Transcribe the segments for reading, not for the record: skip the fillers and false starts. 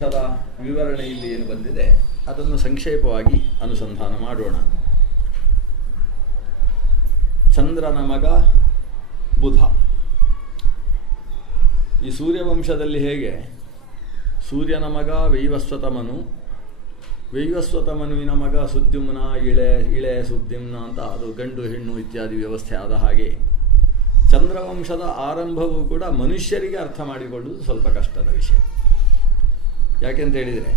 The ವಿವರಣೆಯಲ್ಲಿ ಏನು ಬಂದಿದೆ ಅದನ್ನು ಸಂಕ್ಷೇಪವಾಗಿ ಅನುಸಂಧಾನ ಮಾಡೋಣ. ಚಂದ್ರನ ಮಗ ಬುಧ. ಈ ಸೂರ್ಯವಂಶದಲ್ಲಿ ಹೇಗೆ ಸೂರ್ಯನ ಮಗ ವೈವಸ್ವತಮನು, ವೈವಸ್ವತಮನುವಿನ ಮಗ ಸುದ್ಯುಮ್ನ, ಇಳೆ ಸುದ್ಯುಮ್ನ ಅಂತ ಅದು ಗಂಡು ಹೆಣ್ಣು ಇತ್ಯಾದಿ ವ್ಯವಸ್ಥೆ ಆದ ಹಾಗೆ ಚಂದ್ರವಂಶದ ಆರಂಭವೂ ಕೂಡ ಮನುಷ್ಯರಿಗೆ ಅರ್ಥ ಮಾಡಿಕೊಳ್ಳುವುದು ಸ್ವಲ್ಪ ಕಷ್ಟದ ವಿಷಯ. ಯಾಕೆಂತ ಹೇಳಿದರೆ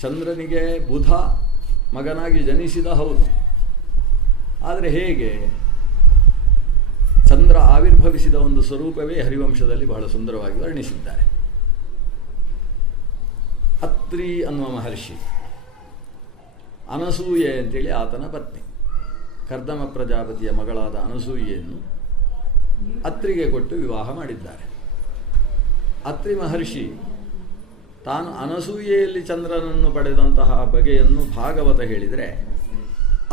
ಚಂದ್ರನಿಗೆ ಬುಧ ಮಗನಾಗಿ ಜನಿಸಿದ ಹೌದು, ಆದರೆ ಹೇಗೆ ಚಂದ್ರ ಆವಿರ್ಭವಿಸಿದ ಒಂದು ಸ್ವರೂಪವೇ ಹರಿವಂಶದಲ್ಲಿ ಬಹಳ ಸುಂದರವಾಗಿ ವರ್ಣಿಸಿದ್ದಾರೆ. ಅತ್ರಿ ಅನ್ನುವ ಮಹರ್ಷಿ ಅನಸೂಯೆ ಅಂತೇಳಿ ಆತನ ಪತ್ನಿ, ಕರ್ದಮ ಪ್ರಜಾಪತಿಯ ಮಗಳಾದ ಅನಸೂಯೆಯನ್ನು ಅತ್ರಿಗೆ ಕೊಟ್ಟು ವಿವಾಹ ಮಾಡಿದ್ದಾರೆ. ಅತ್ರಿ ಮಹರ್ಷಿ ತಾನು ಅನಸೂಯೆಯಲ್ಲಿ ಚಂದ್ರನನ್ನು ಪಡೆದಂತಹ ಬಗೆಯನ್ನು ಭಾಗವತ ಹೇಳಿದರೆ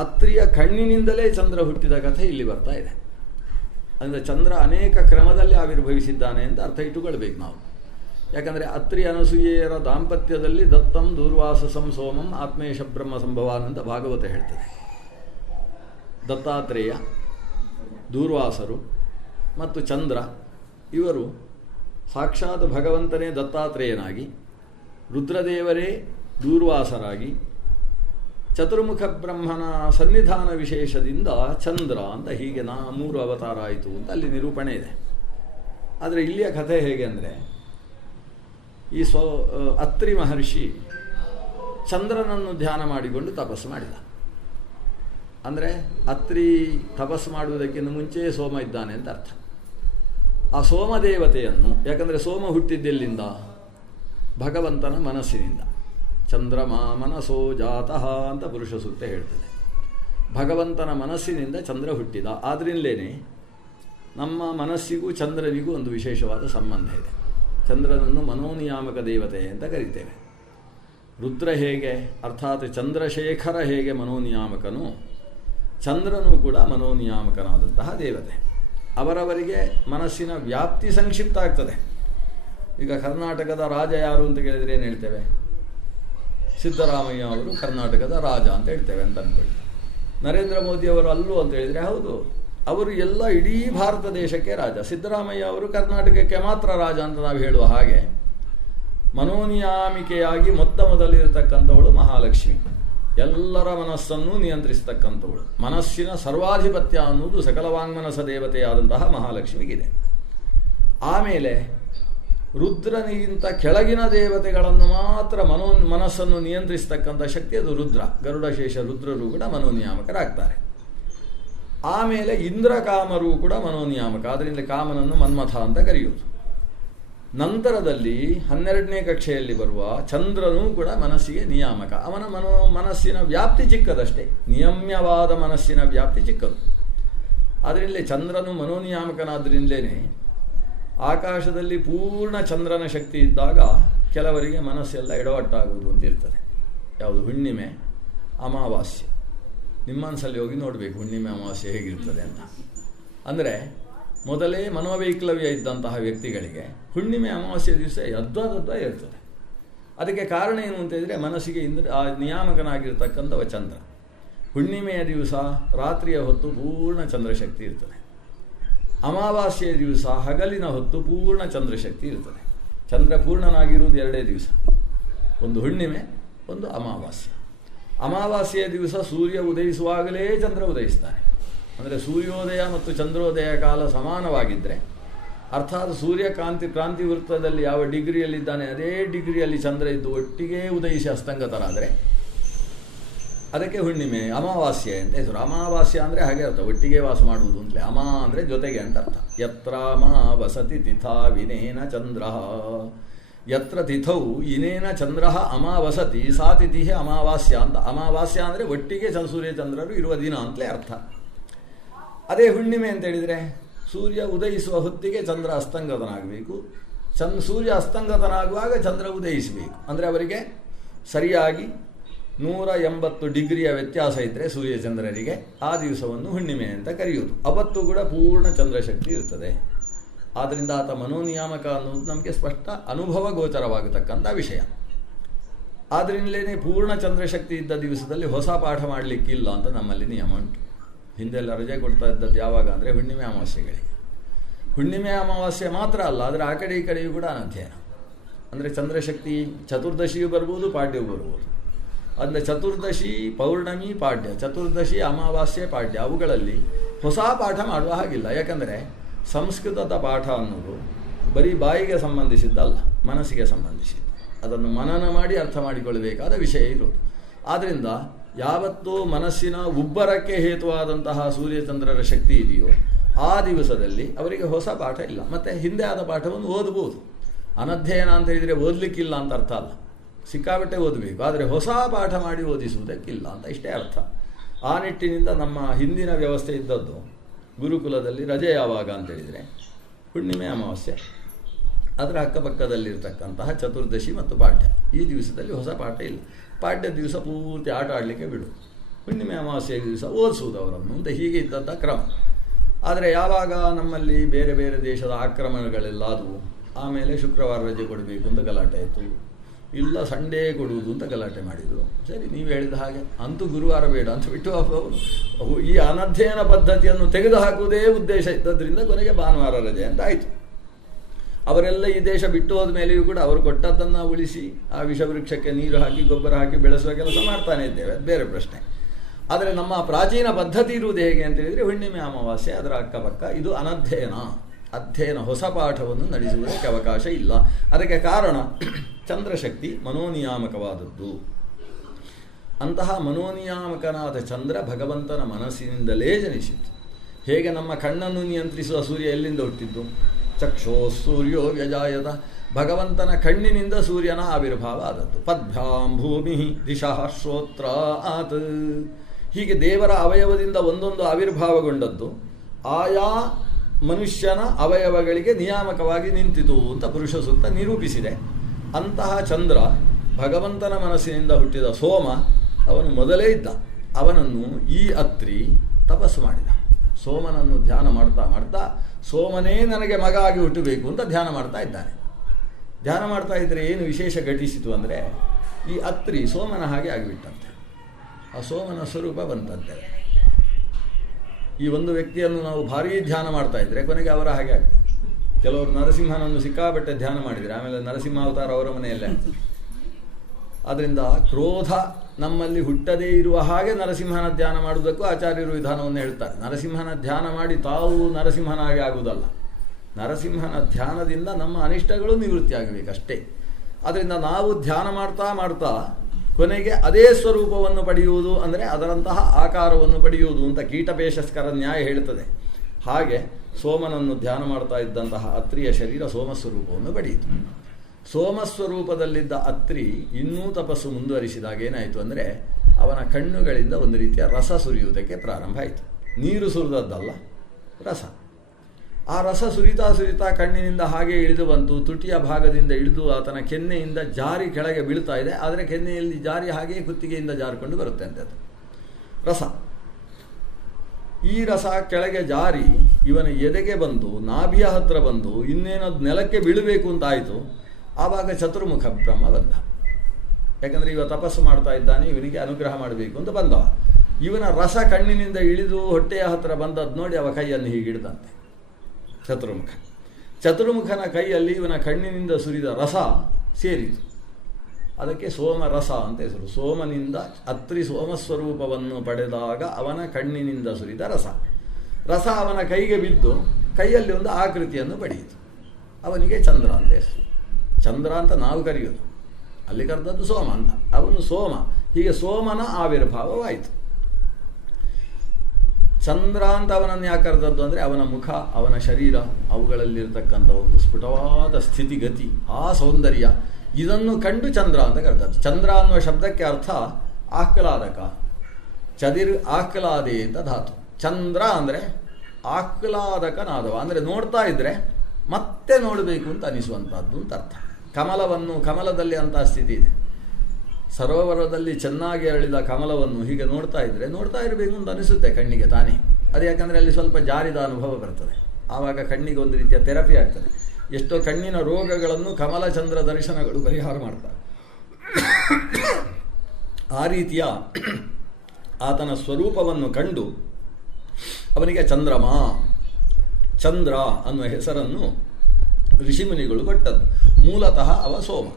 ಅತ್ರಿಯ ಕಣ್ಣಿನಿಂದಲೇ ಚಂದ್ರ ಹುಟ್ಟಿದ ಕಥೆ ಇಲ್ಲಿ ಬರ್ತಾ ಇದೆ. ಅಂದರೆ ಚಂದ್ರ ಅನೇಕ ಕ್ರಮದಲ್ಲಿ ಆವಿರ್ಭವಿಸಿದ್ದಾನೆ ಅಂತ ಅರ್ಥ ಇಟ್ಟುಕೊಳ್ಬೇಕು ನಾವು. ಯಾಕಂದರೆ ಅತ್ರಿ ಅನಸೂಯೆಯರ ದಾಂಪತ್ಯದಲ್ಲಿ ದತ್ತಂ ದೂರ್ವಾಸ ಸಂಸೋಮಂ ಆತ್ಮೇಶ ಬ್ರಹ್ಮ ಸಂಭವಾನ್ ಅಂತ ಭಾಗವತ ಹೇಳ್ತದೆ. ದತ್ತಾತ್ರೇಯ, ದೂರ್ವಾಸರು ಮತ್ತು ಚಂದ್ರ ಇವರು ಸಾಕ್ಷಾತ್ ಭಗವಂತನೇ ದತ್ತಾತ್ರೇಯನಾಗಿ, ರುದ್ರದೇವರೇ ದೂರ್ವಾಸರಾಗಿ, ಚತುರ್ಮುಖ ಬ್ರಹ್ಮನ ಸನ್ನಿಧಾನ ವಿಶೇಷದಿಂದ ಚಂದ್ರ ಅಂತ ಹೀಗೆ 3 ಅವತಾರ ಆಯಿತು ಅಂತ ಅಲ್ಲಿ ನಿರೂಪಣೆ ಇದೆ. ಆದರೆ ಇಲ್ಲಿಯ ಕಥೆ ಹೇಗೆ ಅಂದರೆ ಈ ಅತ್ರಿ ಮಹರ್ಷಿ ಚಂದ್ರನನ್ನು ಧ್ಯಾನ ಮಾಡಿಕೊಂಡು ತಪಸ್ಸು ಮಾಡಿದ. ಅಂದರೆ ಅತ್ರಿ ತಪಸ್ಸು ಮಾಡುವುದಕ್ಕಿಂತ ಮುಂಚೆಯೇ ಸೋಮ ಇದ್ದಾನೆ ಅಂತ ಅರ್ಥ. ಆ ಸೋಮದೇವತೆಯನ್ನು, ಯಾಕಂದರೆ ಸೋಮ ಹುಟ್ಟಿದ್ದೆಲ್ಲಿಂದ? ಭಗವಂತನ ಮನಸ್ಸಿನಿಂದ. ಚಂದ್ರಮ ಮನಸೋ ಜಾತಃ ಅಂತ ಪುರುಷ ಸೂಕ್ತ ಹೇಳ್ತದೆ. ಭಗವಂತನ ಮನಸ್ಸಿನಿಂದ ಚಂದ್ರ ಹುಟ್ಟಿದ. ಆದ್ದರಿಂದಲೇ ನಮ್ಮ ಮನಸ್ಸಿಗೂ ಚಂದ್ರನಿಗೂ ಒಂದು ವಿಶೇಷವಾದ ಸಂಬಂಧ ಇದೆ. ಚಂದ್ರನನ್ನು ಮನೋನಿಯಾಮಕ ದೇವತೆ ಅಂತ ಕರಿತೇವೆ. ರುದ್ರ ಹೇಗೆ, ಅರ್ಥಾತ್ ಚಂದ್ರಶೇಖರ ಹೇಗೆ ಮನೋನಿಯಾಮಕನು, ಚಂದ್ರನೂ ಕೂಡ ಮನೋನಿಯಾಮಕನಾದಂತಹ ದೇವತೆ. ಅವರವರಿಗೆ ಮನಸ್ಸಿನ ವ್ಯಾಪ್ತಿ ಸಂಕ್ಷಿಪ್ತ ಆಗ್ತದೆ. ಈಗ ಕರ್ನಾಟಕದ ರಾಜ ಯಾರು ಅಂತ ಕೇಳಿದರೆ ಏನು ಹೇಳ್ತೇವೆ? ಸಿದ್ದರಾಮಯ್ಯ ಅವರು ಕರ್ನಾಟಕದ ರಾಜ ಅಂತ ಹೇಳ್ತೇವೆ ಅಂತ ಅಂದ್ಕೊಳ್ಳಿ. ನರೇಂದ್ರ ಮೋದಿಯವರು ಅಲ್ಲೂ ಅಂತ ಹೇಳಿದರೆ ಹೌದು, ಅವರು ಎಲ್ಲ ಇಡೀ ಭಾರತ ದೇಶಕ್ಕೆ ರಾಜ. ಸಿದ್ದರಾಮಯ್ಯ ಅವರು ಕರ್ನಾಟಕಕ್ಕೆ ಮಾತ್ರ ರಾಜ ಅಂತ ನಾವು ಹೇಳುವ ಹಾಗೆ ಮನೋನಿಯಾಮಿಕೆಯಾಗಿ ಮೊದಲಿರತಕ್ಕಂಥವಳು ಮಹಾಲಕ್ಷ್ಮಿ, ಎಲ್ಲರ ಮನಸ್ಸನ್ನು ನಿಯಂತ್ರಿಸತಕ್ಕಂಥವಳು. ಮನಸ್ಸಿನ ಸರ್ವಾಧಿಪತ್ಯ ಅನ್ನುವುದು ಸಕಲವಾಂಗ್ಮನಸ ದೇವತೆಯಾದಂತಹ ಮಹಾಲಕ್ಷ್ಮಿಗಿದೆ. ಆಮೇಲೆ ರುದ್ರನಿಗಿಂತ ಕೆಳಗಿನ ದೇವತೆಗಳನ್ನು ಮಾತ್ರ ಮನಸ್ಸನ್ನು ನಿಯಂತ್ರಿಸತಕ್ಕಂಥ ಶಕ್ತಿ ಅದು ರುದ್ರ. ಗರುಡಶೇಷ ರುದ್ರರು ಕೂಡ ಮನೋನಿಯಾಮಕರಾಗ್ತಾರೆ. ಆಮೇಲೆ ಇಂದ್ರಕಾಮರು ಕೂಡ ಮನೋನಿಯಾಮಕ, ಅದರಿಂದ ಕಾಮನನ್ನು ಮನ್ಮಥ ಅಂತ ಕರೆಯುವುದು. ನಂತರದಲ್ಲಿ 12ನೇ ಕಕ್ಷೆಯಲ್ಲಿ ಬರುವ ಚಂದ್ರನೂ ಕೂಡ ಮನಸ್ಸಿಗೆ ನಿಯಾಮಕ. ಅವನ ಮನಸ್ಸಿನ ವ್ಯಾಪ್ತಿ ಚಿಕ್ಕದಷ್ಟೇ, ನಿಯಮ್ಯವಾದ ಮನಸ್ಸಿನ ವ್ಯಾಪ್ತಿ ಚಿಕ್ಕದು. ಅದರಿಂದಲೇ ಚಂದ್ರನು ಮನೋನಿಯಾಮಕನಾದ್ದರಿಂದಲೇ ಆಕಾಶದಲ್ಲಿ ಪೂರ್ಣ ಚಂದ್ರನ ಶಕ್ತಿ ಇದ್ದಾಗ ಕೆಲವರಿಗೆ ಮನಸ್ಸೆಲ್ಲ ಎಡವಟ್ಟಾಗುವುದು ಅಂತ ಇರ್ತದೆ. ಯಾವುದು? ಹುಣ್ಣಿಮೆ, ಅಮಾವಾಸ್ಯೆ. ನಿಮ್ಮ ಮನಸ್ಸಲ್ಲಿ ಹೋಗಿ ನೋಡಬೇಕು ಹುಣ್ಣಿಮೆ ಅಮಾವಾಸ್ಯೆ ಹೇಗಿರ್ತದೆ ಅಂತ. ಅಂದರೆ ಮೊದಲೇ ಮನೋವೈಕ್ಲವ್ಯ ಇದ್ದಂತಹ ವ್ಯಕ್ತಿಗಳಿಗೆ ಹುಣ್ಣಿಮೆ ಅಮಾವಾಸ್ಯೆ ದಿವಸ ಅದ್ವಾದದ್ವಾ ಇರ್ತದೆ. ಅದಕ್ಕೆ ಕಾರಣ ಏನು ಅಂತ ಹೇಳಿದರೆ ಮನಸ್ಸಿಗೆ ನಿಯಾಮಕನಾಗಿರ್ತಕ್ಕಂಥವ ಚಂದ್ರ. ಹುಣ್ಣಿಮೆಯ ದಿವಸ ರಾತ್ರಿಯ ಹೊತ್ತು ಪೂರ್ಣ ಚಂದ್ರಶಕ್ತಿ ಇರ್ತದೆ. ಅಮಾವಾಸ್ಯೆಯ ದಿವಸ ಹಗಲಿನ ಹೊತ್ತು ಪೂರ್ಣ ಚಂದ್ರಶಕ್ತಿ ಇರ್ತದೆ. ಚಂದ್ರ ಪೂರ್ಣನಾಗಿರುವುದು 2 ದಿವಸ, ಒಂದು ಹುಣ್ಣಿಮೆ, ಒಂದು ಅಮಾವಾಸ್ಯೆ. ಅಮಾವಾಸ್ಯೆಯ ದಿವಸ ಸೂರ್ಯ ಉದಯಿಸುವಾಗಲೇ ಚಂದ್ರ ಉದಯಿಸ್ತಾನೆ. ಅಂದರೆ ಸೂರ್ಯೋದಯ ಮತ್ತು ಚಂದ್ರೋದಯ ಕಾಲ ಸಮಾನವಾಗಿದ್ದರೆ, ಅರ್ಥಾತ್ ಕ್ರಾಂತಿ ವೃತ್ತದಲ್ಲಿ ಯಾವ ಡಿಗ್ರಿಯಲ್ಲಿದ್ದಾನೆ ಅದೇ ಡಿಗ್ರಿಯಲ್ಲಿ ಚಂದ್ರ ಇದ್ದು ಒಟ್ಟಿಗೆ ಉದಯಿಸಿ ಅಸ್ತಂಗತರಾದರೆ ಅದಕ್ಕೆ ಹುಣ್ಣಿಮೆ ಅಮಾವಾಸ್ಯೆ ಅಂತ ಹೆಸರು. ಅಮಾವಾಸ್ಯ ಅಂದರೆ ಹಾಗೆ ಅರ್ಥ, ಒಟ್ಟಿಗೆ ವಾಸ ಮಾಡುವುದು ಅಂತಲೇ. ಅಮಾ ಅಂದರೆ ಜೊತೆಗೆ ಅಂತ ಅರ್ಥ. ಯತ್ರ ಮಾ ವಸತಿ ತಿಥಾ ವಿನೇನ ಚಂದ್ರ, ಯತ್ರ ತಿಥೌ ಇನೇನ ಚಂದ್ರ ಅಮಾವಸತಿ ಸಾ ತಿಥಿ ಅಮಾವಾಸ್ಯ ಅಂತ. ಅಮಾವಾಸ್ಯ ಅಂದರೆ ಒಟ್ಟಿಗೆ ಸೂರ್ಯಚಂದ್ರರು ಇರುವ ದಿನ ಅಂತಲೇ ಅರ್ಥ. ಅದೇ ಹುಣ್ಣಿಮೆ ಅಂತ ಹೇಳಿದರೆ ಸೂರ್ಯ ಉದಯಿಸುವ ಹೊತ್ತಿಗೆ ಚಂದ್ರ ಅಸ್ತಂಗತನಾಗಬೇಕು, ಸೂರ್ಯ ಅಸ್ತಂಗತನಾಗುವಾಗ ಚಂದ್ರ ಉದಯಿಸಬೇಕು. ಅಂದರೆ ಅವರಿಗೆ ಸರಿಯಾಗಿ 180 ಡಿಗ್ರಿಯ ವ್ಯತ್ಯಾಸ ಇದ್ದರೆ ಸೂರ್ಯಚಂದ್ರರಿಗೆ ಆ ದಿವಸವನ್ನು ಹುಣ್ಣಿಮೆ ಅಂತ ಕರೆಯುವುದು. ಅವತ್ತು ಕೂಡ ಪೂರ್ಣ ಚಂದ್ರಶಕ್ತಿ ಇರ್ತದೆ. ಆದ್ದರಿಂದ ಆತ ಮನೋನಿಯಾಮಕ ಅನ್ನೋದು ನಮಗೆ ಸ್ಪಷ್ಟ ಅನುಭವ ಗೋಚರವಾಗತಕ್ಕಂಥ ವಿಷಯ. ಆದ್ದರಿಂದಲೇ ಪೂರ್ಣ ಚಂದ್ರಶಕ್ತಿ ಇದ್ದ ದಿವಸದಲ್ಲಿ ಹೊಸ ಪಾಠ ಮಾಡಲಿಕ್ಕಿಲ್ಲ ಅಂತ ನಮ್ಮಲ್ಲಿ ನಿಯಮ ಉಂಟು. ಹಿಂದೆಲ್ಲ ರಜೆ ಕೊಡ್ತಾ ಇದ್ದದ್ದು ಯಾವಾಗ ಅಂದರೆ ಹುಣ್ಣಿಮೆ ಅಮಾವಾಸ್ಯೆಗಳಿಗೆ. ಹುಣ್ಣಿಮೆ ಅಮಾವಾಸ್ಯೆ ಮಾತ್ರ ಅಲ್ಲ, ಆದರೆ ಆ ಕಡೆ ಈ ಕಡೆಯೂ ಕೂಡ ಅನಧ್ಯಯನ. ಅಂದರೆ ಚಂದ್ರಶಕ್ತಿ ಚತುರ್ದಶಿಯೂ ಬರ್ಬೋದು, ಪಾಡ್ಯವೂ ಬರ್ಬೋದು. ಅಂದರೆ ಚತುರ್ದಶಿ ಪೌರ್ಣಮಿ ಪಾಡ್ಯ, ಚತುರ್ದಶಿ ಅಮಾವಾಸ್ಯೆ ಪಾಡ್ಯ, ಅವುಗಳಲ್ಲಿ ಹೊಸ ಪಾಠ ಮಾಡುವ ಹಾಗಿಲ್ಲ. ಯಾಕಂದರೆ ಸಂಸ್ಕೃತದ ಪಾಠ ಅನ್ನೋದು ಬರೀ ಬಾಯಿಗೆ ಸಂಬಂಧಿಸಿದ್ದಲ್ಲ, ಮನಸ್ಸಿಗೆ ಸಂಬಂಧಿಸಿದ್ದು. ಅದನ್ನು ಮನನ ಮಾಡಿ ಅರ್ಥ ಮಾಡಿಕೊಳ್ಳಬೇಕಾದ ವಿಷಯ ಇರೋದು. ಆದ್ದರಿಂದ ಯಾವತ್ತೂ ಮನಸ್ಸಿನ ಉಬ್ಬರಕ್ಕೆ ಹೇತುವಾದಂತಹ ಸೂರ್ಯಚಂದ್ರರ ಶಕ್ತಿ ಇದೆಯೋ ಆ ದಿವಸದಲ್ಲಿ ಅವರಿಗೆ ಹೊಸ ಪಾಠ ಇಲ್ಲ. ಮತ್ತು ಹಿಂದೆ ಆದ ಪಾಠವನ್ನು ಓದ್ಬೋದು. ಅನಧ್ಯಯನ ಅಂತ ಹೇಳಿದರೆ ಓದಲಿಕ್ಕಿಲ್ಲ ಅಂತ ಅರ್ಥ ಅಲ್ಲ, ಸಿಕ್ಕಾಬಟ್ಟೆ ಓದಬೇಕು. ಆದರೆ ಹೊಸ ಪಾಠ ಮಾಡಿ ಓದಿಸುವುದಕ್ಕಿಲ್ಲ ಅಂತ ಇಷ್ಟೇ ಅರ್ಥ. ಆ ನಿಟ್ಟಿನಿಂದ ನಮ್ಮ ಹಿಂದಿನ ವ್ಯವಸ್ಥೆ ಇದ್ದದ್ದು ಗುರುಕುಲದಲ್ಲಿ ರಜೆ ಯಾವಾಗ ಅಂತೇಳಿದರೆ ಹುಣ್ಣಿಮೆ ಅಮಾವಾಸ್ಯೆ, ಅದರ ಅಕ್ಕಪಕ್ಕದಲ್ಲಿರ್ತಕ್ಕಂತಹ ಚತುರ್ದಶಿ ಮತ್ತು ಪಾಠ್ಯ. ಈ ದಿವಸದಲ್ಲಿ ಹೊಸ ಪಾಠ ಇಲ್ಲ. ಪಾಠ್ಯ ದಿವಸ ಪೂರ್ತಿ ಆಟ ಆಡಲಿಕ್ಕೆ ಬಿಡು, ಹುಣ್ಣಿಮೆ ಅಮಾವಾಸ್ಯೆ ದಿವಸ ಓದಿಸುವುದು ಅವರನ್ನು ಅಂತ ಹೀಗೆ ಇದ್ದಂಥ ಕ್ರಮ. ಆದರೆ ಯಾವಾಗ ನಮ್ಮಲ್ಲಿ ಬೇರೆ ಬೇರೆ ದೇಶದ ಆಕ್ರಮಣಗಳೆಲ್ಲ ಆದವು, ಆಮೇಲೆ ಶುಕ್ರವಾರ ರಜೆ ಕೊಡಬೇಕು ಅಂತ ಗಲಾಟೆ ಆಯಿತು, ಇಲ್ಲ ಸಂಡೇ ಕೊಡುವುದು ಅಂತ ಗಲಾಟೆ ಮಾಡಿದರು. ಸರಿ, ನೀವು ಹೇಳಿದ ಹಾಗೆ ಅಂತೂ ಗುರುವಾರ ಬೇಡ ಅಂತ ಬಿಟ್ಟು ಈ ಅನಧ್ಯಯನ ಪದ್ಧತಿಯನ್ನು ತೆಗೆದುಹಾಕುವುದೇ ಉದ್ದೇಶ ಇದ್ದದ್ರಿಂದ ಕೊನೆಗೆ ಭಾನುವಾರ ರಜೆ ಅಂತ ಆಯಿತು. ಅವರೆಲ್ಲ ಈ ದೇಶ ಬಿಟ್ಟು ಹೋದ ಮೇಲೆಯೂ ಕೂಡ ಅವರು ಕೊಟ್ಟದ್ದನ್ನು ಉಳಿಸಿ ಆ ವಿಷವೃಕ್ಷಕ್ಕೆ ನೀರು ಹಾಕಿ ಗೊಬ್ಬರ ಹಾಕಿ ಬೆಳೆಸುವ ಕೆಲಸ ಮಾಡ್ತಾನೆ ಇದ್ದೇವೆ, ಅದು ಬೇರೆ ಪ್ರಶ್ನೆ. ಆದರೆ ನಮ್ಮ ಪ್ರಾಚೀನ ಪದ್ಧತಿ ಇರುವುದು ಹೇಗೆ ಅಂತ ಹೇಳಿದರೆ ಹುಣ್ಣಿಮೆ ಅಮಾವಾಸ್ಯೆ ಅದರ ಅಕ್ಕಪಕ್ಕ ಇದು ಅಧ್ಯಯನ ಹೊಸ ಪಾಠವನ್ನು ನಡೆಸುವುದಕ್ಕೆ ಅವಕಾಶ ಇಲ್ಲ. ಅದಕ್ಕೆ ಕಾರಣ ಚಂದ್ರಶಕ್ತಿ ಮನೋನಿಯಾಮಕವಾದದ್ದು. ಅಂತಹ ಮನೋನಿಯಾಮಕನಾದ ಚಂದ್ರ ಭಗವಂತನ ಮನಸ್ಸಿನಿಂದಲೇ ಜನಿಸಿತು. ಹೇಗೆ ನಮ್ಮ ಕಣ್ಣನ್ನು ನಿಯಂತ್ರಿಸುವ ಸೂರ್ಯ ಎಲ್ಲಿಂದ ಹುಟ್ಟಿದ್ದು? ಚಕ್ಷೋ ಸೂರ್ಯೋ ವ್ಯಜಾಯತ, ಭಗವಂತನ ಕಣ್ಣಿನಿಂದ ಸೂರ್ಯನ ಆವಿರ್ಭಾವ ಆದದ್ದು. ಪದ್ಭ್ಯಾಂ ಭೂಮಿ ದಿಶಃ ಶ್ರೋತ್ರಾತ್, ಹೀಗೆ ದೇವರ ಅವಯವದಿಂದ ಒಂದೊಂದು ಆವಿರ್ಭಾವಗೊಂಡದ್ದು ಆಯಾ ಮನುಷ್ಯನ ಅವಯವಗಳಿಗೆ ನಿಯಾಮಕವಾಗಿ ನಿಂತಿತು ಅಂತ ಪುರುಷ ಸೂಕ್ತ ನಿರೂಪಿಸಿದೆ. ಅಂತಹ ಚಂದ್ರ ಭಗವಂತನ ಮನಸ್ಸಿನಿಂದ ಹುಟ್ಟಿದ ಸೋಮ, ಅವನು ಮೊದಲೇ ಇದ್ದ. ಅವನನ್ನು ಈ ಅತ್ರಿ ತಪಸ್ಸು ಮಾಡಿದ. ಸೋಮನನ್ನು ಧ್ಯಾನ ಮಾಡ್ತಾ ಮಾಡ್ತಾ ಸೋಮನೇ ನನಗೆ ಮಗ ಆಗಿ ಹುಟ್ಟಬೇಕು ಅಂತ ಧ್ಯಾನ ಮಾಡ್ತಾ ಇದ್ದಾನೆ. ಧ್ಯಾನ ಮಾಡ್ತಾ ಇದ್ದರೆ ಏನು ವಿಶೇಷ ಘಟಿಸಿತು ಅಂದರೆ ಈ ಅತ್ರಿ ಸೋಮನ ಹಾಗೆ ಆಗಿಬಿಟ್ಟಂತೆ. ಆ ಸೋಮನ ಸ್ವರೂಪ ಬಂತಂತೆ. ಈ ಒಂದು ವ್ಯಕ್ತಿಯನ್ನು ನಾವು ಭಾರೀ ಧ್ಯಾನ ಮಾಡ್ತಾ ಇದ್ದರೆ ಕೊನೆಗೆ ಅವರ ಹಾಗೆ ಆಗ್ತದೆ. ಕೆಲವರು ನರಸಿಂಹನನ್ನು ಸಿಕ್ಕಾಬಟ್ಟೆ ಧ್ಯಾನ ಮಾಡಿದರೆ ಆಮೇಲೆ ನರಸಿಂಹಾವತಾರ ಅವರ ಮನೆಯಲ್ಲೇ ಆಗ್ತದೆ. ಆದ್ದರಿಂದ ಕ್ರೋಧ ನಮ್ಮಲ್ಲಿ ಹುಟ್ಟದೇ ಇರುವ ಹಾಗೆ ನರಸಿಂಹನ ಧ್ಯಾನ ಮಾಡುವುದಕ್ಕೂ ಆಚಾರ್ಯರು ವಿಧಾನವನ್ನು ಹೇಳ್ತಾರೆ. ನರಸಿಂಹನ ಧ್ಯಾನ ಮಾಡಿ ತಾವು ನರಸಿಂಹನಾಗಿ ಆಗುವುದಲ್ಲ, ನರಸಿಂಹನ ಧ್ಯಾನದಿಂದ ನಮ್ಮ ಅನಿಷ್ಟಗಳು ನಿವೃತ್ತಿಯಾಗಬೇಕಷ್ಟೇ. ಆದ್ದರಿಂದ ನಾವು ಧ್ಯಾನ ಮಾಡ್ತಾ ಮಾಡ್ತಾ ಕೊನೆಗೆ ಅದೇ ಸ್ವರೂಪವನ್ನು ಪಡೆಯುವುದು, ಅಂದರೆ ಅದರಂತಹ ಆಕಾರವನ್ನು ಪಡೆಯುವುದು ಅಂತ ಕೀಟಪೇಶಸ್ಕರ ನ್ಯಾಯ ಹೇಳ್ತದೆ. ಹಾಗೆ ಸೋಮನನ್ನು ಧ್ಯಾನ ಮಾಡ್ತಾ ಇದ್ದಂತಹ ಅತ್ರಿಯ ಶರೀರ ಸೋಮಸ್ವರೂಪವನ್ನು ಪಡೆಯಿತು. ಸೋಮಸ್ವರೂಪದಲ್ಲಿದ್ದ ಅತ್ರಿ ಇನ್ನೂ ತಪಸ್ಸು ಮುಂದುವರಿಸಿದಾಗ ಏನಾಯಿತು ಅಂದರೆ ಅವನ ಕಣ್ಣುಗಳಿಂದ ಒಂದು ರೀತಿಯ ರಸ ಸುರಿಯುವುದಕ್ಕೆ ಪ್ರಾರಂಭ ಆಯಿತು. ನೀರು ಸುರಿದದ್ದಲ್ಲ, ರಸ. ಆ ರಸ ಸುರಿತಾ ಸುರಿತಾ ಕಣ್ಣಿನಿಂದ ಹಾಗೆ ಇಳಿದು ಬಂತು. ತುಟಿಯ ಭಾಗದಿಂದ ಇಳಿದು ಆತನ ಕೆನ್ನೆಯಿಂದ ಜಾರಿ ಕೆಳಗೆ ಬೀಳ್ತಾ ಇದೆ. ಆದರೆ ಕೆನ್ನೆಯಲ್ಲಿ ಜಾರಿ ಹಾಗೆ ಕುತ್ತಿಗೆಯಿಂದ ಜಾರಿಕೊಂಡು ಬರುತ್ತೆ ಅಂತ ಅದು ರಸ. ಈ ರಸ ಕೆಳಗೆ ಜಾರಿ ಇವನ ಎದೆಗೆ ಬಂದು ನಾಭಿಯ ಹತ್ರ ಬಂದು ಇನ್ನೇನದು ನೆಲಕ್ಕೆ ಬೀಳಬೇಕು ಅಂತ ಆಯಿತು. ಆವಾಗ ಚತುರ್ಮುಖ ಬ್ರಹ್ಮ ಬಂದ. ಯಾಕಂದರೆ ಇವ ತಪಸ್ಸು ಮಾಡ್ತಾ ಇದ್ದಾನೆ, ಇವನಿಗೆ ಅನುಗ್ರಹ ಮಾಡಬೇಕು ಅಂತ ಬಂದವ. ಇವನ ರಸ ಕಣ್ಣಿನಿಂದ ಇಳಿದು ಹೊಟ್ಟೆಯ ಹತ್ರ ಬಂದದ್ದು ನೋಡಿ ಅವ ಕೈಯನ್ನು ಹೀಗಿಡ್ದಂತೆ. ಚತುರ್ಮುಖನ ಕೈಯಲ್ಲಿ ಇವನ ಕಣ್ಣಿನಿಂದ ಸುರಿದ ರಸ ಸೇರಿತು. ಅದಕ್ಕೆ ಸೋಮರಸ ಅಂತ ಹೆಸರು. ಸೋಮನಿಂದ ಅತ್ರಿ ಸೋಮಸ್ವರೂಪವನ್ನು ಪಡೆದಾಗ ಅವನ ಕಣ್ಣಿನಿಂದ ಸುರಿದ ರಸ ಅವನ ಕೈಗೆ ಬಿದ್ದು ಕೈಯಲ್ಲಿ ಒಂದು ಆಕೃತಿಯನ್ನು ಪಡೆಯಿತು. ಅವನಿಗೆ ಚಂದ್ರ ಅಂತ ಹೆಸರು. ಚಂದ್ರ ಅಂತ ನಾವು ಕರೆಯೋದು, ಅಲ್ಲಿ ಕರೆದದ್ದು ಸೋಮ ಅಂತ. ಅವನು ಸೋಮ. ಹೀಗೆ ಸೋಮನ ಆವಿರ್ಭಾವವಾಯಿತು. ಚಂದ್ರ ಅಂತ ಅವನನ್ನು ಯಾಕೆ ಕರೆದದ್ದು ಅಂದರೆ ಅವನ ಮುಖ, ಅವನ ಶರೀರ, ಅವುಗಳಲ್ಲಿರ್ತಕ್ಕಂಥ ಒಂದು ಸ್ಫುಟವಾದ ಸ್ಥಿತಿಗತಿ, ಆ ಸೌಂದರ್ಯ, ಇದನ್ನು ಕಂಡು ಚಂದ್ರ ಅಂತ ಕರೆದದ್ದು. ಚಂದ್ರ ಅನ್ನುವ ಶಬ್ದಕ್ಕೆ ಅರ್ಥ ಆಹ್ಲಾದಕ. ಚದಿರ್ ಆಹ್ಲಾದೆ ಅಂತ ಧಾತು. ಚಂದ್ರ ಅಂದರೆ ಆಹ್ಲಾದಕನಾದವ, ಅಂದರೆ ನೋಡ್ತಾ ಇದ್ದರೆ ಮತ್ತೆ ನೋಡಬೇಕು ಅಂತ ಅನಿಸುವಂಥದ್ದು ಅಂತ ಅರ್ಥ. ಕಮಲದಲ್ಲಿ ಅಂತಹ ಸ್ಥಿತಿ ಇದೆ. ಸರೋವರದಲ್ಲಿ ಚೆನ್ನಾಗಿ ಅರಳಿದ ಕಮಲವನ್ನು ಹೀಗೆ ನೋಡ್ತಾ ಇದ್ದರೆ ನೋಡ್ತಾ ಇರಬೇಕು ಅಂತ ಅನಿಸುತ್ತೆ ಕಣ್ಣಿಗೆ ತಾನೇ. ಅದು ಯಾಕಂದರೆ ಅಲ್ಲಿ ಸ್ವಲ್ಪ ಜಾರಿದ ಅನುಭವ ಬರ್ತದೆ. ಆವಾಗ ಕಣ್ಣಿಗೆ ಒಂದು ರೀತಿಯ ಥೆರಪಿ ಆಗ್ತದೆ. ಎಷ್ಟೋ ಕಣ್ಣಿನ ರೋಗಗಳನ್ನು ಕಮಲಚಂದ್ರ ದರ್ಶನಗಳು ಪರಿಹಾರ ಮಾಡ್ತಾರೆ. ಆ ರೀತಿಯ ಆತನ ಸ್ವರೂಪವನ್ನು ಕಂಡು ಅವನಿಗೆ ಚಂದ್ರ ಅನ್ನುವ ಹೆಸರನ್ನು ಋಷಿಮುನಿಗಳು ಕೊಟ್ಟದ್ದು. ಮೂಲತಃ ಅವ ಸೋಮ.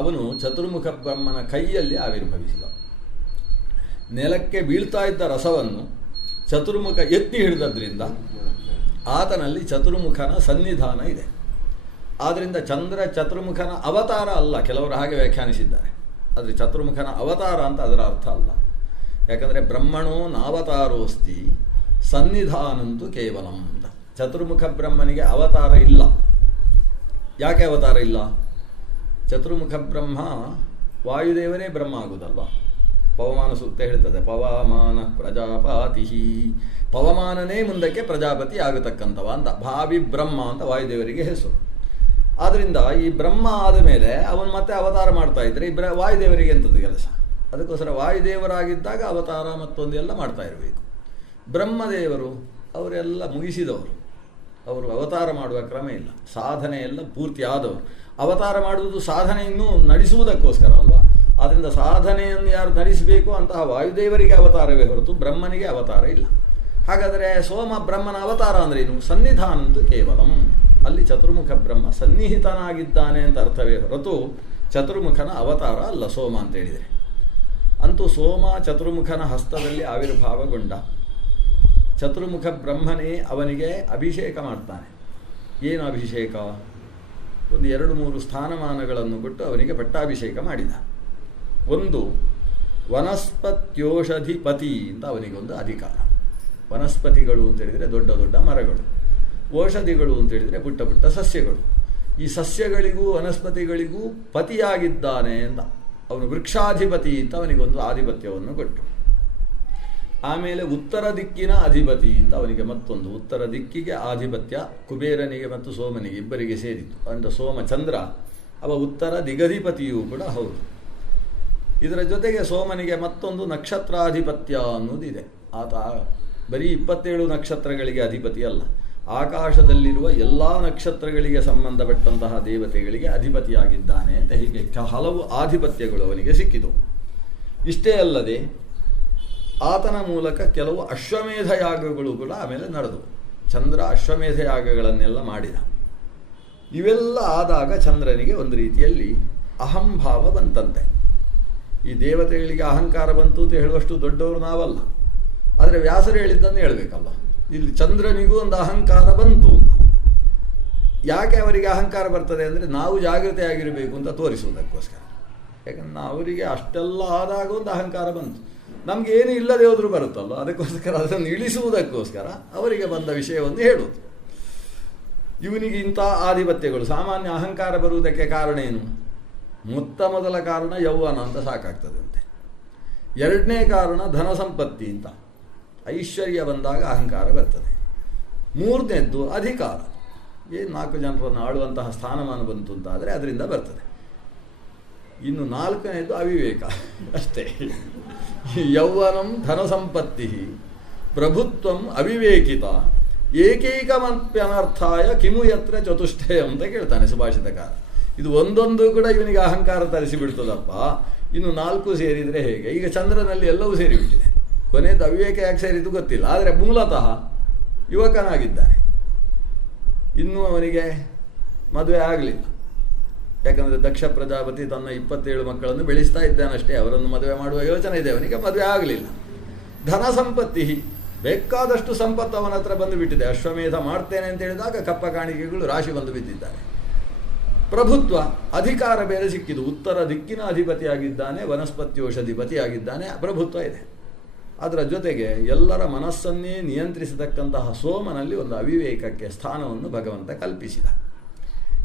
ಅವನು ಚತುರ್ಮುಖ ಬ್ರಹ್ಮನ ಕೈಯಲ್ಲಿ ಆವಿರ್ಭವಿಸಿದ. ನೆಲಕ್ಕೆ ಬೀಳ್ತಾ ಇದ್ದ ರಸವನ್ನು ಚತುರ್ಮುಖ ಎತ್ತಿ ಹಿಡಿದದ್ರಿಂದ ಆತನಲ್ಲಿ ಚತುರ್ಮುಖನ ಸನ್ನಿಧಾನ ಇದೆ. ಆದ್ದರಿಂದ ಚಂದ್ರ ಚತುರ್ಮುಖನ ಅವತಾರ ಅಲ್ಲ, ಕೆಲವರು ಹಾಗೆ ವ್ಯಾಖ್ಯಾನಿಸಿದ್ದಾರೆ. ಆದರೆ ಚತುರ್ಮುಖನ ಅವತಾರ ಅಂತ ಅದರ ಅರ್ಥ ಅಲ್ಲ. ಯಾಕಂದರೆ ಬ್ರಹ್ಮಣೋ ನಾವತಾರೋಸ್ತಿ ಸನ್ನಿಧಾನಂತೂ ಕೇವಲಂ ಅಂತ. ಚತುರ್ಮುಖ ಬ್ರಹ್ಮನಿಗೆ ಅವತಾರ ಇಲ್ಲ. ಯಾಕೆ ಅವತಾರ ಇಲ್ಲ? ಚತುರ್ಮುಖ ಬ್ರಹ್ಮ ವಾಯುದೇವರೇ ಬ್ರಹ್ಮ ಆಗುವುದಲ್ವ. ಪವಮಾನ ಸೂಕ್ತ ಹೇಳ್ತದೆ, ಪವಮಾನ ಪ್ರಜಾಪತಿ, ಪವಮಾನನೇ ಮುಂದಕ್ಕೆ ಪ್ರಜಾಪತಿ ಆಗತಕ್ಕಂಥವ ಅಂತ. ಭಾವಿ ಬ್ರಹ್ಮ ಅಂತ ವಾಯುದೇವರಿಗೆ ಹೆಸರು. ಆದ್ದರಿಂದ ಈ ಬ್ರಹ್ಮ ಆದ ಮೇಲೆ ಅವನು ಮತ್ತೆ ಅವತಾರ ಮಾಡ್ತಾ ಇದ್ರೆ ವಾಯುದೇವರಿಗೆ ಎಂಥದ್ದು ಕೆಲಸ? ಅದಕ್ಕೋಸ್ಕರ ವಾಯುದೇವರಾಗಿದ್ದಾಗ ಅವತಾರ ಮತ್ತೊಂದು ಎಲ್ಲ ಮಾಡ್ತಾ ಇರಬೇಕು. ಬ್ರಹ್ಮದೇವರು ಅವರೆಲ್ಲ ಮುಗಿಸಿದವರು, ಅವರು ಅವತಾರ ಮಾಡುವ ಕ್ರಮ ಇಲ್ಲ. ಸಾಧನೆ ಎಲ್ಲ ಪೂರ್ತಿ ಆದವರು. ಅವತಾರ ಮಾಡುವುದು ಸಾಧನೆಯನ್ನು ನಡೆಸುವುದಕ್ಕೋಸ್ಕರ ಅಲ್ವಾ. ಆದ್ದರಿಂದ ಸಾಧನೆಯನ್ನು ಯಾರು ನಡೆಸಬೇಕು ಅಂತಹ ವಾಯುದೇವರಿಗೆ ಅವತಾರವೇ ಹೊರತು ಬ್ರಹ್ಮನಿಗೆ ಅವತಾರ ಇಲ್ಲ. ಹಾಗಾದರೆ ಸೋಮ ಬ್ರಹ್ಮನ ಅವತಾರ ಅಂದ್ರೇನು? ಸನ್ನಿಧಾನಂತೂ ಕೇವಲಂ. ಅಲ್ಲಿ ಚತುರ್ಮುಖ ಬ್ರಹ್ಮ ಸನ್ನಿಹಿತನಾಗಿದ್ದಾನೆ ಅಂತ ಅರ್ಥವೇ ಹೊರತು ಚತುರ್ಮುಖನ ಅವತಾರ ಅಲ್ಲ ಸೋಮ ಅಂತ ಹೇಳಿದರೆ. ಅಂತೂ ಸೋಮ ಚತುರ್ಮುಖನ ಹಸ್ತದಲ್ಲಿ ಆವಿರ್ಭಾವಗೊಂಡ. ಚತುರ್ಮುಖ ಬ್ರಹ್ಮನೇ ಅವನಿಗೆ ಅಭಿಷೇಕ ಮಾಡ್ತಾನೆ. ಏನು ಅಭಿಷೇಕ? ಒಂದು 2-3 ಸ್ಥಾನಮಾನಗಳನ್ನು ಕೊಟ್ಟು ಅವನಿಗೆ ಪಟ್ಟಾಭಿಷೇಕ ಮಾಡಿದ. ಒಂದು ವನಸ್ಪತ್ಯೋಷಧಿಪತಿ ಅಂತ ಅವನಿಗೊಂದು ಅಧಿಕಾರ. ವನಸ್ಪತಿಗಳು ಅಂತೇಳಿದರೆ ದೊಡ್ಡ ದೊಡ್ಡ ಮರಗಳು, ಔಷಧಿಗಳು ಅಂತೇಳಿದರೆ ಪುಟ್ಟ ಪುಟ್ಟ ಸಸ್ಯಗಳು. ಈ ಸಸ್ಯಗಳಿಗೂ ವನಸ್ಪತಿಗಳಿಗೂ ಪತಿಯಾಗಿದ್ದಾನೆ ಅಂತ. ಅವನು ವೃಕ್ಷಾಧಿಪತಿ ಅಂತ ಅವನಿಗೊಂದು ಆಧಿಪತ್ಯವನ್ನು ಕೊಟ್ಟು. ಆಮೇಲೆ ಉತ್ತರ ದಿಕ್ಕಿನ ಅಧಿಪತಿ ಅಂತ ಅವನಿಗೆ ಮತ್ತೊಂದು. ಉತ್ತರ ದಿಕ್ಕಿಗೆ ಆಧಿಪತ್ಯ ಕುಬೇರನಿಗೆ ಮತ್ತು ಸೋಮನಿಗೆ ಇಬ್ಬರಿಗೆ ಸೇರಿತು. ಅಂದರೆ ಸೋಮಚಂದ್ರ ಅವ ಉತ್ತರ ದಿಗಧಿಪತಿಯೂ ಕೂಡ ಹೌದು. ಇದರ ಜೊತೆಗೆ ಸೋಮನಿಗೆ ಮತ್ತೊಂದು ನಕ್ಷತ್ರಾಧಿಪತ್ಯ ಅನ್ನೋದಿದೆ. ಆತ ಬರೀ 27 ನಕ್ಷತ್ರಗಳಿಗೆ ಅಧಿಪತಿ ಅಲ್ಲ, ಆಕಾಶದಲ್ಲಿರುವ ಎಲ್ಲ ನಕ್ಷತ್ರಗಳಿಗೆ ಸಂಬಂಧಪಟ್ಟಂತಹ ದೇವತೆಗಳಿಗೆ ಅಧಿಪತಿಯಾಗಿದ್ದಾನೆ ಅಂತ. ಹೀಗೆ ಹಲವು ಆಧಿಪತ್ಯಗಳು ಅವನಿಗೆ ಸಿಕ್ಕಿತು. ಇಷ್ಟೇ ಅಲ್ಲದೆ ಆತನ ಮೂಲಕ ಕೆಲವು ಅಶ್ವಮೇಧ ಯಾಗಗಳು ಕೂಡ ಆಮೇಲೆ ನಡೆದವು. ಚಂದ್ರ ಅಶ್ವಮೇಧ ಯಾಗಗಳನ್ನೆಲ್ಲ ಮಾಡಿದ. ಇವೆಲ್ಲ ಆದಾಗ ಚಂದ್ರನಿಗೆ ಒಂದು ರೀತಿಯಲ್ಲಿ ಅಹಂಭಾವ ಬಂತಂತೆ. ಈ ದೇವತೆಗಳಿಗೆ ಅಹಂಕಾರ ಬಂತು ಅಂತ ಹೇಳುವಷ್ಟು ದೊಡ್ಡವರು ನಾವಲ್ಲ. ಆದರೆ ವ್ಯಾಸರು ಹೇಳಿದ್ದನ್ನು ಹೇಳಬೇಕಲ್ಲ. ಇಲ್ಲಿ ಚಂದ್ರನಿಗೂ ಒಂದು ಅಹಂಕಾರ ಬಂತು ಅಂತ. ಯಾಕೆ ಅವರಿಗೆ ಅಹಂಕಾರ ಬರ್ತದೆ ಅಂದರೆ ನಾವು ಜಾಗೃತಿ ಆಗಿರಬೇಕು ಅಂತ ತೋರಿಸುವುದಕ್ಕೋಸ್ಕರ. ಯಾಕಂದ್ರೆ ಅವರಿಗೆ ಅಷ್ಟೆಲ್ಲ ಆದಾಗ ಒಂದು ಅಹಂಕಾರ ಬಂತು. ನಮ್ಗೆ ಏನು ಇಲ್ಲದೆ ಹೋದರೂ ಬರುತ್ತಲ್ಲ, ಅದಕ್ಕೋಸ್ಕರ ಅದನ್ನು ಇಳಿಸುವುದಕ್ಕೋಸ್ಕರ ಅವರಿಗೆ ಬಂದ ವಿಷಯವನ್ನು ಹೇಳುವುದು. ಇವನಿಗೆ ಇಂಥ ಆಧಿಪತ್ಯಗಳು. ಸಾಮಾನ್ಯ ಅಹಂಕಾರ ಬರುವುದಕ್ಕೆ ಕಾರಣ ಏನು? ಮೊದಲ ಕಾರಣ ಯೌವನ ಅಂತ ಸಾಕಾಗ್ತದಂತೆ. ಎರಡನೇ ಕಾರಣ ಧನ ಸಂಪತ್ತಿ ಅಂತ. ಐಶ್ವರ್ಯ ಬಂದಾಗ ಅಹಂಕಾರ ಬರ್ತದೆ. ಮೂರನೇದ್ದು ಅಧಿಕಾರ. 4 ಜನರನ್ನು ಆಳುವಂತಹ ಸ್ಥಾನಮಾನ ಬಂತು ಅಂತ ಆದರೆ ಅದರಿಂದ ಬರ್ತದೆ. ಇನ್ನು 4ನೇದು ಅವಿವೇಕ ಅಷ್ಟೇ. ಯೌವನಂ ಧನ ಸಂಪತ್ತಿ ಪ್ರಭುತ್ವಂ ಅವಿವೇಕಿತ ಏಕೈಕಮಪ್ಯನರ್ಥಾಯ ಕಿಮು ಯತ್ರ ಚತುಷ್ಟಯ ಅಂತ ಕೇಳ್ತಾನೆ ಸುಭಾಷಿತಕಾರ. ಇದು ಒಂದೊಂದು ಕೂಡ ಇವನಿಗೆ ಅಹಂಕಾರ ತರಿಸಿಬಿಡ್ತದಪ್ಪ. ಇನ್ನು 4 ಸೇರಿದರೆ ಹೇಗೆ? ಈಗ ಚಂದ್ರನಲ್ಲಿ ಎಲ್ಲವೂ ಸೇರಿಬಿಟ್ಟಿದೆ. ಕೊನೆಯದು ಅವಿವೇಕ ಯಾಕೆ ಸೇರಿದ್ದು ಗೊತ್ತಿಲ್ಲ. ಆದರೆ ಮೂಲತಃ ಯುವಕನಾಗಿದ್ದಾನೆ. ಇನ್ನೂ ಅವನಿಗೆ ಮದುವೆ ಆಗಲಿಲ್ಲ. ಯಾಕಂದರೆ ದಕ್ಷ ಪ್ರಜಾಪತಿ ತನ್ನ 27 ಮಕ್ಕಳನ್ನು ಬೆಳೆಸ್ತಾ ಇದ್ದಾನಷ್ಟೇ. ಅವರನ್ನು ಮದುವೆ ಮಾಡುವ ಯೋಚನೆ ಇದೆ ಅವನಿಗೆ, ಮದುವೆ ಆಗಲಿಲ್ಲ. ಧನ ಸಂಪತ್ತಿ, ಬೇಕಾದಷ್ಟು ಸಂಪತ್ತು ಅವನ ಹತ್ರ ಬಂದು ಬಿಟ್ಟಿದೆ. ಅಶ್ವಮೇಧ ಮಾಡ್ತೇನೆ ಅಂತ ಹೇಳಿದಾಗ ಕಪ್ಪ ಕಾಣಿಕೆಗಳು ರಾಶಿ ಬಂದು ಬಿದ್ದಿದ್ದಾರೆ. ಪ್ರಭುತ್ವ, ಅಧಿಕಾರ ಬೇರೆ ಸಿಕ್ಕಿದ್ದು. ಉತ್ತರ ದಿಕ್ಕಿನ ಅಧಿಪತಿಯಾಗಿದ್ದಾನೆ, ವನಸ್ಪತ್ಯೋಷಧಿಪತಿಯಾಗಿದ್ದಾನೆ, ಪ್ರಭುತ್ವ ಇದೆ. ಅದರ ಜೊತೆಗೆ ಎಲ್ಲರ ಮನಸ್ಸನ್ನೇ ನಿಯಂತ್ರಿಸತಕ್ಕಂತಹ ಸೋಮನಲ್ಲಿ ಒಂದು ಅವಿವೇಕಕ್ಕೆ ಸ್ಥಾನವನ್ನು ಭಗವಂತ ಕಲ್ಪಿಸಿದ.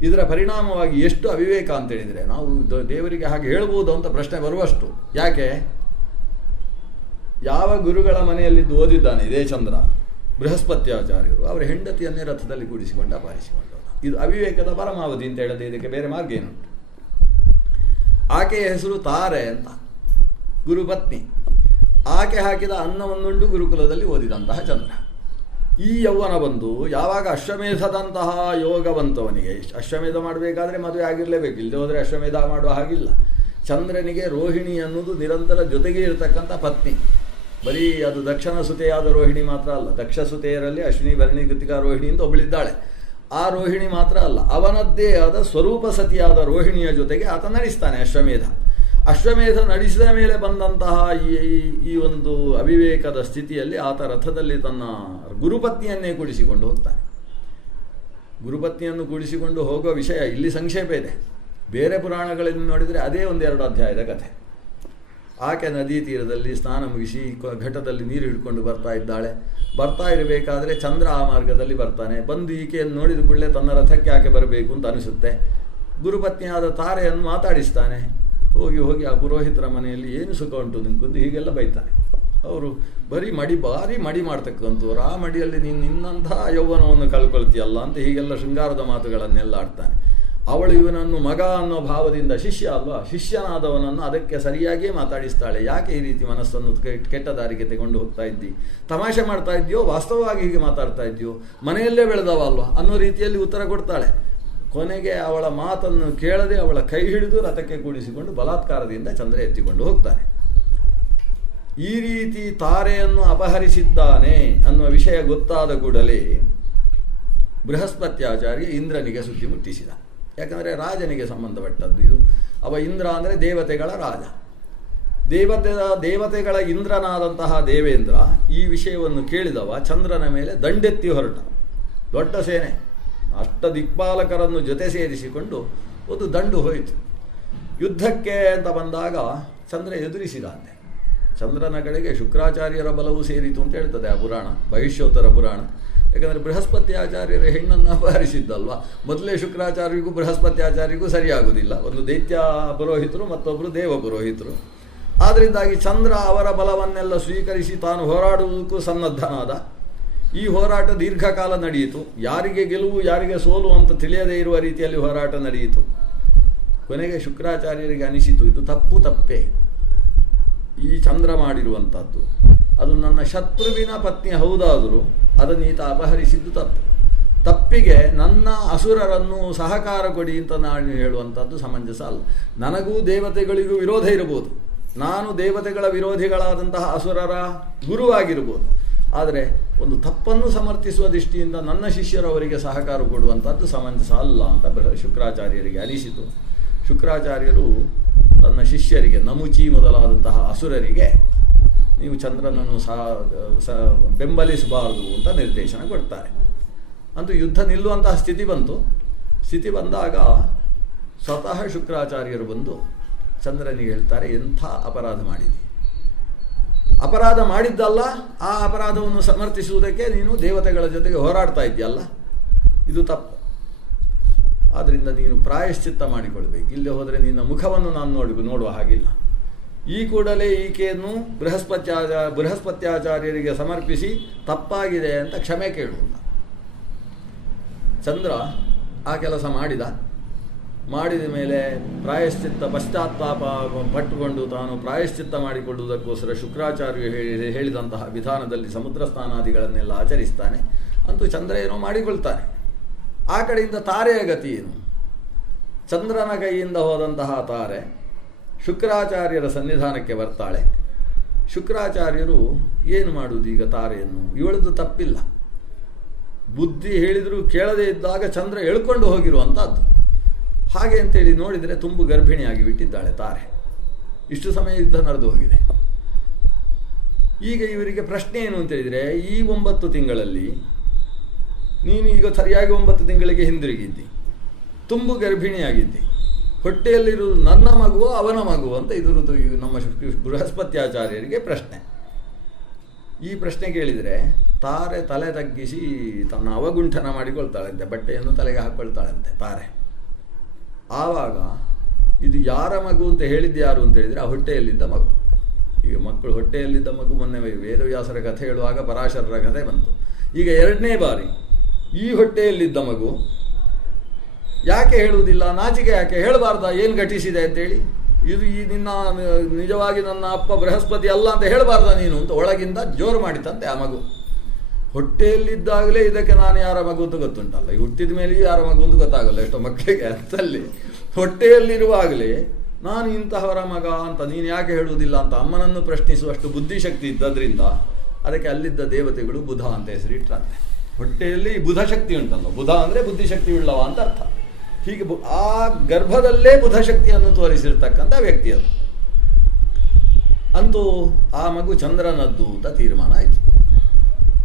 ಇದರ ಪರಿಣಾಮವಾಗಿ ಎಷ್ಟು ಅವಿವೇಕ ಅಂತೇಳಿದರೆ ನಾವು ದೇವರಿಗೆ ಹಾಗೆ ಹೇಳ್ಬೋದು ಅಂತ ಪ್ರಶ್ನೆ ಬರುವಷ್ಟು. ಯಾಕೆ? ಯಾವ ಗುರುಗಳ ಮನೆಯಲ್ಲಿದ್ದು ಓದಿದ್ದಾನೆ ಇದೇ ಚಂದ್ರ, ಬೃಹಸ್ಪತ್ಯಾಚಾರ್ಯರು, ಅವರ ಹೆಂಡತಿಯನ್ನೇ ರಥದಲ್ಲಿ ಕೂಡಿಸಿಕೊಂಡು ಅಪಹರಿಸಿಕೊಂಡರು. ಇದು ಅವಿವೇಕದ ಪರಮಾವಧಿ ಅಂತ ಹೇಳಿದ್ರೆ ಇದಕ್ಕೆ ಬೇರೆ ಮಾರ್ಗ ಏನುಂಟು? ಆಕೆಯ ಹೆಸರು ತಾರೆ ಅಂತ, ಗುರುಪತ್ನಿ. ಆಕೆ ಹಾಕಿದ ಅನ್ನವನ್ನುಂಡು ಗುರುಕುಲದಲ್ಲಿ ಓದಿದಂತಹ ಚಂದ್ರ. ಈ ಯೌವನ ಬಂದು ಯಾವಾಗ ಅಶ್ವಮೇಧದಂತಹ ಯೋಗ ಬಂತವನಿಗೆ, ಅಶ್ವಮೇಧ ಮಾಡಬೇಕಾದ್ರೆ ಮದುವೆ ಆಗಿರಲೇಬೇಕು, ಇಲ್ಲದೆ ಹೋದರೆ ಅಶ್ವಮೇಧ ಮಾಡುವ ಹಾಗಿಲ್ಲ. ಚಂದ್ರನಿಗೆ ರೋಹಿಣಿ ಅನ್ನೋದು ನಿರಂತರ ಜೊತೆಗೆ ಇರತಕ್ಕಂಥ ಪತ್ನಿ. ಬರೀ ಅದು ದಕ್ಷಿಣ ಸುತೆಯಾದ ರೋಹಿಣಿ ಮಾತ್ರ ಅಲ್ಲ, ದಕ್ಷ ಸುತೆಯರಲ್ಲಿ ಅಶ್ವಿನಿ ಭರಣಿ ಕೃತಿಕಾ ರೋಹಿಣಿ ಅಂತ ಒಬ್ಬಳಿದ್ದಾಳೆ. ಆ ರೋಹಿಣಿ ಮಾತ್ರ ಅಲ್ಲ, ಅವನದ್ದೇ ಆದ ಸ್ವರೂಪ ಸತಿಯಾದ ರೋಹಿಣಿಯ ಜೊತೆಗೆ ಆತ ನಡೆಸ್ತಾನೆ ಅಶ್ವಮೇಧ. ಅಶ್ವಮೇಧ ನಡೆಸಿದ ಮೇಲೆ ಬಂದಂತಹ ಈ ಒಂದು ಅವಿವೇಕದ ಸ್ಥಿತಿಯಲ್ಲಿ ಆತ ರಥದಲ್ಲಿ ತನ್ನ ಗುರುಪತ್ನಿಯನ್ನೇ ಕೂಡಿಸಿಕೊಂಡು ಹೋಗ್ತಾನೆ. ಗುರುಪತ್ನಿಯನ್ನು ಕೂಡಿಸಿಕೊಂಡು ಹೋಗುವ ವಿಷಯ ಇಲ್ಲಿ ಸಂಕ್ಷೇಪ ಇದೆ. ಬೇರೆ ಪುರಾಣಗಳಲ್ಲಿ ನೋಡಿದರೆ ಅದೇ ಒಂದೆರಡು ಅಧ್ಯಾಯದ ಕಥೆ. ಆಕೆ ನದಿ ತೀರದಲ್ಲಿ ಸ್ನಾನ ಮುಗಿಸಿ ಘಟದಲ್ಲಿ ನೀರು ಹಿಡ್ಕೊಂಡು ಬರ್ತಾ ಇದ್ದಾಳೆ. ಬರ್ತಾ ಇರಬೇಕಾದ್ರೆ ಚಂದ್ರ ಆ ಮಾರ್ಗದಲ್ಲಿ ಬರ್ತಾನೆ. ಬಂದು ಈಕೆಯನ್ನು ನೋಡಿದ ಕೂಡಲೇ ತನ್ನ ರಥಕ್ಕೆ ಆಕೆ ಬರಬೇಕು ಅಂತ ಅನಿಸುತ್ತೆ. ಗುರುಪತ್ನಿಯಾದ ತಾರೆಯನ್ನು ಮಾತಾಡಿಸ್ತಾನೆ. ಹೋಗಿ ಆ ಪುರೋಹಿತರ ಮನೆಯಲ್ಲಿ ಏನು ಸುಖ ಉಂಟು ನಿಂಕೊಂಡು ಹೀಗೆಲ್ಲ ಬೈತಾನೆ. ಅವರು ಭಾರಿ ಮಡಿ ಮಾಡ್ತಕ್ಕಂಥವ್ರು. ಆ ಮಡಿಯಲ್ಲಿ ನೀನು ನಿನ್ನಂತಹ ಯೌವನವನ್ನು ಕಳ್ಕೊಳ್ತೀಯಲ್ಲ ಅಂತ ಹೀಗೆಲ್ಲ ಶೃಂಗಾರದ ಮಾತುಗಳನ್ನೆಲ್ಲ ಆಡ್ತಾನೆ. ಅವಳು ಇವನನ್ನು ಮಗ ಅನ್ನೋ ಭಾವದಿಂದ, ಶಿಷ್ಯ ಅಲ್ವಾ, ಶಿಷ್ಯನಾದವನನ್ನು ಅದಕ್ಕೆ ಸರಿಯಾಗಿಯೇ ಮಾತಾಡಿಸ್ತಾಳೆ. ಯಾಕೆ ಈ ರೀತಿ ಮನಸ್ಸನ್ನು ಕೆಟ್ಟ ದಾರಿಗೆ ತೆಗೊಂಡು ಹೋಗ್ತಾ ಇದ್ದಿ? ತಮಾಷೆ ಮಾಡ್ತಾ ಇದೆಯೋ, ವಾಸ್ತವವಾಗಿ ಹೀಗೆ ಮಾತಾಡ್ತಾ ಇದೆಯೋ, ಮನೆಯಲ್ಲೇ ಬೆಳೆದವ ಅಲ್ವಾ ಅನ್ನೋ ರೀತಿಯಲ್ಲಿ ಉತ್ತರ ಕೊಡ್ತಾಳೆ. ಕೊನೆಗೆ ಅವಳ ಮಾತನ್ನು ಕೇಳದೆ ಅವಳ ಕೈ ಹಿಡಿದು ರಥಕ್ಕೆ ಕೂಡಿಸಿಕೊಂಡು ಬಲಾತ್ಕಾರದಿಂದ ಚಂದ್ರ ಎತ್ತಿಕೊಂಡು ಹೋಗ್ತಾನೆ. ಈ ರೀತಿ ತಾರೆಯನ್ನು ಅಪಹರಿಸಿದ್ದಾನೆ ಅನ್ನುವ ವಿಷಯ ಗೊತ್ತಾದ ಕೂಡಲೇ ಬೃಹಸ್ಪತ್ಯಾಚಾರ್ಯ ಇಂದ್ರನಿಗೆ ಸುದ್ದಿ ಮುಟ್ಟಿಸಿದ. ಯಾಕಂದರೆ ರಾಜನಿಗೆ ಸಂಬಂಧಪಟ್ಟದ್ದು ಇದು. ಅವ ಇಂದ್ರ ಅಂದರೆ ದೇವತೆಗಳ ರಾಜ. ದೇವತೆಗಳ ಇಂದ್ರನಾದಂತಹ ದೇವೇಂದ್ರ ಈ ವಿಷಯವನ್ನು ಕೇಳಿದವ ಚಂದ್ರನ ಮೇಲೆ ದಂಡೆತ್ತಿ ಹೊರಟ. ದೊಡ್ಡ ಸೇನೆ, ಅಷ್ಟ ದಿಕ್ಪಾಲಕರನ್ನು ಜೊತೆ ಸೇರಿಸಿಕೊಂಡು ಒಂದು ದಂಡು ಹೋಯಿತು. ಯುದ್ಧಕ್ಕೆ ಅಂತ ಬಂದಾಗ ಚಂದ್ರ ಎದುರಿಸಿದಂತೆ. ಚಂದ್ರನ ಕಡೆಗೆ ಶುಕ್ರಾಚಾರ್ಯರ ಬಲವು ಸೇರಿತು ಅಂತ ಹೇಳ್ತದೆ ಆ ಪುರಾಣ, ಭವಿಷ್ಯೋತ್ತರ ಪುರಾಣ. ಯಾಕಂದರೆ ಬೃಹಸ್ಪತ್ಯಾಚಾರ್ಯರ ಹೆಣ್ಣನ್ನು ಅಪಹರಿಸಿದ್ದಲ್ವ. ಮೊದಲೇ ಶುಕ್ರಾಚಾರ್ಯರಿಗೂ ಬೃಹಸ್ಪತ್ಯಾಚಾರ್ಯರಿಗೂ ಸರಿಯಾಗುವುದಿಲ್ಲ. ಒಂದು ದೈತ್ಯ ಪುರೋಹಿತರು, ಮತ್ತೊಬ್ಬರು ದೇವ ಪುರೋಹಿತರು. ಆದ್ದರಿಂದಾಗಿ ಚಂದ್ರ ಅವರ ಬಲವನ್ನೆಲ್ಲ ಸ್ವೀಕರಿಸಿ ತಾನು ಹೋರಾಡುವುದಕ್ಕೂ ಸನ್ನದ್ಧನಾದ. ಈ ಹೋರಾಟ ದೀರ್ಘಕಾಲ ನಡೆಯಿತು. ಯಾರಿಗೆ ಗೆಲುವು ಯಾರಿಗೆ ಸೋಲು ಅಂತ ತಿಳಿಯದೇ ಇರುವ ರೀತಿಯಲ್ಲಿ ಹೋರಾಟ ನಡೆಯಿತು. ಕೊನೆಗೆ ಶುಕ್ರಾಚಾರ್ಯರಿಗೆ ಅನಿಸಿತು, ಇದು ತಪ್ಪೇ, ಈ ಚಂದ್ರ ಮಾಡಿರುವಂಥದ್ದು. ಅದು ನನ್ನ ಶತ್ರುವಿನ ಪತ್ನಿ ಹೌದಾದರೂ ಅದನ್ನು ಈತ ಅಪಹರಿಸಿದ್ದು ತಪ್ಪಿಗೆ ನನ್ನ ಅಸುರರನ್ನು ಸಹಕಾರ ಕೊಡಿ ಅಂತ ನಾನು ಹೇಳುವಂಥದ್ದು ಸಮಂಜಸ ಅಲ್ಲ. ನನಗೂ ದೇವತೆಗಳಿಗೂ ವಿರೋಧ ಇರಬಹುದು, ನಾನು ದೇವತೆಗಳ ವಿರೋಧಿಗಳಾದಂತಹ ಅಸುರರ ಗುರುವಾಗಿರ್ಬೋದು. ಆದರೆ ಒಂದು ತಪ್ಪನ್ನು ಸಮರ್ಥಿಸುವ ದೃಷ್ಟಿಯಿಂದ ನನ್ನ ಶಿಷ್ಯರು ಅವರಿಗೆ ಸಹಕಾರ ಕೊಡುವಂಥದ್ದು ಸಮಂಜಸ ಅಲ್ಲ ಅಂತ ಶುಕ್ರಾಚಾರ್ಯರಿಗೆ ಅನಿಸಿತು. ಶುಕ್ರಾಚಾರ್ಯರು ತನ್ನ ಶಿಷ್ಯರಿಗೆ, ನಮುಚಿ ಮೊದಲಾದಂತಹ ಅಸುರರಿಗೆ, ನೀವು ಚಂದ್ರನನ್ನು ಬೆಂಬಲಿಸಬಾರದು ಅಂತ ನಿರ್ದೇಶನ ಕೊಡ್ತಾರೆ. ಅಂತೂ ಯುದ್ಧ ನಿಲ್ಲುವಂತಹ ಸ್ಥಿತಿ ಬಂತು. ಸ್ಥಿತಿ ಬಂದಾಗ ಸ್ವತಃ ಶುಕ್ರಾಚಾರ್ಯರು ಬಂದು ಚಂದ್ರನಿಗೆ ಹೇಳ್ತಾರೆ, ಎಂಥ ಅಪರಾಧ ಮಾಡಿದಿ, ಅಪರಾಧ ಮಾಡಿದ್ದಲ್ಲ, ಆ ಅಪರಾಧವನ್ನು ಸಮರ್ಥಿಸುವುದಕ್ಕೆ ನೀನು ದೇವತೆಗಳ ಜೊತೆಗೆ ಹೋರಾಡ್ತಾ ಇದ್ದೀಯಲ್ಲ, ಇದು ತಪ್ಪು. ಆದ್ದರಿಂದ ನೀನು ಪ್ರಾಯಶ್ಚಿತ್ತ ಮಾಡಿಕೊಳ್ಬೇಕು. ಇಲ್ಲೇ ಹೋದರೆ ನಿನ್ನ ಮುಖವನ್ನು ನಾನು ನೋಡುವ ಹಾಗಿಲ್ಲ. ಈ ಕೂಡಲೇ ಈಕೆಯನ್ನು ಬೃಹಸ್ಪತ್ಯಾಚಾರ್ಯರಿಗೆ ಸಮರ್ಪಿಸಿ ತಪ್ಪಾಗಿದೆ ಅಂತ ಕ್ಷಮೆ ಕೇಳುವುದು. ಚಂದ್ರ ಆ ಕೆಲಸ ಮಾಡಿದ ಮೇಲೆ ಪ್ರಾಯಶ್ಚಿತ್ತ ಪಶ್ಚಾತ್ತಾಪ ಪಟ್ಟುಕೊಂಡು ತಾನು ಪ್ರಾಯಶ್ಚಿತ್ತ ಮಾಡಿಕೊಳ್ಳುವುದಕ್ಕೋಸ್ಕರ ಶುಕ್ರಾಚಾರ್ಯರು ಹೇಳಿದಂತಹ ವಿಧಾನದಲ್ಲಿ ಸಮುದ್ರ ಸ್ನಾನಾದಿಗಳನ್ನೆಲ್ಲ ಆಚರಿಸ್ತಾನೆ. ಅಂತೂ ಚಂದ್ರ ಏನೋ ಮಾಡಿಕೊಳ್ತಾನೆ. ಆ ಕಡೆಯಿಂದ ತಾರೆಯ ಗತಿ ಏನು? ಚಂದ್ರನ ಕೈಯಿಂದ ಹೋದಂತಹ ತಾರೆ ಶುಕ್ರಾಚಾರ್ಯರ ಸನ್ನಿಧಾನಕ್ಕೆ ಬರ್ತಾಳೆ. ಶುಕ್ರಾಚಾರ್ಯರು ಏನು ಮಾಡುವುದು ಈಗ ತಾರೆಯನ್ನು? ಇವಳದು ತಪ್ಪಿಲ್ಲ, ಬುದ್ಧಿ ಹೇಳಿದರೂ ಕೇಳದೇ ಇದ್ದಾಗ ಚಂದ್ರ ಎಳ್ಕೊಂಡು ಹೋಗಿರುವಂಥದ್ದು. ಹಾಗೆ ಅಂತೇಳಿ ನೋಡಿದರೆ ತುಂಬು ಗರ್ಭಿಣಿಯಾಗಿ ಬಿಟ್ಟಿದ್ದಾಳೆ ತಾರೆ. ಇಷ್ಟು ಸಮಯ ಯುದ್ಧ ನಡೆದು ಹೋಗಿದೆ. ಈಗ ಇವರಿಗೆ ಪ್ರಶ್ನೆ ಏನು ಅಂತೇಳಿದರೆ, ಈ 9 ತಿಂಗಳಲ್ಲಿ ನೀನು ಈಗ ಸರಿಯಾಗಿ 9 ತಿಂಗಳಿಗೆ ಹಿಂದಿರುಗಿದ್ದಿ, ತುಂಬು ಗರ್ಭಿಣಿಯಾಗಿದ್ದಿ, ಹೊಟ್ಟೆಯಲ್ಲಿರುವುದು ನನ್ನ ಮಗುವೋ ಅವನ ಮಗುವೋ ಅಂತ ಇದುವುದು ನಮ್ಮ ಬೃಹಸ್ಪತ್ಯಾಚಾರ್ಯರಿಗೆ ಪ್ರಶ್ನೆ. ಈ ಪ್ರಶ್ನೆ ಕೇಳಿದರೆ ತಾರೆ ತಲೆ ತಗ್ಗಿಸಿ ತನ್ನ ಅವಗುಂಠನ ಮಾಡಿಕೊಳ್ತಾಳಂತೆ, ಬಟ್ಟೆಯನ್ನು ತಲೆಗೆ ಹಾಕ್ಕೊಳ್ತಾಳಂತೆ ತಾರೆ. ಆವಾಗ ಇದು ಯಾರ ಮಗು ಅಂತ ಹೇಳಿದ್ದು ಯಾರು ಅಂತ ಹೇಳಿದರೆ, ಆ ಹೊಟ್ಟೆಯಲ್ಲಿದ್ದ ಮಗು. ಈಗ ಮಕ್ಕಳು ಹೊಟ್ಟೆಯಲ್ಲಿದ್ದ ಮಗು, ಮೊನ್ನೆ ವೇದವ್ಯಾಸರ ಕಥೆ ಹೇಳುವಾಗ ಪರಾಶರರ ಕಥೆ ಬಂತು. ಈಗ 2ನೇ ಬಾರಿ ಈ ಹೊಟ್ಟೆಯಲ್ಲಿದ್ದ ಮಗು. ಯಾಕೆ ಹೇಳುವುದಿಲ್ಲ? ನಾಚಿಕೆ ಯಾಕೆ? ಹೇಳಬಾರ್ದ ಏನು ಘಟಿಸಿದೆ ಅಂತೇಳಿ? ಇದು ಈ ನಿಜವಾಗಿ ನನ್ನ ಅಪ್ಪ ಬೃಹಸ್ಪತಿ ಅಲ್ಲ ಅಂತ ಹೇಳಬಾರ್ದ ನೀನು ಅಂತ ಒಳಗಿಂದ ಜೋರು ಮಾಡಿತಂತೆ ಆ ಮಗು. ಹೊಟ್ಟೆಯಲ್ಲಿದ್ದಾಗಲೇ ಇದಕ್ಕೆ ನಾನು ಯಾರ ಮಗು ಅಂತ ಗೊತ್ತುಂಟಲ್ಲ, ಈ ಹುಟ್ಟಿದ ಮೇಲೆಯೂ ಯಾರ ಮಗು ಅಂತ ಗೊತ್ತಾಗಲ್ಲ ಎಷ್ಟೋ ಮಕ್ಕಳಿಗೆ. ಅಂತಲ್ಲಿ ಹೊಟ್ಟೆಯಲ್ಲಿರುವಾಗಲೇ ನಾನು ಇಂತಹವರ ಮಗ ಅಂತ ನೀನು ಯಾಕೆ ಹೇಳುವುದಿಲ್ಲ ಅಂತ ಅಮ್ಮನನ್ನು ಪ್ರಶ್ನಿಸುವಷ್ಟು ಬುದ್ಧಿಶಕ್ತಿ ಇದ್ದದ್ರಿಂದ ಅದಕ್ಕೆ ಅಲ್ಲಿದ್ದ ದೇವತೆಗಳು ಬುಧ ಅಂತ ಹೆಸರಿಟ್ರಂತೆ. ಹೊಟ್ಟೆಯಲ್ಲಿ ಬುಧ ಶಕ್ತಿ ಉಂಟಲ್ಲ, ಬುಧ ಅಂದರೆ ಬುದ್ಧಿಶಕ್ತಿ ಉಳ್ಳವ ಅಂತ ಅರ್ಥ. ಹೀಗೆ ಆ ಗರ್ಭದಲ್ಲೇ ಬುಧಶಕ್ತಿಯನ್ನು ತೋರಿಸಿರ್ತಕ್ಕಂಥ ವ್ಯಕ್ತಿ ಅದು. ಅಂತೂ ಆ ಮಗು ಚಂದ್ರನದ್ದು ಅಂತ ತೀರ್ಮಾನ ಆಯಿತು.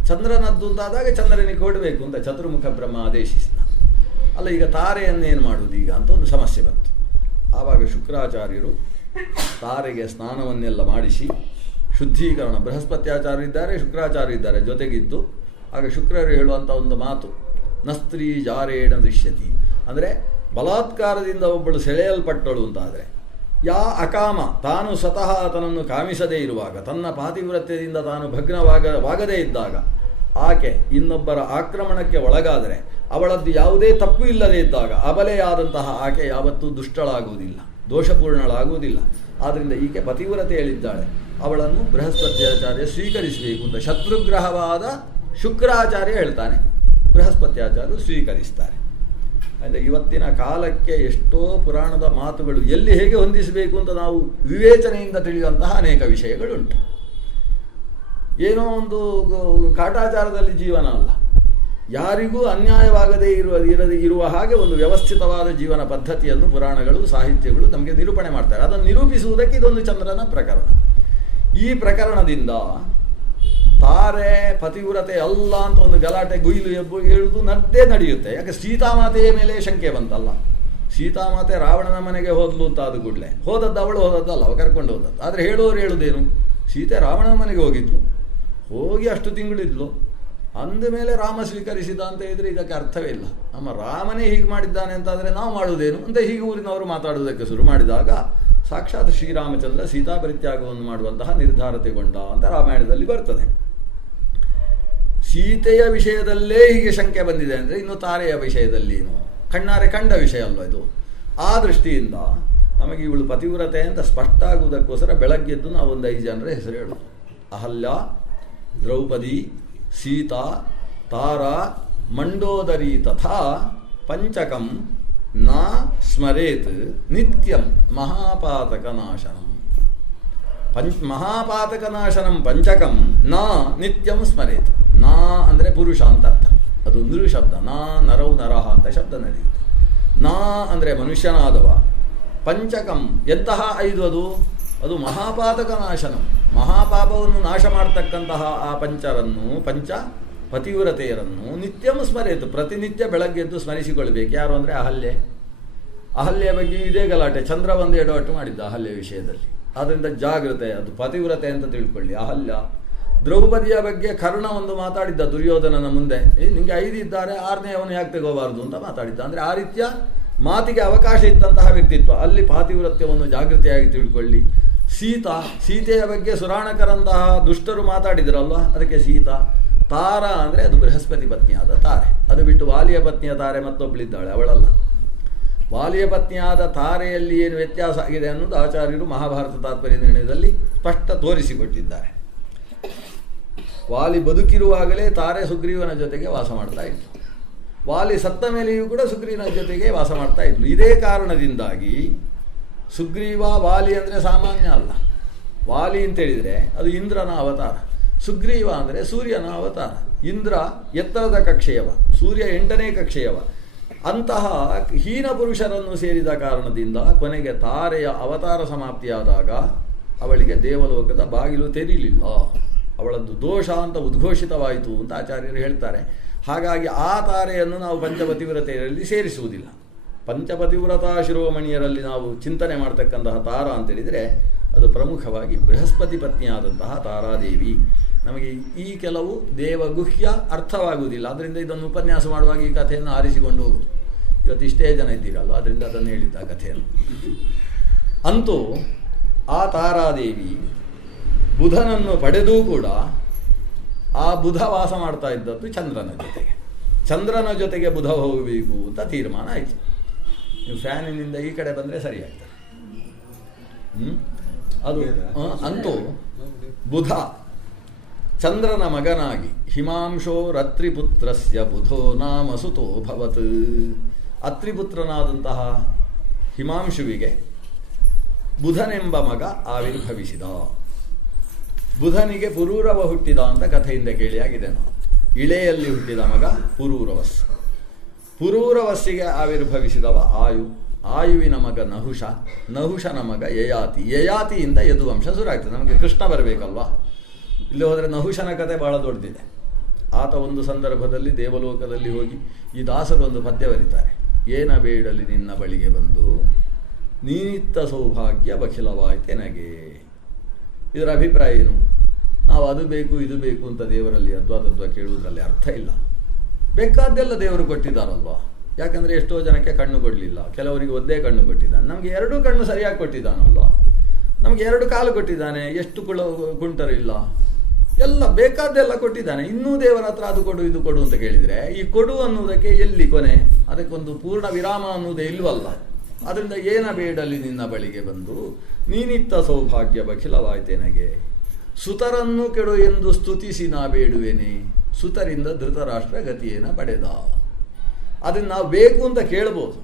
ಚಂದ್ರನದ್ದು ಅಂತಾದಾಗ ಚಂದ್ರನಿಗೆ ಕೊಡಬೇಕು ಅಂತ ಚತುರ್ಮುಖ ಬ್ರಹ್ಮ ಆದೇಶಿಸಿದ. ಅಲ್ಲ, ಈಗ ತಾರೆಯನ್ನೇನು ಮಾಡುವುದು ಈಗ ಅಂತ ಒಂದು ಸಮಸ್ಯೆ ಬಂತು. ಆವಾಗ ಶುಕ್ರಾಚಾರ್ಯರು ತಾರೆಗೆ ಸ್ನಾನವನ್ನೆಲ್ಲ ಮಾಡಿಸಿ ಶುದ್ಧೀಕರಣ, ಬೃಹಸ್ಪತ್ಯಾಚಾರ್ಯ ಇದ್ದಾರೆ, ಶುಕ್ರಾಚಾರ್ಯ ಇದ್ದಾರೆ ಜೊತೆಗಿದ್ದು. ಆಗ ಶುಕ್ರರು ಹೇಳುವಂಥ ಒಂದು ಮಾತು, ನಸ್ತ್ರೀ ಜಾರೇಣ ದೃಶ್ಯತಿ, ಅಂದರೆ ಬಲಾತ್ಕಾರದಿಂದ ಒಬ್ಬಳು ಸೆಳೆಯಲ್ಪಟ್ಟಳು ಅಂತಾದರೆ, ಯಾ ಅಕಾಮ, ತಾನು ಸ್ವತಃ ತನ್ನನ್ನು ಕಾಮಿಸದೇ ಇರುವಾಗ, ತನ್ನ ಪಾತಿವ್ರತ್ಯದಿಂದ ತಾನು ಭಗ್ನವಾಗದೇ ಇದ್ದಾಗ ಆಕೆ ಇನ್ನೊಬ್ಬರ ಆಕ್ರಮಣಕ್ಕೆ ಒಳಗಾದರೆ, ಅವಳದ್ದು ಯಾವುದೇ ತಪ್ಪು ಇಲ್ಲದೇ ಇದ್ದಾಗ ಅಬಲೆಯಾದಂತಹ ಆಕೆ ಯಾವತ್ತೂ ದುಷ್ಟಳಾಗುವುದಿಲ್ಲ, ದೋಷಪೂರ್ಣಳಾಗುವುದಿಲ್ಲ. ಆದ್ದರಿಂದ ಈಕೆ ಪತಿವ್ರತೆ ಹೇಳಿದ್ದಾಳೆ, ಅವಳನ್ನು ಬೃಹಸ್ಪತ್ಯಾಚಾರ್ಯ ಸ್ವೀಕರಿಸಬೇಕು ಅಂತ ಶತ್ರುಗ್ರಹವಾದ ಶುಕ್ರಾಚಾರ್ಯ ಹೇಳ್ತಾನೆ, ಬೃಹಸ್ಪತ್ಯಾಚಾರ್ಯರು ಸ್ವೀಕರಿಸ್ತಾರೆ. ಅಂದರೆ ಇವತ್ತಿನ ಕಾಲಕ್ಕೆ ಎಷ್ಟೋ ಪುರಾಣದ ಮಾತುಗಳು ಎಲ್ಲಿ ಹೇಗೆ ಹೊಂದಿಸಬೇಕು ಅಂತ ನಾವು ವಿವೇಚನೆಯಿಂದ ತಿಳಿಯುವಂತಹ ಅನೇಕ ವಿಷಯಗಳುಂಟು. ಏನೋ ಒಂದು ಕಾಟಾಚಾರದಲ್ಲಿ ಜೀವನ ಅಲ್ಲ, ಯಾರಿಗೂ ಅನ್ಯಾಯವಾಗದೇ ಇರುವ ಹಾಗೆ ಒಂದು ವ್ಯವಸ್ಥಿತವಾದ ಜೀವನ ಪದ್ಧತಿಯನ್ನು ಪುರಾಣಗಳು ಸಾಹಿತ್ಯಗಳು ನಮಗೆ ನಿರೂಪಣೆ ಮಾಡ್ತಾರೆ. ಅದನ್ನು ನಿರೂಪಿಸುವುದಕ್ಕೆ ಇದೊಂದು ಚಂದ್ರನ ಪ್ರಕರಣ. ಈ ಪ್ರಕರಣದಿಂದ ತಾರೆ ಪತಿವ್ರತೆ ಅಲ್ಲ ಅಂತ ಒಂದು ಗಲಾಟೆ ಗುಯಿಲು ಹೇಳುವುದು ನದ್ದೇ ನಡೆಯುತ್ತೆ. ಯಾಕೆ ಸೀತಾಮಾತೆಯ ಮೇಲೆ ಶಂಕೆ ಬಂತಲ್ಲ, ಸೀತಾಮಾತೆ ರಾವಣನ ಮನೆಗೆ ಹೋದ್ಲು ಅಂತ ಆದ ಕೂಡಲೇ ಹೋದದ್ದು ಅವಳು ಹೋದದ್ದಲ್ಲ, ಅವ ಕರ್ಕೊಂಡು ಹೋದದ್ದು. ಆದರೆ ಹೇಳೋರು ಹೇಳುವುದೇನು, ಸೀತೆ ರಾವಣನ ಮನೆಗೆ ಹೋಗಿದ್ಲು, ಹೋಗಿ ಅಷ್ಟು ತಿಂಗಳಿದ್ಲು, ಅಂದಮೇಲೆ ರಾಮ ಸ್ವೀಕರಿಸಿದ ಅಂತ ಹೇಳಿದರೆ ಇದಕ್ಕೆ ಅರ್ಥವೇ ಇಲ್ಲ. ನಮ್ಮ ರಾಮನೇ ಹೀಗೆ ಮಾಡಿದ್ದಾನೆ ಅಂತಾದರೆ ನಾವು ಮಾಡುವುದೇನು ಅಂತ ಹೀಗೆ ಊರಿನವರು ಮಾತಾಡುವುದಕ್ಕೆ ಶುರು ಮಾಡಿದಾಗ ಸಾಕ್ಷಾತ್ ಶ್ರೀರಾಮಚಂದ್ರ ಸೀತಾಪರಿತ್ಯಾಗವನ್ನು ಮಾಡುವಂತಹ ನಿರ್ಧಾರ ತೆಗೊಂಡ ಅಂತ ರಾಮಾಯಣದಲ್ಲಿ ಬರ್ತದೆ. ಸೀತೆಯ ವಿಷಯದಲ್ಲೇ ಹೀಗೆ ಶಂಕೆ ಬಂದಿದೆ ಅಂದರೆ ಇನ್ನು ತಾರೆಯ ವಿಷಯದಲ್ಲೇನು, ಕಣ್ಣಾರೆ ಕಂಡ ವಿಷಯ ಅಲ್ವ ಇದು. ಆ ದೃಷ್ಟಿಯಿಂದ ನಮಗೆ ಇವಳು ಪತಿವ್ರತೆ ಅಂತ ಸ್ಪಷ್ಟ ಆಗುವುದಕ್ಕೋಸ್ಕರ ಬೆಳಗ್ಗೆದ್ದು ನಾವು ಒಂದು 5 ಜನರ ಹೆಸರು ಹೇಳೋದು. ಅಹಲ್ಯ, ದ್ರೌಪದಿ, ಸೀತಾ, ತಾರಾ, ಮಂಡೋದರಿ ತಥಾ ಪಂಚಕಂ ನ ಸ್ಮರೇತ್ ನಿತ್ಯಂ ಮಹಾಪಾತಕನಾಶನಂ. ಮಹಾಪಾತಕನಾಶನಂ ಪಂಚಕಂ ನ ನಿತ್ಯಂ ಸ್ಮರೇತ್. ನಾ ಅಂದರೆ ಪುರುಷ ಅಂತ ಅರ್ಥ, ಅದು ನೃ ಶಬ್ದ, ನಾ ನರೌ ನರಹ ಅಂತ ಶಬ್ದ ನಡೆಯುತ್ತೆ. ನಾ ಅಂದರೆ ಮನುಷ್ಯನಾದವ, ಪಂಚಕಂ ಎಂತಹ 5 ಅದು ಮಹಾಪಾತಕನಾಶನಂ, ಮಹಾಪಾಪವನ್ನು ನಾಶ ಮಾಡತಕ್ಕಂತಹ ಆ ಪಂಚ ಪತಿವ್ರತೆಯರನ್ನು ನಿತ್ಯಂ ಸ್ಮರೇತು, ಪ್ರತಿನಿತ್ಯ ಬೆಳಗ್ಗೆದ್ದು ಸ್ಮರಿಸಿಕೊಳ್ಬೇಕು. ಯಾರು ಅಂದರೆ ಅಹಲ್ಯ ಬಗ್ಗೆ ಇದೇ ಗಲಾಟೆ, ಚಂದ್ರ ಒಂದು ಎಡವಟ್ಟು ಮಾಡಿದ್ದ ಅಹಲ್ಯ ವಿಷಯದಲ್ಲಿ. ಆದ್ದರಿಂದ ಜಾಗ್ರತೆ, ಅದು ಪತಿವ್ರತೆ ಅಂತ ತಿಳ್ಕೊಳ್ಳಿ. ಅಹಲ್ಯ. ದ್ರೌಪದಿಯ ಬಗ್ಗೆ ಕರ್ಣ ಒಂದು ಮಾತಾಡಿದ್ದ ದುರ್ಯೋಧನನ ಮುಂದೆ, ನಿಮಗೆ 5 ಇದ್ದಾರೆ, 6ನೇಯವನು ಯಾಕೆ ತೆಗೋಬಾರ್ದು ಅಂತ ಮಾತಾಡಿದ್ದ. ಅಂದರೆ ಆ ರೀತಿಯ ಮಾತಿಗೆ ಅವಕಾಶ ಇದ್ದಂತಹ ವ್ಯಕ್ತಿತ್ವ. ಅಲ್ಲಿ ಪಾತಿವ್ರತ್ಯವನ್ನು ಜಾಗೃತಿಯಾಗಿ ತಿಳ್ಕೊಳ್ಳಿ. ಸೀತೆಯ ಬಗ್ಗೆ ಸುರಾಣಕರಂತಹ ದುಷ್ಟರು ಮಾತಾಡಿದ್ರಲ್ವ, ಅದಕ್ಕೆ ಸೀತಾ. ತಾರ ಅಂದರೆ ಅದು ಬೃಹಸ್ಪತಿ ಪತ್ನಿಯಾದ ತಾರೆ, ಅದು ಬಿಟ್ಟು ವಾಲಿಯ ಪತ್ನಿಯ ತಾರೆ ಮತ್ತೊಬ್ಬಳಿದ್ದಾಳೆ, ಅವಳಲ್ಲ. ವಾಲಿಯ ಪತ್ನಿಯಾದ ತಾರೆಯಲ್ಲಿ ಏನು ವ್ಯತ್ಯಾಸ ಆಗಿದೆ ಅನ್ನೋದು ಆಚಾರ್ಯರು ಮಹಾಭಾರತ ತಾತ್ಪರ್ಯ ನಿರ್ಣಯದಲ್ಲಿ ಸ್ಪಷ್ಟ ತೋರಿಸಿಕೊಟ್ಟಿದ್ದಾರೆ. ವಾಲಿ ಬದುಕಿರುವಾಗಲೇ ತಾರೆ ಸುಗ್ರೀವನ ಜೊತೆಗೆ ವಾಸ ಮಾಡ್ತಾ ಇತ್ತು, ವಾಲಿ ಸತ್ತ ಮೇಲೆಯೂ ಕೂಡ ಸುಗ್ರೀವನ ಜೊತೆಗೆ ವಾಸ ಮಾಡ್ತಾ ಇತ್ತು. ಇದೇ ಕಾರಣದಿಂದಾಗಿ ಸುಗ್ರೀವ ವಾಲಿ ಅಂದರೆ ಸಾಮಾನ್ಯ ಅಲ್ಲ. ವಾಲಿ ಅಂತೇಳಿದರೆ ಅದು ಇಂದ್ರನ ಅವತಾರ, ಸುಗ್ರೀವ ಅಂದರೆ ಸೂರ್ಯನ ಅವತಾರ. ಇಂದ್ರ ಎತ್ತರದ ಕಕ್ಷೆಯವ, ಸೂರ್ಯ 8ನೇ ಕಕ್ಷೆಯವ. ಅಂತಹ ಹೀನ ಪುರುಷರನ್ನು ಸೇರಿದ ಕಾರಣದಿಂದ ಕೊನೆಗೆ ತಾರೆಯ ಅವತಾರ ಸಮಾಪ್ತಿಯಾದಾಗ ಅವಳಿಗೆ ದೇವಲೋಕದ ಬಾಗಿಲು ತೆರೀಲಿಲ್ಲ, ಅವಳದ್ದು ದೋಷ ಅಂತ ಉದ್ಘೋಷಿತವಾಯಿತು ಅಂತ ಆಚಾರ್ಯರು ಹೇಳ್ತಾರೆ. ಹಾಗಾಗಿ ಆ ತಾರೆಯನ್ನು ನಾವು ಪಂಚಪತಿವ್ರತೆಯರಲ್ಲಿ ಸೇರಿಸುವುದಿಲ್ಲ. ಪಂಚಪತಿವ್ರತಾ ಶಿರೋಮಣಿಯರಲ್ಲಿ ನಾವು ಚಿಂತನೆ ಮಾಡ್ತಕ್ಕಂತಹ ತಾರ ಅಂತೇಳಿದರೆ ಅದು ಪ್ರಮುಖವಾಗಿ ಬೃಹಸ್ಪತಿ ಪತ್ನಿಯಾದಂತಹ ತಾರಾದೇವಿ. ನಮಗೆ ಈ ಕೆಲವು ದೇವಗುಹ್ಯ ಅರ್ಥವಾಗುವುದಿಲ್ಲ, ಅದರಿಂದ ಇದನ್ನು ಉಪನ್ಯಾಸ ಮಾಡುವಾಗ ಈ ಕಥೆಯನ್ನು ಆರಿಸಿಕೊಂಡು ಹೋಗುವುದು. ಇವತ್ತು ಇಷ್ಟೇ ಜನ ಇದ್ದೀರಲ್ವ, ಅದರಿಂದ ಅದನ್ನು ಹೇಳಿದ್ದ ಕಥೆಯನ್ನು. ಅಂತೂ ಆ ತಾರಾದೇವಿ ಬುಧನನ್ನು ಪಡೆದೂ ಕೂಡ ಆ ಬುಧ ವಾಸ ಮಾಡ್ತಾ ಇದ್ದದ್ದು ಚಂದ್ರನ ಜೊತೆಗೆ. ಚಂದ್ರನ ಜೊತೆಗೆ ಬುಧ ಹೋಗಬೇಕು ಅಂತ ತೀರ್ಮಾನ ಆಯಿತು. ನೀವು ಫ್ಯಾನಿನಿಂದ ಈ ಕಡೆ ಬಂದರೆ ಸರಿಯಾಗ್ತದೆ. ಅದು ಅಂತೂ ಬುಧ ಚಂದ್ರನ ಮಗನಾಗಿ ಹಿಮಾಂಶೋ ರತ್ರಿಪುತ್ರಸ್ಯ ಬುಧೋ ನಾಮ ಸುತೋ ಭವತ್. ಅತ್ರಿಪುತ್ರನಾದಂತಹ ಹಿಮಾಂಶುವಿಗೆ ಬುಧನೆಂಬ ಮಗ ಆವಿರ್ಭವಿಸಿದ. ಬುಧನಿಗೆ ಪುರೂರವ ಹುಟ್ಟಿದ ಅಂತ ಕಥೆಯಿಂದ ಕೇಳಿಯಾಗಿದೆ ನಾವು. ಇಳೆಯಲ್ಲಿ ಹುಟ್ಟಿದ ಮಗ ಪುರೂರವಸ್. ಪುರೂರವಸ್ಸಿಗೆ ಆವಿರ್ಭವಿಸಿದವ ಆಯು. ಆಯುವಿನ ಮಗ ನಹುಷ. ನಹುಷನ ಮಗ ಯಯಾತಿ. ಯಯಾತಿಯಿಂದ ಯದುವಂಶ ಶುರುವಾಗ್ತದೆ. ನಮಗೆ ಕೃಷ್ಣ ಬರಬೇಕಲ್ವಾ. ಇಲ್ಲಿ ಹೋದರೆ ನಹುಷನ ಕಥೆ ಬಹಳ ದೊಡ್ಡದಿದೆ. ಆತ ಒಂದು ಸಂದರ್ಭದಲ್ಲಿ ದೇವಲೋಕದಲ್ಲಿ ಹೋಗಿ ಈ ದಾಸರು ಒಂದು ಪದ್ಯ ಬರೀತಾರೆ. ಏನ ಬೇಡಲಿ ನಿನ್ನ ಬಳಿಗೆ ಬಂದು ನೀನಿತ್ತ ಸೌಭಾಗ್ಯ ಬಖಿಲವಾಯ್ತೆನಗೆ. ಇದರ ಅಭಿಪ್ರಾಯ ಏನು? ನಾವು ಅದು ಬೇಕು ಇದು ಬೇಕು ಅಂತ ದೇವರಲ್ಲಿ ಅದ್ವಾತದ್ವ ಕೇಳುವುದರಲ್ಲಿ ಅರ್ಥ ಇಲ್ಲ. ಬೇಕಾದ್ದೆಲ್ಲ ದೇವರು ಕೊಟ್ಟಿದ್ದಾರಲ್ವ. ಯಾಕಂದರೆ ಎಷ್ಟೋ ಜನಕ್ಕೆ ಕಣ್ಣು ಕೊಡಲಿಲ್ಲ, ಕೆಲವರಿಗೆ ಒಂದೇ ಕಣ್ಣು ಕೊಟ್ಟಿದ್ದಾನೆ. ನಮಗೆ 2 ಕಣ್ಣು ಸರಿಯಾಗಿ ಕೊಟ್ಟಿದ್ದಾನಲ್ವ. ನಮಗೆ 2 ಕಾಲು ಕೊಟ್ಟಿದ್ದಾನೆ, ಎಷ್ಟು ಕುಂಟರಿಲ್ಲ, ಎಲ್ಲ ಬೇಕಾದ್ದೆಲ್ಲ ಕೊಟ್ಟಿದ್ದಾನೆ. ಇನ್ನೂ ದೇವರ ಹತ್ರ ಅದು ಕೊಡು ಇದು ಕೊಡು ಅಂತ ಕೇಳಿದರೆ ಈ ಕೊಡು ಅನ್ನುವುದಕ್ಕೆ ಎಲ್ಲಿ ಕೊನೆ? ಅದಕ್ಕೊಂದು ಪೂರ್ಣ ವಿರಾಮ ಅನ್ನುವುದೇ ಇಲ್ವಲ್ಲ. ಅದರಿಂದ ಏನ ಬೇಡಲಿ ನಿನ್ನ ಬಳಿಗೆ ಬಂದು ನೀನಿತ್ತ ಸೌಭಾಗ್ಯ ಬಖಿಲವಾಯ್ತೆನಗೆ. ಸುತರನ್ನು ಕೆಡು ಎಂದು ಸ್ತುತಿಸಿ ನಾ ಬೇಡುವೆನೆ. ಸುತರಿಂದ ಧೃತರಾಷ್ಟ್ರ ಗತಿಯೇನ ಪಡೆದ. ಅದನ್ನು ನಾವು ಬೇಕು ಅಂತ ಕೇಳ್ಬೋದು.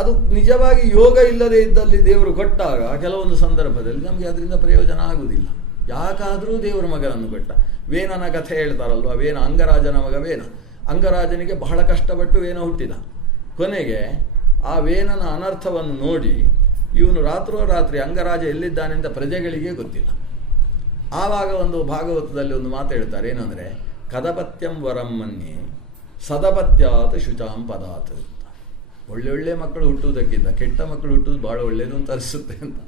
ಅದು ನಿಜವಾಗಿ ಯೋಗ ಇಲ್ಲದೆ ಇದ್ದಲ್ಲಿ ದೇವರು ಕೊಟ್ಟಾಗ ಕೆಲವೊಂದು ಸಂದರ್ಭದಲ್ಲಿ ನಮಗೆ ಅದರಿಂದ ಪ್ರಯೋಜನ ಆಗುವುದಿಲ್ಲ. ಯಾಕಾದರೂ ದೇವರ ಮಗನನ್ನು ಕೊಟ್ಟ. ವೇನನ ಕಥೆ ಹೇಳ್ತಾರಲ್ವ. ವೇನ ಅಂಗರಾಜನ ಮಗ ವೇನ. ಅಂಗರಾಜನಿಗೆ ಬಹಳ ಕಷ್ಟಪಟ್ಟು ವೇನ ಹುಟ್ಟಿದ. ಕೊನೆಗೆ ಆ ವೇನನ ಅನರ್ಥವನ್ನು ನೋಡಿ ಇವನು ರಾತ್ರೋರಾತ್ರಿ ಅಂಗರಾಜ ಎಲ್ಲಿದ್ದಾನೆ ಅಂತ ಪ್ರಜೆಗಳಿಗೆ ಗೊತ್ತಿಲ್ಲ. ಆವಾಗ ಒಂದು ಭಾಗವತದಲ್ಲಿ ಒಂದು ಮಾತು ಹೇಳ್ತಾರೆ. ಏನಂದರೆ ಕದಪತ್ಯಂ ವರಂ ಮನ್ಯೆ ಸದಪತ್ಯಾತ್ ಶುಚಾಂ ಪದಾತ್ ಅಂತ. ಒಳ್ಳೊಳ್ಳೆ ಮಕ್ಕಳು ಹುಟ್ಟುವುದಕ್ಕಿಂತ ಕೆಟ್ಟ ಮಕ್ಕಳು ಹುಟ್ಟುವುದು ಭಾಳ ಒಳ್ಳೆಯದು ಅಂತ ಅನಿಸುತ್ತೆ ಅಂತ.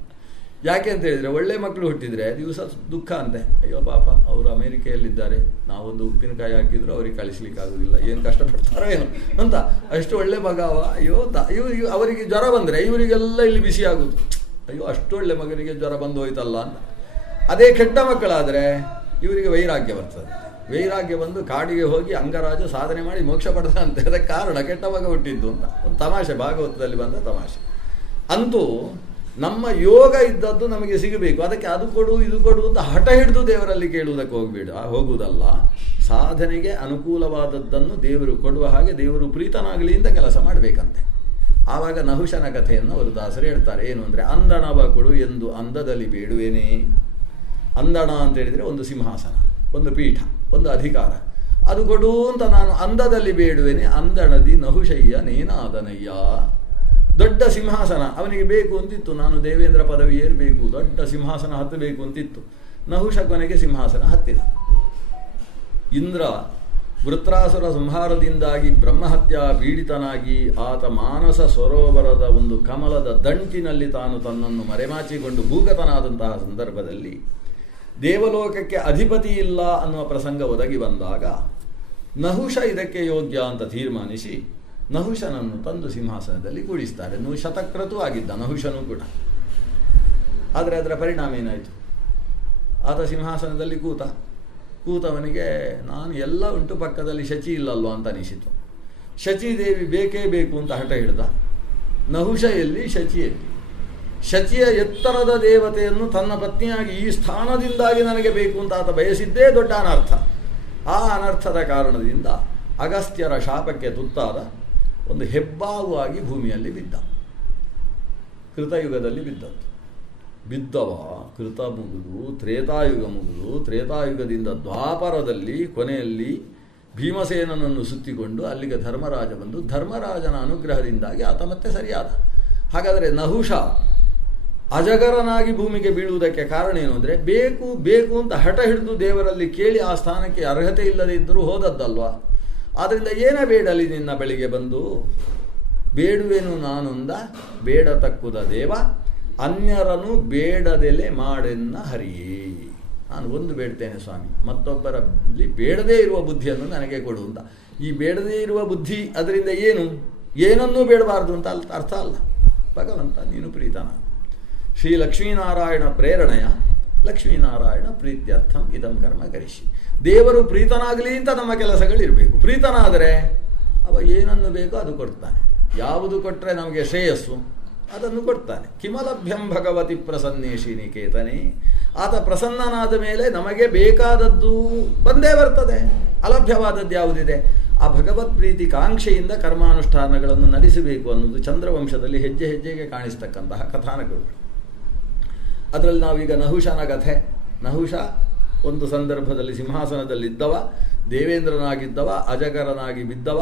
ಯಾಕೆ ಅಂತ ಹೇಳಿದರೆ ಒಳ್ಳೆ ಮಕ್ಕಳು ಹುಟ್ಟಿದರೆ ದಿವಸ ದುಃಖ ಅಂತೆ. ಅಯ್ಯೋ ಪಾಪ ಅವರು ಅಮೇರಿಕೆಯಲ್ಲಿದ್ದಾರೆ, ನಾವೊಂದು ಉಪ್ಪಿನಕಾಯಿ ಹಾಕಿದ್ರು ಅವ್ರಿಗೆ ಕಳಿಸ್ಲಿಕ್ಕಾಗೋದಿಲ್ಲ, ಏನು ಕಷ್ಟಪಡ್ತಾರೋ ಏನೋ ಅಂತ. ಅಷ್ಟು ಒಳ್ಳೆ ಮಗ ಅವ. ಅಯ್ಯೋ ಅವರಿಗೆ ಜ್ವರ ಬಂದರೆ ಇವರಿಗೆಲ್ಲ ಇಲ್ಲಿ ಬಿಸಿ ಆಗೋದು. ಅಯ್ಯೋ ಅಷ್ಟು ಒಳ್ಳೆ ಮಗನಿಗೆ ಜ್ವರ ಬಂದು ಹೋಯ್ತಲ್ಲ ಅಂತ. ಅದೇ ಕೆಟ್ಟ ಮಕ್ಕಳಾದರೆ ಇವರಿಗೆ ವೈರಾಗ್ಯ ಬರ್ತದೆ. ವೈರಾಗ್ಯ ಬಂದು ಕಾಡಿಗೆ ಹೋಗಿ ಅಂಗರಾಜ ಸಾಧನೆ ಮಾಡಿ ಮೋಕ್ಷ ಪಡೆದ ಅಂತ. ಅದಕ್ಕೆ ಕಾರಣ ಕೆಟ್ಟ ಮಗ ಹುಟ್ಟಿದ್ದು ಅಂತ ಒಂದು ತಮಾಷೆ, ಭಾಗವತದಲ್ಲಿ ಬಂದ ತಮಾಷೆ. ಅಂತೂ ನಮ್ಮ ಯೋಗ ಇದ್ದದ್ದು ನಮಗೆ ಸಿಗಬೇಕು. ಅದಕ್ಕೆ ಅದು ಕೊಡು ಇದು ಕೊಡು ಅಂತ ಹಠ ಹಿಡಿದು ದೇವರಲ್ಲಿ ಕೇಳುವುದಕ್ಕೆ ಹೋಗುವುದಲ್ಲ. ಸಾಧನೆಗೆ ಅನುಕೂಲವಾದದ್ದನ್ನು ದೇವರು ಕೊಡುವ ಹಾಗೆ ದೇವರು ಪ್ರೀತನಾಗಲಿ ಅಂತ ಕೆಲಸ ಮಾಡಬೇಕಂತೆ. ಆವಾಗ ನಹುಷನ ಕಥೆಯನ್ನು ಅವರು ದಾಸರು ಹೇಳ್ತಾರೆ. ಏನು ಅಂದರೆ ಅಂದಣವ ಕೊಡು ಎಂದು ಅಂದದಲ್ಲಿ ಬೇಡುವೇನೇ. ಅಂದಣ ಅಂತ ಹೇಳಿದರೆ ಒಂದು ಸಿಂಹಾಸನ, ಒಂದು ಪೀಠ, ಒಂದು ಅಧಿಕಾರ. ಅದು ಕೊಡು ಅಂತ ನಾನು ಅಂದದಲ್ಲಿ ಬೇಡುವೇನೆ. ಅಂದಣದಿ ನಹುಷಯ್ಯ ನೇನಾದನಯ್ಯ. ದೊಡ್ಡ ಸಿಂಹಾಸನ ಅವನಿಗೆ ಬೇಕು ಅಂತಿತ್ತು. ನಾನು ದೇವೇಂದ್ರ ಪದವಿ ಏರಬೇಕು, ದೊಡ್ಡ ಸಿಂಹಾಸನ ಹತ್ತಬೇಕು ಅಂತಿತ್ತು. ನಹುಷ ಕೊನೆಗೆ ಸಿಂಹಾಸನ ಹತ್ತಿದ. ಇಂದ್ರ ವೃತ್ರಾಸುರ ಸಂಹಾರದಿಂದಾಗಿ ಬ್ರಹ್ಮಹತ್ಯಾ ಪೀಡಿತನಾಗಿ ಆತ ಮಾನಸ ಸರೋವರದ ಒಂದು ಕಮಲದ ದಂಟಿನಲ್ಲಿ ತಾನು ತನ್ನನ್ನು ಮರೆಮಾಚಿಕೊಂಡು ಭೂಗತನಾದಂತಹ ಸಂದರ್ಭದಲ್ಲಿ ದೇವಲೋಕಕ್ಕೆ ಅಧಿಪತಿ ಇಲ್ಲ ಅನ್ನುವ ಪ್ರಸಂಗ ಒದಗಿ ಬಂದಾಗ ನಹುಷ ಇದಕ್ಕೆ ಯೋಗ್ಯ ಅಂತ ತೀರ್ಮಾನಿಸಿ ನಹುಷನನ್ನು ತಂದು ಸಿಂಹಾಸನದಲ್ಲಿ ಕೂಡಿಸ್ತಾರೆ. ಶತಕ್ರತು ಆಗಿದ್ದ ನಹುಷನೂ ಕೂಡ. ಆದರೆ ಅದರ ಪರಿಣಾಮ ಏನಾಯಿತು? ಆತ ಸಿಂಹಾಸನದಲ್ಲಿ ಕೂತವನಿಗೆ ನಾನು ಎಲ್ಲ ಉಂಟು, ಪಕ್ಕದಲ್ಲಿ ಶಚಿ ಇಲ್ಲಲ್ವ ಅಂತ ಅನಿಸಿತು. ಶಚಿದೇವಿ ಬೇಕೇ ಬೇಕು ಅಂತ ಹಠ ಹಿಡ್ದ. ನಹುಷ ಎಲ್ಲಿ, ಶಚಿಯಲ್ಲಿ. ಶಚಿಯ ಎತ್ತರದ ದೇವತೆಯನ್ನು ತನ್ನ ಪತ್ನಿಯಾಗಿ ಈ ಸ್ಥಾನದಿಂದಾಗಿ ನನಗೆ ಬೇಕು ಅಂತ ಆತ ಬಯಸಿದ್ದೇ ದೊಡ್ಡ ಅನರ್ಥ. ಆ ಅನರ್ಥದ ಕಾರಣದಿಂದ ಅಗಸ್ತ್ಯರ ಶಾಪಕ್ಕೆ ತುತ್ತಾದ ಒಂದು ಹೆಬ್ಬಾವು ಆಗಿ ಭೂಮಿಯಲ್ಲಿ ಬಿದ್ದ. ಕೃತಯುಗದಲ್ಲಿ ಬಿದ್ದವ ಕೃತ ಮುಗಿದು ತ್ರೇತಾಯುಗ ಮುಗಿದು, ತ್ರೇತಾಯುಗದಿಂದ ದ್ವಾಪರದಲ್ಲಿ ಕೊನೆಯಲ್ಲಿ ಭೀಮಸೇನನನ್ನು ಸುತ್ತಿಕೊಂಡು ಅಲ್ಲಿಗೆ ಧರ್ಮರಾಜ ಬಂದು ಧರ್ಮರಾಜನ ಅನುಗ್ರಹದಿಂದಾಗಿ ಆತ ಮತ್ತೆ ಸರಿಯಾದ. ಹಾಗಾದರೆ ನಹುಷ ಅಜಗರನಾಗಿ ಭೂಮಿಗೆ ಬೀಳುವುದಕ್ಕೆ ಕಾರಣ ಏನು ಅಂದರೆ ಬೇಕು ಬೇಕು ಅಂತ ಹಠ ಹಿಡಿದು ದೇವರಲ್ಲಿ ಕೇಳಿ ಆ ಸ್ಥಾನಕ್ಕೆ ಅರ್ಹತೆ ಇಲ್ಲದೆ ಇದ್ದರೂ ಹೋದದ್ದಲ್ವ. ಆದ್ದರಿಂದ ಏನ ಬೇಡಲಿ ನಿನ್ನ ಬಳಿಗೆ ಬಂದು ಬೇಡುವೆನು ನಾನೊಂದ ಬೇಡತಕ್ಕುದ ದೇವ ಅನ್ಯರನು ಬೇಡದೆಲೆ ಮಾಡೆನ್ನ ಹರಿಯೇ. ನಾನು ಒಂದು ಬೇಡ್ತೇನೆ ಸ್ವಾಮಿ, ಮತ್ತೊಬ್ಬರಲ್ಲಿ ಬೇಡದೇ ಇರುವ ಬುದ್ಧಿಯನ್ನು ನನಗೆ ಕೊಡು ಅಂತ. ಈ ಬೇಡದೇ ಇರುವ ಬುದ್ಧಿ ಅದರಿಂದ ಏನನ್ನೂ ಬೇಡಬಾರ್ದು ಅಂತ ಅರ್ಥ ಅಲ್ಲ. ಭಗವಂತ ನೀನು ಪ್ರೀತನ. ಶ್ರೀ ಲಕ್ಷ್ಮೀನಾರಾಯಣ ಪ್ರೇರಣೆಯ ಲಕ್ಷ್ಮೀನಾರಾಯಣ ಪ್ರೀತ್ಯರ್ಥಂ ಇದಂ ಕರ್ಮ ಕರಿಷಿ. ದೇವರು ಪ್ರೀತನಾಗಲಿ ಅಂತ ನಮ್ಮ ಕೆಲಸಗಳಿರಬೇಕು. ಪ್ರೀತನಾದರೆ ಅವ ಏನನ್ನು ಬೇಕೋ ಅದು ಕೊಡ್ತಾನೆ. ಯಾವುದು ಕೊಟ್ಟರೆ ನಮಗೆ ಶ್ರೇಯಸ್ಸು ಅದನ್ನು ಕೊಡ್ತಾನೆ. ಕಿಮಲಭ್ಯಂ ಭಗವತಿ ಪ್ರಸನ್ನೇಶಿ ನಿಕೇತನೆ. ಆತ ಪ್ರಸನ್ನನಾದ ಮೇಲೆ ನಮಗೆ ಬೇಕಾದದ್ದು ಬಂದೇ ಬರ್ತದೆ. ಅಲಭ್ಯವಾದದ್ದು ಯಾವುದಿದೆ? ಆ ಭಗವತ್ ಪ್ರೀತಿ ಕಾಂಕ್ಷೆಯಿಂದ ಕರ್ಮಾನುಷ್ಠಾನಗಳನ್ನು ನಡೆಸಬೇಕು ಅನ್ನೋದು ಚಂದ್ರವಂಶದಲ್ಲಿ ಹೆಜ್ಜೆ ಹೆಜ್ಜೆಗೆ ಕಾಣಿಸ್ತಕ್ಕಂತಹ ಕಥಾನಕಗಳು. ಅದರಲ್ಲಿ ನಾವೀಗ ನಹುಷನ ಕಥೆ. ನಹುಷ ಒಂದು ಸಂದರ್ಭದಲ್ಲಿ ಸಿಂಹಾಸನದಲ್ಲಿದ್ದವ, ದೇವೇಂದ್ರನಾಗಿದ್ದವ, ಅಜಗರನಾಗಿ ಬಿದ್ದವ.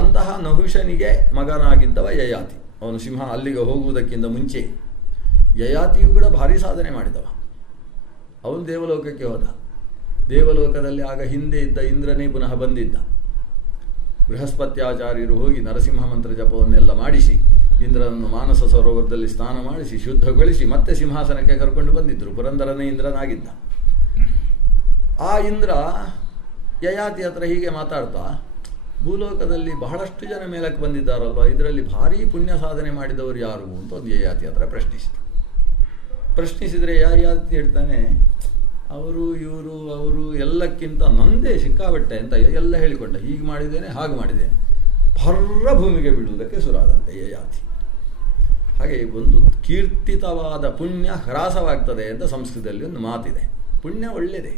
ಅಂತಹ ನಹುಷನಿಗೆ ಮಗನಾಗಿದ್ದವ ಯಯಾತಿ. ಅವನು ಸಿಂಹ ಅಲ್ಲಿಗೆ ಹೋಗುವುದಕ್ಕಿಂತ ಮುಂಚೆ ಯಯಾತಿಯು ಕೂಡ ಭಾರಿ ಸಾಧನೆ ಮಾಡಿದವ. ಅವನು ದೇವಲೋಕಕ್ಕೆ ಹೋದ. ದೇವಲೋಕದಲ್ಲಿ ಆಗ ಹಿಂದೆ ಇದ್ದ ಇಂದ್ರನೇ ಪುನಃ ಬಂದಿದ್ದ. ಬೃಹಸ್ಪತ್ಯಾಚಾರ್ಯರು ಹೋಗಿ ನರಸಿಂಹ ಮಂತ್ರ ಜಪವನ್ನೆಲ್ಲ ಮಾಡಿಸಿ ಇಂದ್ರನನ್ನು ಮಾನಸ ಸರೋವರದಲ್ಲಿ ಸ್ನಾನ ಮಾಡಿಸಿ ಶುದ್ಧಗೊಳಿಸಿ ಮತ್ತೆ ಸಿಂಹಾಸನಕ್ಕೆ ಕರ್ಕೊಂಡು ಬಂದಿದ್ದರು. ಪುರಂದರನೇ ಇಂದ್ರನಾಗಿದ್ದ. ಆ ಇಂದ್ರ ಯಯಾತಿ ಹತ್ರ ಹೀಗೆ ಮಾತಾಡ್ತಾ, ಭೂಲೋಕದಲ್ಲಿ ಬಹಳಷ್ಟು ಜನ ಮೇಲಕ್ಕೆ ಬಂದಿದ್ದಾರಲ್ವ, ಇದರಲ್ಲಿ ಭಾರೀ ಪುಣ್ಯ ಸಾಧನೆ ಮಾಡಿದವರು ಯಾರು ಅಂತ ಒಂದು ಯಯಾತಿ ಹತ್ರ ಪ್ರಶ್ನಿಸಿದರೆ ಯಯಾತಿ ಹೇಳ್ತಾನೆ, ಅವರು ಇವರು ಅವರು ಎಲ್ಲಕ್ಕಿಂತ ನಂದೇ ಸಿಕ್ಕಾಬಟ್ಟೆ ಅಂತ ಎಲ್ಲ ಹೇಳಿಕೊಂಡ. ಹೀಗೆ ಮಾಡಿದ್ದೇನೆ, ಹಾಗೆ ಮಾಡಿದ್ದೇನೆ. ಭರ್ರ ಭೂಮಿಗೆ ಬೀಳುವುದಕ್ಕೆ ಸುರಾದಂತೆ ಯಯಾತಿ. ಹಾಗೆ ಒಂದು ಕೀರ್ತಿತವಾದ ಪುಣ್ಯ ಹ್ರಾಸವಾಗ್ತದೆ ಅಂತ ಸಂಸ್ಕೃತದಲ್ಲಿ ಒಂದು ಮಾತಿದೆ. ಪುಣ್ಯ ಒಳ್ಳೆಯದೇ,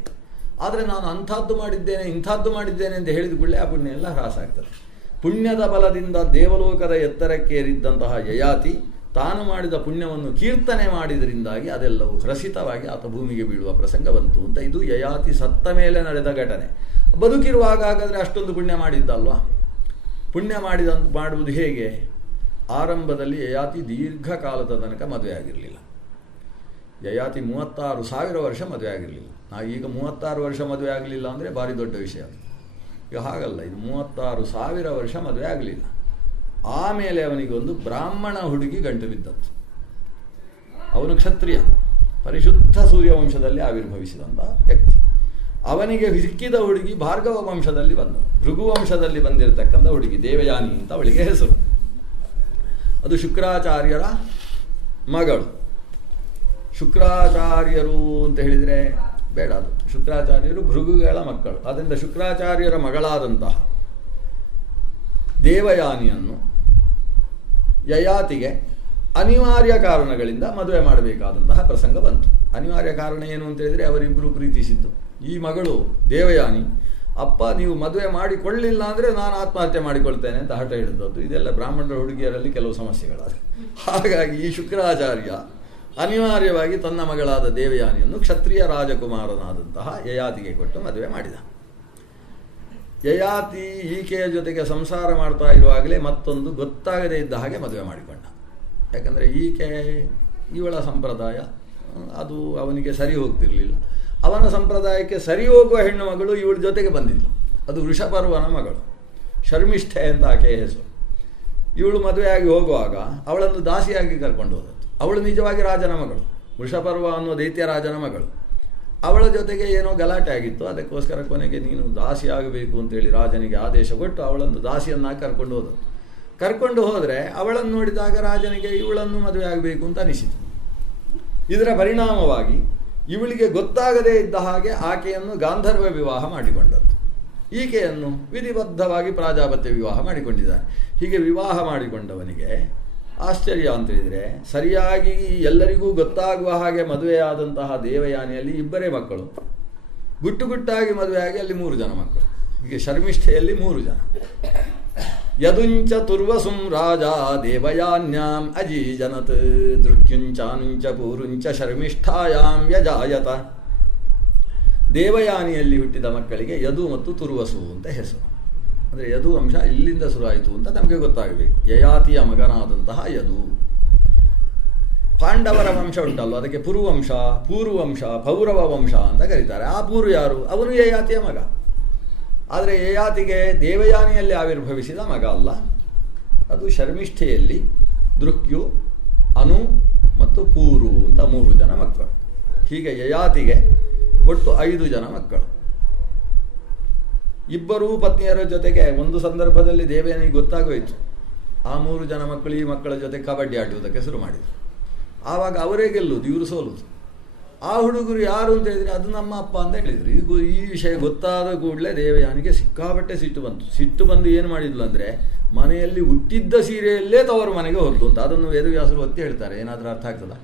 ಆದರೆ ನಾನು ಅಂಥದ್ದು ಮಾಡಿದ್ದೇನೆ ಇಂಥದ್ದು ಮಾಡಿದ್ದೇನೆ ಅಂತ ಹೇಳಿದ ಕೂಡಲೇ ಆ ಪುಣ್ಯ ಎಲ್ಲ ಹ್ರಾಸ ಆಗ್ತದೆ. ಪುಣ್ಯದ ಬಲದಿಂದ ದೇವಲೋಕದ ಎತ್ತರಕ್ಕೇರಿದ್ದಂತಹ ಯಯಾತಿ ತಾನು ಮಾಡಿದ ಪುಣ್ಯವನ್ನು ಕೀರ್ತನೆ ಮಾಡಿದರಿಂದಾಗಿ ಅದೆಲ್ಲವೂ ಹ್ರಸಿತವಾಗಿ ಆತ ಭೂಮಿಗೆ ಬೀಳುವ ಪ್ರಸಂಗ ಬಂತು ಅಂತ. ಇದು ಯಯಾತಿ ಸತ್ತ ಮೇಲೆ ನಡೆದ ಘಟನೆ. ಬದುಕಿರುವಾಗ ಹಾಗಾದರೆ ಅಷ್ಟೊಂದು ಪುಣ್ಯ ಮಾಡಿದ್ದಲ್ವಾ? ಪುಣ್ಯ ಮಾಡುವುದು ಹೇಗೆ? ಆರಂಭದಲ್ಲಿ ಯಯಾತಿ ದೀರ್ಘಕಾಲದ ತನಕ ಮದುವೆ ಆಗಿರಲಿಲ್ಲ. ಯಯಾತಿ 36,000 ವರ್ಷ ಮದುವೆ ಆಗಿರಲಿಲ್ಲ. ಈಗ 36 ವರ್ಷ ಮದುವೆ ಆಗಲಿಲ್ಲ ಅಂದರೆ ಭಾರಿ ದೊಡ್ಡ ವಿಷಯ. ಈಗ ಹಾಗಲ್ಲ, ಇದು 36,000 ವರ್ಷ ಮದುವೆ ಆಗಲಿಲ್ಲ. ಆಮೇಲೆ ಅವನಿಗೆ ಒಂದು ಬ್ರಾಹ್ಮಣ ಹುಡುಗಿ ಗಂಟು ಬಿದ್ದದ್ದು. ಅವನು ಕ್ಷತ್ರಿಯ, ಪರಿಶುದ್ಧ ಸೂರ್ಯವಂಶದಲ್ಲಿ ಆವಿರ್ಭವಿಸಿದಂಥ ವ್ಯಕ್ತಿ. ಅವನಿಗೆ ಸಿಕ್ಕಿದ ಹುಡುಗಿ ಭಾರ್ಗವ ವಂಶದಲ್ಲಿ ಬಂದಳು. ಭೃಗುವಂಶದಲ್ಲಿ ಬಂದಿರತಕ್ಕಂಥ ಹುಡುಗಿ ದೇವಯಾನಿ ಅಂತ ಅವಳಿಗೆ ಹೆಸರು. ಅದು ಶುಕ್ರಾಚಾರ್ಯರ ಮಗಳು. ಶುಕ್ರಾಚಾರ್ಯರು ಅಂತ ಹೇಳಿದರೆ ಬೇಡ, ಅದು ಶುಕ್ರಾಚಾರ್ಯರು ಭೃಗುಗಳ ಮಕ್ಕಳು. ಆದ್ದರಿಂದ ಶುಕ್ರಾಚಾರ್ಯರ ಮಗಳಾದಂತಹ ದೇವಯಾನಿಯನ್ನು ಯಯಾತಿಗೆ ಅನಿವಾರ್ಯ ಕಾರಣಗಳಿಂದ ಮದುವೆ ಮಾಡಬೇಕಾದಂತಹ ಪ್ರಸಂಗ ಬಂತು. ಅನಿವಾರ್ಯ ಕಾರಣ ಏನು ಅಂತ ಹೇಳಿದರೆ, ಅವರಿಬ್ಬರು ಪ್ರೀತಿಸಿದ್ದು. ಈ ಮಗಳು ದೇವಯಾನಿ, ಅಪ್ಪ ನೀವು ಮದುವೆ ಮಾಡಿಕೊಳ್ಳಿಲ್ಲ ಅಂದರೆ ನಾನು ಆತ್ಮಹತ್ಯೆ ಮಾಡಿಕೊಳ್ತೇನೆ ಅಂತ ಹಠ ಹಿಡಿದದ್ದು. ಇದೆಲ್ಲ ಬ್ರಾಹ್ಮಣರ ಹುಡುಗಿಯರಲ್ಲಿ ಕೆಲವು ಸಮಸ್ಯೆಗಳಾದ. ಹಾಗಾಗಿ ಈ ಶುಕ್ರಾಚಾರ್ಯ ಅನಿವಾರ್ಯವಾಗಿ ತನ್ನ ಮಗಳಾದ ದೇವಯಾನಿಯನ್ನು ಕ್ಷತ್ರಿಯ ರಾಜಕುಮಾರನಾದಂತಹ ಯಯಾತಿಗೆ ಕೊಟ್ಟು ಮದುವೆ ಮಾಡಿದ. ಯಯಾತಿ ಈಕೆಯ ಜೊತೆಗೆ ಸಂಸಾರ ಮಾಡ್ತಾ ಇರುವಾಗಲೇ ಮತ್ತೊಂದು ಗೊತ್ತಾಗದೇ ಇದ್ದ ಹಾಗೆ ಮದುವೆ ಮಾಡಿಕೊಂಡ. ಯಾಕಂದರೆ ಇವಳ ಸಂಪ್ರದಾಯ ಅದು ಅವನಿಗೆ ಸರಿ ಹೋಗ್ತಿರಲಿಲ್ಲ. ಅವನ ಸಂಪ್ರದಾಯಕ್ಕೆ ಸರಿ ಹೋಗುವ ಹೆಣ್ಣು ಮಗಳು ಇವಳ ಜೊತೆಗೆ ಬಂದಿದ್ಲು. ಅದು ವೃಷಪರ್ವನ ಮಗಳು, ಶರ್ಮಿಷ್ಠೆ ಅಂತ ಆಕೆಯ ಹೆಸರು. ಇವಳು ಮದುವೆಯಾಗಿ ಹೋಗುವಾಗ ಅವಳನ್ನು ದಾಸಿಯಾಗಿ ಕರ್ಕೊಂಡು ಹೋದದ್ದು. ಅವಳು ನಿಜವಾಗಿ ರಾಜನ ಮಗಳು, ವೃಷಪರ್ವ ಅನ್ನೋ ದೈತ್ಯ ರಾಜನ ಮಗಳು. ಅವಳ ಜೊತೆಗೆ ಏನೋ ಗಲಾಟೆ ಆಗಿತ್ತು. ಅದಕ್ಕೋಸ್ಕರ ಕೊನೆಗೆ ನೀನು ದಾಸಿ ಆಗಬೇಕು ಅಂತೇಳಿ ರಾಜನಿಗೆ ಆದೇಶ ಕೊಟ್ಟು ಅವಳನ್ನು ದಾಸಿಯನ್ನಾಗಿ ಕರ್ಕೊಂಡು ಹೋದದ್ದು. ಕರ್ಕೊಂಡು ಹೋದರೆ ಅವಳನ್ನು ನೋಡಿದಾಗ ರಾಜನಿಗೆ ಇವಳನ್ನು ಮದುವೆ ಆಗಬೇಕು ಅಂತ ಅನಿಸಿತು. ಇದರ ಪರಿಣಾಮವಾಗಿ ಇವಳಿಗೆ ಗೊತ್ತಾಗದೇ ಇದ್ದ ಹಾಗೆ ಆಕೆಯನ್ನು ಗಾಂಧರ್ವ ವಿವಾಹ ಮಾಡಿಕೊಂಡದ್ದು. ಈಕೆಯನ್ನು ವಿಧಿಬದ್ಧವಾಗಿ ಪ್ರಾಜಾಪತ್ಯ ವಿವಾಹ ಮಾಡಿಕೊಂಡಿದ್ದಾನೆ. ಹೀಗೆ ವಿವಾಹ ಮಾಡಿಕೊಂಡವನಿಗೆ ಆಶ್ಚರ್ಯ ಅಂತ ಹೇಳಿದರೆ, ಸರಿಯಾಗಿ ಎಲ್ಲರಿಗೂ ಗೊತ್ತಾಗುವ ಹಾಗೆ ಮದುವೆಯಾದಂತಹ ದೇವಯಾನಿಯಲ್ಲಿ ಇಬ್ಬರೇ ಮಕ್ಕಳು, ಗುಟ್ಟು ಗುಟ್ಟಾಗಿ ಮದುವೆಯಾಗಿ ಅಲ್ಲಿ 3 ಜನ ಮಕ್ಕಳು. ಹೀಗೆ ಶರ್ಮಿಷ್ಠೆಯಲ್ಲಿ 3 ಜನ. ಯದುಂಚ ತುರ್ವಸುಂ ರಾಜ ದೇವಯಾನ್ಯಾಂ ಅಜೀಜನತ್ ದೃಕ್ಯುಂಚಾನುಂಚ ಪೂರುಂಚ ಶರ್ಮಿಷ್ಠಾಯಾಂ ಯಜಾಯತ. ದೇವಯಾನಿಯಲ್ಲಿ ಹುಟ್ಟಿದ ಮಕ್ಕಳಿಗೆ ಯದು ಮತ್ತು ತುರ್ವಸು ಅಂತ ಹೆಸರು. ಅಂದರೆ ಯದು ವಂಶ ಇಲ್ಲಿಂದ ಶುರುವಾಯಿತು ಅಂತ ನಮಗೆ ಗೊತ್ತಾಗಬೇಕು. ಯಯಾತಿಯ ಮಗನಾದಂತಹ ಯದು. ಪಾಂಡವರ ವಂಶ ಉಂಟಲ್ಲ, ಅದಕ್ಕೆ ಪುರುವಂಶ, ಪೂರ್ವಂಶ, ಪೌರವ ವಂಶ ಅಂತ ಕರೀತಾರೆ. ಆ ಪೂರು ಯಾರು? ಅವನು ಯಯಾತಿಯ ಮಗ. ಆದರೆ ಯಯಾತಿಗೆ ದೇವಯಾನಿಯಲ್ಲಿ ಆವಿರ್ಭವಿಸಿದ ಮಗ ಅಲ್ಲ, ಅದು ಶರ್ಮಿಷ್ಠೆಯಲ್ಲಿ ದೃಕ್ಯು, ಅನು ಮತ್ತು ಪೂರು ಅಂತ 3 ಜನ ಮಕ್ಕಳು. ಹೀಗೆ ಯಯಾತಿಗೆ ಒಟ್ಟು 5 ಜನ ಮಕ್ಕಳು. ಇಬ್ಬರೂ ಪತ್ನಿಯರ ಜೊತೆಗೆ ಒಂದು ಸಂದರ್ಭದಲ್ಲಿ ದೇವಯಾನಿಗೆ ಗೊತ್ತಾಗೋಯಿತು. ಆ 3 ಜನ ಮಕ್ಕಳು ಈ ಮಕ್ಕಳ ಜೊತೆ ಕಬಡ್ಡಿ ಆಡುವುದಕ್ಕೆ ಶುರು ಮಾಡಿದರು. ಆವಾಗ ಅವರೇ ಗೆಲ್ಲುವುದು, ಇವರು ಸೋಲುವುದು. ಆ ಹುಡುಗರು ಯಾರು ಅಂತ ಹೇಳಿದರೆ ಅದು ನಮ್ಮ ಅಪ್ಪ ಅಂತ ಹೇಳಿದರು. ಈ ವಿಷಯ ಗೊತ್ತಾದ ಕೂಡಲೇ ದೇವಯಾನಿಗೆ ಸಿಕ್ಕಾಬಟ್ಟೆ ಸಿಟ್ಟು ಬಂತು. ಸಿಟ್ಟು ಬಂದು ಏನು ಮಾಡಿದ್ಲು ಅಂದರೆ, ಮನೆಯಲ್ಲಿ ಹುಟ್ಟಿದ್ದ ಸೀರೆಯಲ್ಲೇ ತವರು ಮನೆಗೆ ಹೋದ್ದು ಅಂತ. ಅದನ್ನು ವೇದವ್ಯಾಸರು ಒತ್ತಿ ಹೇಳ್ತಾರೆ. ಏನಾದರೂ ಅರ್ಥ ಆಗ್ತದ?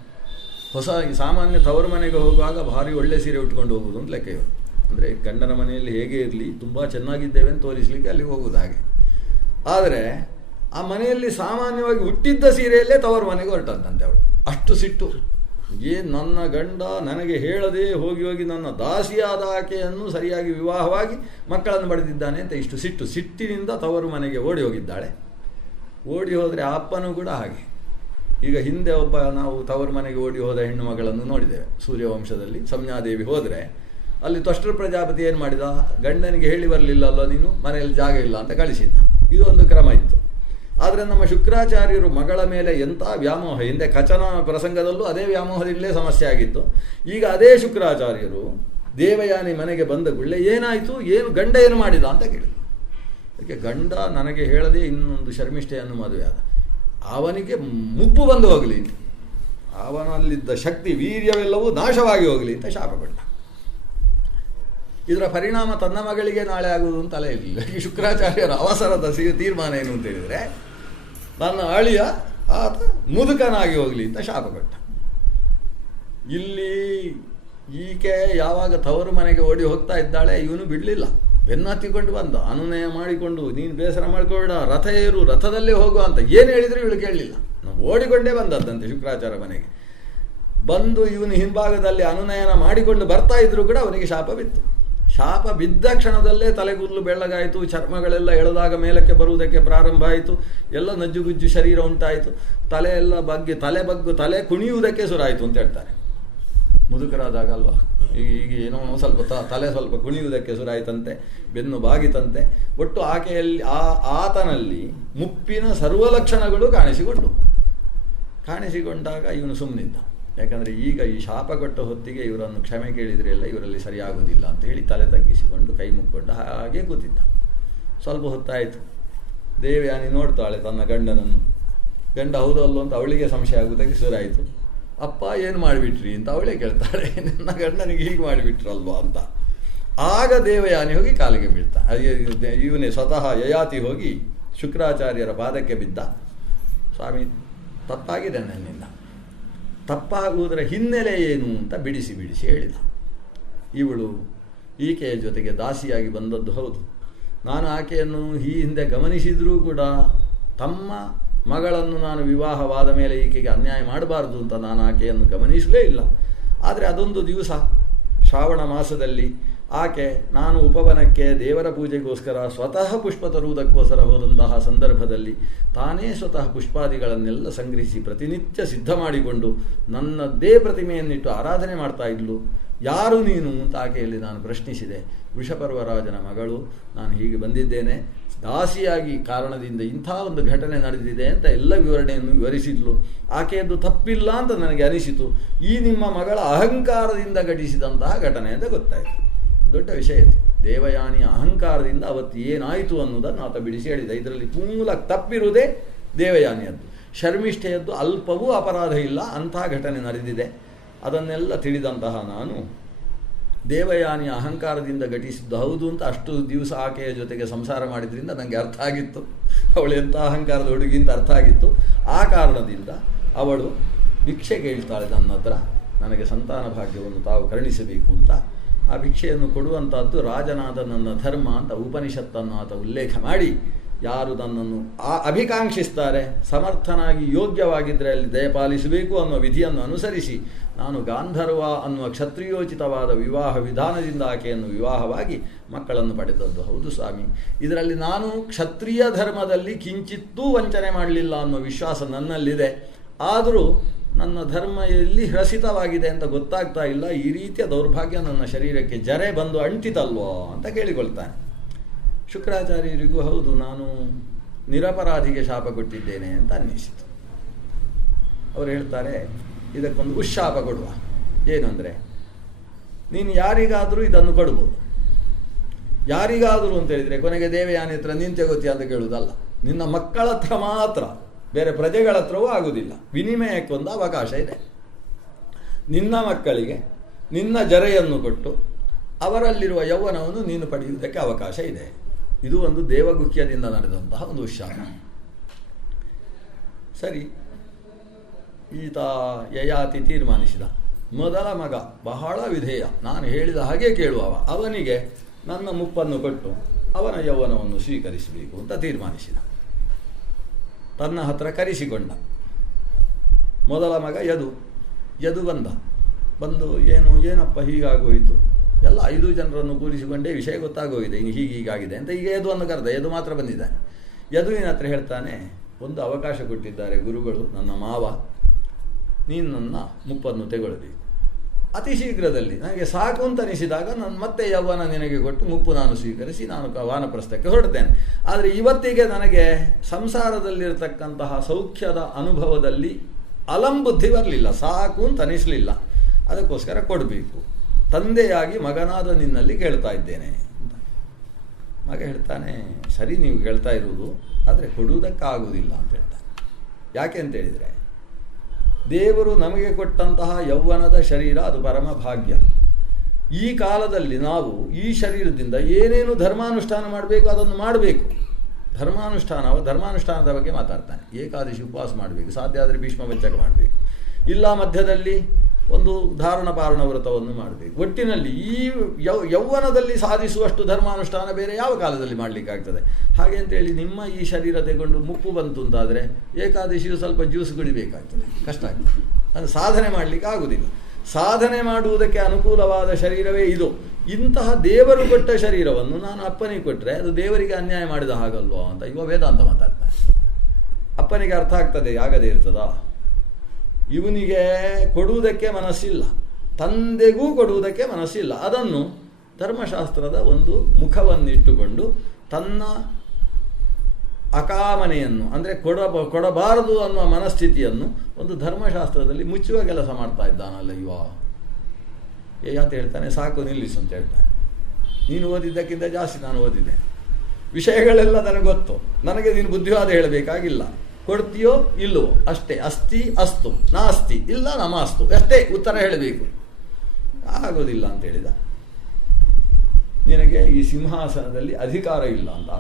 ಹೊಸ ಸಾಮಾನ್ಯ ತವರು ಮನೆಗೆ ಹೋಗುವಾಗ ಭಾರಿ ಒಳ್ಳೆ ಸೀರೆ ಉಟ್ಕೊಂಡು ಹೋಗುವುದು ಅಂತ ಲೆಕ್ಕ ಇವರು. ಅಂದರೆ ಗಂಡನ ಮನೆಯಲ್ಲಿ ಹೇಗೆ ಇರಲಿ, ತುಂಬ ಚೆನ್ನಾಗಿದ್ದೇವೆ ಅಂತ ತೋರಿಸಲಿಕ್ಕೆ ಅಲ್ಲಿಗೆ ಹೋಗುವುದು ಹಾಗೆ. ಆದರೆ ಆ ಮನೆಯಲ್ಲಿ ಸಾಮಾನ್ಯವಾಗಿ ಹುಟ್ಟಿದ್ದ ಸೀರೆಯಲ್ಲೇ ತವರು ಮನೆಗೆ ಹೊರಟಂತೆ ಅವಳು. ಅಷ್ಟು ಸಿಟ್ಟು. ನನ್ನ ಗಂಡ ನನಗೆ ಹೇಳದೆ ಹೋಗಿ ಹೋಗಿ ನನ್ನ ದಾಸಿಯಾದ ಆಕೆಯನ್ನು ಸರಿಯಾಗಿ ವಿವಾಹವಾಗಿ ಮಕ್ಕಳನ್ನು ಪಡೆದಿದ್ದಾನೆ ಅಂತ ಇಷ್ಟು ಸಿಟ್ಟಿನಿಂದ ತವರು ಮನೆಗೆ ಓಡಿ ಹೋಗಿದ್ದಾಳೆ. ಓಡಿ ಹೋದರೆ ಆ ಅಪ್ಪನೂ ಕೂಡ ಹಾಗೆ. ಈಗ ಹಿಂದೆ ಒಬ್ಬ ನಾವು ತವರು ಮನೆಗೆ ಓಡಿ ಹೋದ ಹೆಣ್ಣು ಮಗಳನ್ನು ನೋಡಿದ್ದೇವೆ ಸೂರ್ಯವಂಶದಲ್ಲಿ. ಸಂಜ್ಞಾದೇವಿ ಹೋದರೆ ಅಲ್ಲಿ ತ್ವಷ್ಟೃ ಪ್ರಜಾಪತಿ ಏನು ಮಾಡಿದ, ಗಂಡನಿಗೆ ಹೇಳಿ ಬರಲಿಲ್ಲ ಅಲ್ವ ನೀನು, ಮನೆಯಲ್ಲಿ ಜಾಗ ಇಲ್ಲ ಅಂತ ಕಳಿಸಿದ್ದ. ಇದು ಒಂದು ಕ್ರಮ ಇತ್ತು. ಆದರೆ ನಮ್ಮ ಶುಕ್ರಾಚಾರ್ಯರು ಮಗಳ ಮೇಲೆ ಎಂಥ ವ್ಯಾಮೋಹ, ಹಿಂದೆ ಕಚನ ಪ್ರಸಂಗದಲ್ಲೂ ಅದೇ ವ್ಯಾಮೋಹದಿಂದಲೇ ಸಮಸ್ಯೆ ಆಗಿತ್ತು. ಈಗ ಅದೇ ಶುಕ್ರಾಚಾರ್ಯರು ದೇವಯಾನಿ ಮನೆಗೆ ಬಂದ ಕೂಡಲೇ ಏನಾಯಿತು, ಏನು ಗಂಡ ಏನು ಮಾಡಿದ ಅಂತ ಕೇಳಿದ. ಅದಕ್ಕೆ ಗಂಡ ನನಗೆ ಹೇಳದೆ ಇನ್ನೊಂದು ಶರ್ಮಿಷ್ಠೆಯನ್ನು ಮದುವೆ ಆದ, ಅವನಿಗೆ ಮುಪ್ಪು ಬಂದು ಹೋಗಲಿ, ಅವನಲ್ಲಿದ್ದ ಶಕ್ತಿ ವೀರ್ಯವೆಲ್ಲವೂ ನಾಶವಾಗಿ ಹೋಗಲಿ ಅಂತ ಶಾಪಪಟ್ಟ. ಇದರ ಪರಿಣಾಮ ತನ್ನ ಮಗಳಿಗೆ ನಾಳೆ ಆಗುವುದು ಅಂತ ತಲೆ ಇರಲಿಲ್ಲ. ಈ ಶುಕ್ರಾಚಾರ್ಯರ ಅವಸರದ ತೀರ್ಮಾನ ಏನು ಅಂತ ಹೇಳಿದರೆ, ನನ್ನ ಅಳಿಯ ಆತ ಮುದುಕನಾಗಿ ಹೋಗಲಿ ಅಂತ ಶಾಪಪಟ್ಟ. ಇಲ್ಲಿ ಈಕೆ ಯಾವಾಗ ತವರು ಮನೆಗೆ ಓಡಿ ಹೋಗ್ತಾ ಇದ್ದಾಳೆ, ಇವನು ಬಿಡಲಿಲ್ಲ, ಬೆನ್ನತ್ತಿಕೊಂಡು ಬಂದ, ಅನುನಯ ಮಾಡಿಕೊಂಡು ನೀನು ಬೇಸರ ಮಾಡ್ಕೊಬೇಡ, ರಥ ಏರು, ರಥದಲ್ಲೇ ಹೋಗುವ ಅಂತ ಏನು ಹೇಳಿದ್ರು ಇವಳು ಕೇಳಲಿಲ್ಲ. ನಾವು ಓಡಿಕೊಂಡೇ ಬಂದದ್ದಂತೆ ಶುಕ್ರಾಚಾರ್ಯ ಮನೆಗೆ. ಬಂದು ಇವನು ಹಿಂಭಾಗದಲ್ಲಿ ಅನುನಯನ ಮಾಡಿಕೊಂಡು ಬರ್ತಾ ಇದ್ರು ಕೂಡ ಅವನಿಗೆ ಶಾಪ ಬಿತ್ತು. ಶಾಪ ಬಿದ್ದ ಕ್ಷಣದಲ್ಲೇ ತಲೆಗೂದಲು ಬೆಳ್ಳಗಾಯಿತು, ಚರ್ಮಗಳೆಲ್ಲ ಎಳೆದಾಗ ಮೇಲಕ್ಕೆ ಬರುವುದಕ್ಕೆ ಪ್ರಾರಂಭ ಆಯಿತು, ಎಲ್ಲ ನಜ್ಜುಗುಜ್ಜು ಶರೀರ ಉಂಟಾಯಿತು, ತಲೆ ತಲೆ ಕುಣಿಯುವುದಕ್ಕೆ ಶುರುವಾಯಿತು ಅಂತ ಹೇಳ್ತಾರೆ. ಮುದುಕರಾದಾಗ ಅಲ್ವಾ, ಈಗ ಏನೋ ಸ್ವಲ್ಪ ತಲೆ ಸ್ವಲ್ಪ ಕುಣಿಯುವುದಕ್ಕೆ ಶುರುವಾಯಿತಂತೆ, ಬೆನ್ನು ಬಾಗಿತಂತೆ. ಒಟ್ಟು ಆಕೆಯಲ್ಲಿ ಆತನಲ್ಲಿ ಮುಪ್ಪಿನ ಸರ್ವಲಕ್ಷಣಗಳು ಕಾಣಿಸಿಕೊಂಡಾಗ ಇವನು ಸುಮ್ಮನಿದ್ದ. ಯಾಕಂದರೆ ಈಗ ಈ ಶಾಪ ಕೊಟ್ಟ ಹೊತ್ತಿಗೆ ಇವರನ್ನು ಕ್ಷಮೆ ಕೇಳಿದರೆ ಎಲ್ಲ ಇವರಲ್ಲಿ ಸರಿಯಾಗೋದಿಲ್ಲ ಅಂತ ಹೇಳಿ ತಲೆ ತಗ್ಗಿಸಿಕೊಂಡು ಕೈ ಮುಕ್ಕೊಂಡು ಹಾಗೆ ಕೂತಿದ್ದ. ಸ್ವಲ್ಪ ಹೊತ್ತಾಯಿತು, ದೇವಯಾನಿ ನೋಡ್ತಾಳೆ ತನ್ನ ಗಂಡನನ್ನು. ಗಂಡ ಹೌದು ಅಲ್ಲೋ ಅಂತ ಅವಳಿಗೆ ಸಂಶಯ ಆಗೋದಕ್ಕೆ ಶುರುವಾಯಿತು. ಅಪ್ಪ ಏನು ಮಾಡಿಬಿಟ್ರಿ ಅಂತ ಅವಳೇ ಕೇಳ್ತಾಳೆ, ನನ್ನ ಗಂಡನಿಗೆ ಹೀಗೆ ಮಾಡಿಬಿಟ್ರಲ್ವಾ ಅಂತ. ಆಗ ದೇವಯಾನಿ ಹೋಗಿ ಕಾಲಿಗೆ ಬೀಳ್ತಾ, ಇವನೇ ಸ್ವತಃ ಯಯಾತಿ ಹೋಗಿ ಶುಕ್ರಾಚಾರ್ಯರ ಪಾದಕ್ಕೆ ಬಿದ್ದ. ಸ್ವಾಮಿ, ತಪ್ಪಾಗಿದೆ ನನ್ನಿಂದ, ತಪ್ಪಾಗುವುದರ ಹಿನ್ನೆಲೆ ಏನು ಅಂತ ಬಿಡಿಸಿ ಹೇಳಿದ. ಇವಳು ಈಕೆಯ ಜೊತೆಗೆ ದಾಸಿಯಾಗಿ ಬಂದದ್ದು ಹೌದು. ನಾನು ಆಕೆಯನ್ನು ಈ ಹಿಂದೆ ಗಮನಿಸಿದರೂ ಕೂಡ ತಮ್ಮ ಮಗಳನ್ನು ನಾನು ವಿವಾಹವಾದ ಮೇಲೆ ಈಕೆಗೆ ಅನ್ಯಾಯ ಮಾಡಬಾರ್ದು ಅಂತ ನಾನು ಆಕೆಯನ್ನು ಗಮನಿಸಲೇ ಇಲ್ಲ. ಆದರೆ ಅದೊಂದು ದಿವಸ ಶ್ರಾವಣ ಮಾಸದಲ್ಲಿ ಆಕೆ ನಾನು ಉಪವನಕ್ಕೆ ದೇವರ ಪೂಜೆಗೋಸ್ಕರ ಸ್ವತಃ ಪುಷ್ಪ ತರುವುದಕ್ಕೋಸ್ಕರ ಹೋದಂತಹ ಸಂದರ್ಭದಲ್ಲಿ ತಾನೇ ಸ್ವತಃ ಪುಷ್ಪಾದಿಗಳನ್ನೆಲ್ಲ ಸಂಗ್ರಹಿಸಿ ಪ್ರತಿನಿತ್ಯ ಸಿದ್ಧ ಮಾಡಿಕೊಂಡು ನನ್ನದೇ ಪ್ರತಿಮೆಯನ್ನಿಟ್ಟು ಆರಾಧನೆ ಮಾಡ್ತಾ ಇದ್ಲು. ಯಾರು ನೀನು ಅಂತ ಆಕೆಯಲ್ಲಿ ನಾನು ಪ್ರಶ್ನಿಸಿದೆ. ವೃಷಪರ್ವರಾಜನ ಮಗಳು, ನಾನು ಹೀಗೆ ಬಂದಿದ್ದೇನೆ, ದಾಸಿಯಾಗಿ ಕಾರಣದಿಂದ ಇಂಥ ಒಂದು ಘಟನೆ ನಡೆದಿದೆ ಅಂತ ಎಲ್ಲ ವಿವರಣೆಯನ್ನು ವಿವರಿಸಿದ್ಲು. ಆಕೆಯದ್ದು ತಪ್ಪಿಲ್ಲ ಅಂತ ನನಗೆ ಅನಿಸಿತು. ಈ ನಿಮ್ಮ ಮಗಳ ಅಹಂಕಾರದಿಂದ ಘಟಿಸಿದಂತಹ ಘಟನೆ ಅಂತ ಗೊತ್ತಾಯಿತು. ದೊಡ್ಡ ವಿಷಯ ಇದು. ದೇವಯಾನಿಯ ಅಹಂಕಾರದಿಂದ ಅವತ್ತು ಏನಾಯಿತು ಅನ್ನೋದನ್ನು ಆತ ಬಿಡಿಸಿ ಹೇಳಿದ. ಇದರಲ್ಲಿ ಮೂಲ ತಪ್ಪಿರುವುದೇ ದೇವಯಾನಿಯದ್ದು. ಶರ್ಮಿಷ್ಠೆಯದ್ದು ಅಲ್ಪವೂ ಅಪರಾಧ ಇಲ್ಲ, ಅಂಥ ಘಟನೆ ನಡೆದಿದೆ. ಅದನ್ನೆಲ್ಲ ತಿಳಿದಂತಹ ನಾನು ದೇವಯಾನಿಯ ಅಹಂಕಾರದಿಂದ ಘಟಿಸಿದ್ದು ಹೌದು ಅಂತ ಅಷ್ಟು ದಿವಸ ಆಕೆಯ ಜೊತೆಗೆ ಸಂಸಾರ ಮಾಡಿದ್ರಿಂದ ನನಗೆ ಅರ್ಥ ಆಗಿತ್ತು, ಅವಳು ಎಂಥ ಅಹಂಕಾರದ ಹುಡುಗಿ ಅಂತ ಅರ್ಥ ಆಗಿತ್ತು. ಆ ಕಾರಣದಿಂದ ಅವಳು ಭಿಕ್ಷೆ ಕೇಳ್ತಾಳೆ ನನ್ನ ಹತ್ರ, ನನಗೆ ಸಂತಾನ ಭಾಗ್ಯವನ್ನು ತಾವು ಕರುಣಿಸಬೇಕು ಅಂತ. ಆ ಭಿಕ್ಷೆಯನ್ನು ಕೊಡುವಂಥದ್ದು ರಾಜನಾದ ನನ್ನ ಧರ್ಮ ಅಂತ ಉಪನಿಷತ್ತನ್ನು ಆತ ಉಲ್ಲೇಖ ಮಾಡಿ, ಯಾರು ನನ್ನನ್ನು ಅಭಿಕಾಂಕ್ಷಿಸ್ತಾರೆ, ಸಮರ್ಥನಾಗಿ ಯೋಗ್ಯವಾಗಿದ್ದರೆ ಅಲ್ಲಿ ದಯಪಾಲಿಸಬೇಕು ಅನ್ನುವ ವಿಧಿಯನ್ನು ಅನುಸರಿಸಿ ನಾನು ಗಾಂಧರ್ವ ಅನ್ನುವ ಕ್ಷತ್ರಿಯೋಚಿತವಾದ ವಿವಾಹ ವಿಧಾನದಿಂದ ಆಕೆಯನ್ನು ವಿವಾಹವಾಗಿ ಮಕ್ಕಳನ್ನು ಪಡೆದದ್ದು ಹೌದು ಸ್ವಾಮಿ. ಇದರಲ್ಲಿ ನಾನು ಕ್ಷತ್ರಿಯ ಧರ್ಮದಲ್ಲಿ ಕಿಂಚಿತ್ತೂ ವಂಚನೆ ಮಾಡಲಿಲ್ಲ ಅನ್ನುವ ವಿಶ್ವಾಸ ನನ್ನಲ್ಲಿದೆ. ಆದರೂ ನನ್ನ ಧರ್ಮ ಎಲ್ಲಿ ಹ್ರಸಿತವಾಗಿದೆ ಅಂತ ಗೊತ್ತಾಗ್ತಾ ಇಲ್ಲ. ಈ ರೀತಿಯ ದೌರ್ಭಾಗ್ಯ ನನ್ನ ಶರೀರಕ್ಕೆ ಜರೆ ಬಂದು ಅಂಟಿತಲ್ವೋ ಅಂತ ಕೇಳಿಕೊಳ್ತಾನೆ. ಶುಕ್ರಾಚಾರ್ಯರಿಗೂ ಹೌದು, ನಾನು ನಿರಪರಾಧಿಗೆ ಶಾಪ ಕೊಟ್ಟಿದ್ದೇನೆ ಅಂತ ಅನ್ನಿಸಿತು. ಅವರು ಹೇಳ್ತಾರೆ, ಇದಕ್ಕೊಂದು ಉಶಾಪ ಕೊಡುವ. ಏನಂದರೆ, ನೀನು ಯಾರಿಗಾದರೂ ಇದನ್ನು ಕೊಡ್ಬೋದು. ಯಾರಿಗಾದರೂ ಅಂತ ಹೇಳಿದರೆ ಕೊನೆಗೆ ದೇವಯಾನಿ ಹತ್ರ ನೀನು ತೆಗೋತೀಯ ಅಂತ ಕೇಳುವುದಲ್ಲ, ನಿನ್ನ ಮಕ್ಕಳ ಹತ್ರ ಮಾತ್ರ, ಬೇರೆ ಪ್ರಜೆಗಳ ಹತ್ರವೂ ಆಗುವುದಿಲ್ಲ. ವಿನಿಮಯಕ್ಕೊಂದು ಅವಕಾಶ ಇದೆ. ನಿನ್ನ ಮಕ್ಕಳಿಗೆ ನಿನ್ನ ಜರೆಯನ್ನು ಕೊಟ್ಟು ಅವರಲ್ಲಿರುವ ಯೌವನವನ್ನು ನೀನು ಪಡೆಯುವುದಕ್ಕೆ ಅವಕಾಶ ಇದೆ. ಇದು ಒಂದು ದೇವಗುಹ್ಯದಿಂದ ನಡೆದಂತಹ ಒಂದು ಉತ್ಸಾಹ. ಸರಿ, ಈತ ಯಯಾತಿ ತೀರ್ಮಾನಿಸಿದ. ಮೊದಲ ಮಗ ಬಹಳ ವಿಧೇಯ, ನಾನು ಹೇಳಿದ ಹಾಗೆ ಕೇಳುವವ, ಅವನಿಗೆ ನನ್ನ ಮುಪ್ಪನ್ನು ಕೊಟ್ಟು ಅವನ ಯೌವನವನ್ನು ಸ್ವೀಕರಿಸಬೇಕು ಅಂತ ತೀರ್ಮಾನಿಸಿದ. ತನ್ನ ಹತ್ರ ಕರೆಸಿಕೊಂಡ. ಮೊದಲ ಮಗ ಯದು ಬಂದು ಏನಪ್ಪ ಹೀಗಾಗೋಯಿತು, ಎಲ್ಲ 5 ಜನರನ್ನು ಕೂರಿಸಿಕೊಂಡೇ ವಿಷಯ ಗೊತ್ತಾಗೋಗಿದೆ, ಇನ್ನು ಹೀಗಾಗಿದೆ ಅಂತ. ಈಗ ಯದುವನ್ನು ಕರೆದ. ಯದು ಮಾತ್ರ ಬಂದಿದ್ದಾನೆ. ಯದುವಿನ ಹತ್ರ ಹೇಳ್ತಾನೆ, ಒಂದು ಅವಕಾಶ ಕೊಟ್ಟಿದ್ದಾರೆ ಗುರುಗಳು, ನನ್ನ ಮಾವ, ನೀನು ನನ್ನ ಮುಪ್ಪನ್ನು ತೆಗೊಳ್ಳಬೇಕು. ಅತಿ ಶೀಘ್ರದಲ್ಲಿ ನನಗೆ ಸಾಕು ಅಂತ ಅನಿಸಿದಾಗ ನಾನು ಮತ್ತೆ ಯೌವನ ನಿನಗೆ ಕೊಟ್ಟು ಮುಪ್ಪು ನಾನು ಸ್ವೀಕರಿಸಿ ನಾನು ವಾನಪ್ರಸ್ಥಕ್ಕೆ ಹೊರಡ್ತೇನೆ. ಆದರೆ ಇವತ್ತಿಗೆ ನನಗೆ ಸಂಸಾರದಲ್ಲಿರತಕ್ಕಂತಹ ಸೌಖ್ಯದ ಅನುಭವದಲ್ಲಿ ಅಲಂಬುದ್ಧಿ ಬರಲಿಲ್ಲ, ಸಾಕು ಅಂತ ಅನಿಸಲಿಲ್ಲ, ಅದಕ್ಕೋಸ್ಕರ ಕೊಡಬೇಕು. ತಂದೆಯಾಗಿ ಮಗನಾದ ನಿನ್ನಲ್ಲಿ ಕೇಳ್ತಾ ಇದ್ದೇನೆ ಅಂತ. ಮಗ ಹೇಳ್ತಾನೆ, ಸರಿ ನೀವು ಕೇಳ್ತಾ ಇರುವುದು, ಆದರೆ ಕೊಡುವುದಕ್ಕಾಗುವುದಿಲ್ಲ ಅಂತ ಹೇಳ್ತಾನೆ. ಯಾಕೆ ಅಂತೇಳಿದರೆ, ದೇವರು ನಮಗೆ ಕೊಟ್ಟಂತಹ ಯೌವನದ ಶರೀರ ಅದು ಪರಮ ಭಾಗ್ಯ. ಈ ಕಾಲದಲ್ಲಿ ನಾವು ಈ ಶರೀರದಿಂದ ಏನೇನು ಧರ್ಮಾನುಷ್ಠಾನ ಮಾಡಬೇಕು ಅದನ್ನು ಮಾಡಬೇಕು. ಧರ್ಮಾನುಷ್ಠಾನದ ಬಗ್ಗೆ ಮಾತಾಡ್ತಾನೆ. ಏಕಾದಶಿ ಉಪವಾಸ ಮಾಡಬೇಕು, ಸಾಧ್ಯ ಆದರೆ ಭೀಷ್ಮ ಪಂಚಕ ಮಾಡಬೇಕು, ಇಲ್ಲ ಮಧ್ಯದಲ್ಲಿ ಒಂದು ಧಾರಣ ಪಾರಣ ವ್ರತವನ್ನು ಮಾಡಬೇಕು. ಒಟ್ಟಿನಲ್ಲಿ ಈ ಯೌವನದಲ್ಲಿ ಸಾಧಿಸುವಷ್ಟು ಧರ್ಮಾನುಷ್ಠಾನ ಬೇರೆ ಯಾವ ಕಾಲದಲ್ಲಿ ಮಾಡಲಿಕ್ಕಾಗ್ತದೆ. ಹಾಗೆ ಅಂತೇಳಿ ನಿಮ್ಮ ಈ ಶರೀರ ತೆಗೊಂಡು ಮುಪ್ಪು ಬಂತು ಅಂತಾದರೆ ಏಕಾದಶಿಯು ಸ್ವಲ್ಪ ಜ್ಯೂಸ್ ಕುಡಿಬೇಕಾಗ್ತದೆ, ಕಷ್ಟ ಆಗ್ತದೆ. ಅದು ಸಾಧನೆ ಮಾಡಲಿಕ್ಕೆ ಆಗುವುದಿಲ್ಲ. ಸಾಧನೆ ಮಾಡುವುದಕ್ಕೆ ಅನುಕೂಲವಾದ ಶರೀರವೇ ಇದು. ಇಂತಹ ದೇವರು ಕೊಟ್ಟ ಶರೀರವನ್ನು ನಾನು ಅಪ್ಪನಿಗೆ ಕೊಟ್ಟರೆ ಅದು ದೇವರಿಗೆ ಅನ್ಯಾಯ ಮಾಡಿದ ಹಾಗಲ್ವೋ ಅಂತ ಇವ ವೇದಾಂತ ಮಾತಾಡ್ತಾನೆ. ಅಪ್ಪನಿಗೆ ಅರ್ಥ ಆಗ್ತದೆ, ಆಗದೇ ಇರ್ತದಾ? ಇವನಿಗೆ ಕೊಡುವುದಕ್ಕೆ ಮನಸ್ಸಿಲ್ಲ, ತಂದೆಗೂ ಕೊಡುವುದಕ್ಕೆ ಮನಸ್ಸಿಲ್ಲ. ಅದನ್ನು ಧರ್ಮಶಾಸ್ತ್ರದ ಒಂದು ಮುಖವನ್ನಿಟ್ಟುಕೊಂಡು ತನ್ನ ಅಕಾಮನೆಯನ್ನು, ಅಂದರೆ ಕೊಡಬಾರದು ಅನ್ನುವ ಮನಸ್ಥಿತಿಯನ್ನು ಒಂದು ಧರ್ಮಶಾಸ್ತ್ರದಲ್ಲಿ ಮುಚ್ಚುವ ಕೆಲಸ ಮಾಡ್ತಾ ಇದ್ದಾನಲ್ಲ ಇವ. ಯಾತ ಹೇಳ್ತಾನೆ, ಸಾಕು ನಿಲ್ಲಿಸು ಅಂತ ಹೇಳ್ತಾನೆ. ನೀನು ಓದಿದ್ದಕ್ಕಿಂತ ಜಾಸ್ತಿ ನಾನು ಓದಿದ್ದೆ, ವಿಷಯಗಳೆಲ್ಲ ನನಗೆ ಗೊತ್ತು, ನನಗೆ ನೀನು ಬುದ್ಧಿವಾದ ಹೇಳಬೇಕಾಗಿಲ್ಲ. ಕೊಡ್ತೀಯೋ ಇಲ್ಲವೋ ಅಷ್ಟೇ, ಅಸ್ತಿ ಅಸ್ತು, ನಾಸ್ತಿ ಇಲ್ಲ ನಮಾಸ್ತು, ಅಷ್ಟೇ ಉತ್ತರ ಹೇಳಬೇಕು. ಆಗೋದಿಲ್ಲ ಅಂತ ಹೇಳಿದ. ನಿನಗೆ ಈ ಸಿಂಹಾಸನದಲ್ಲಿ ಅಧಿಕಾರ ಇಲ್ಲ ಅಂತ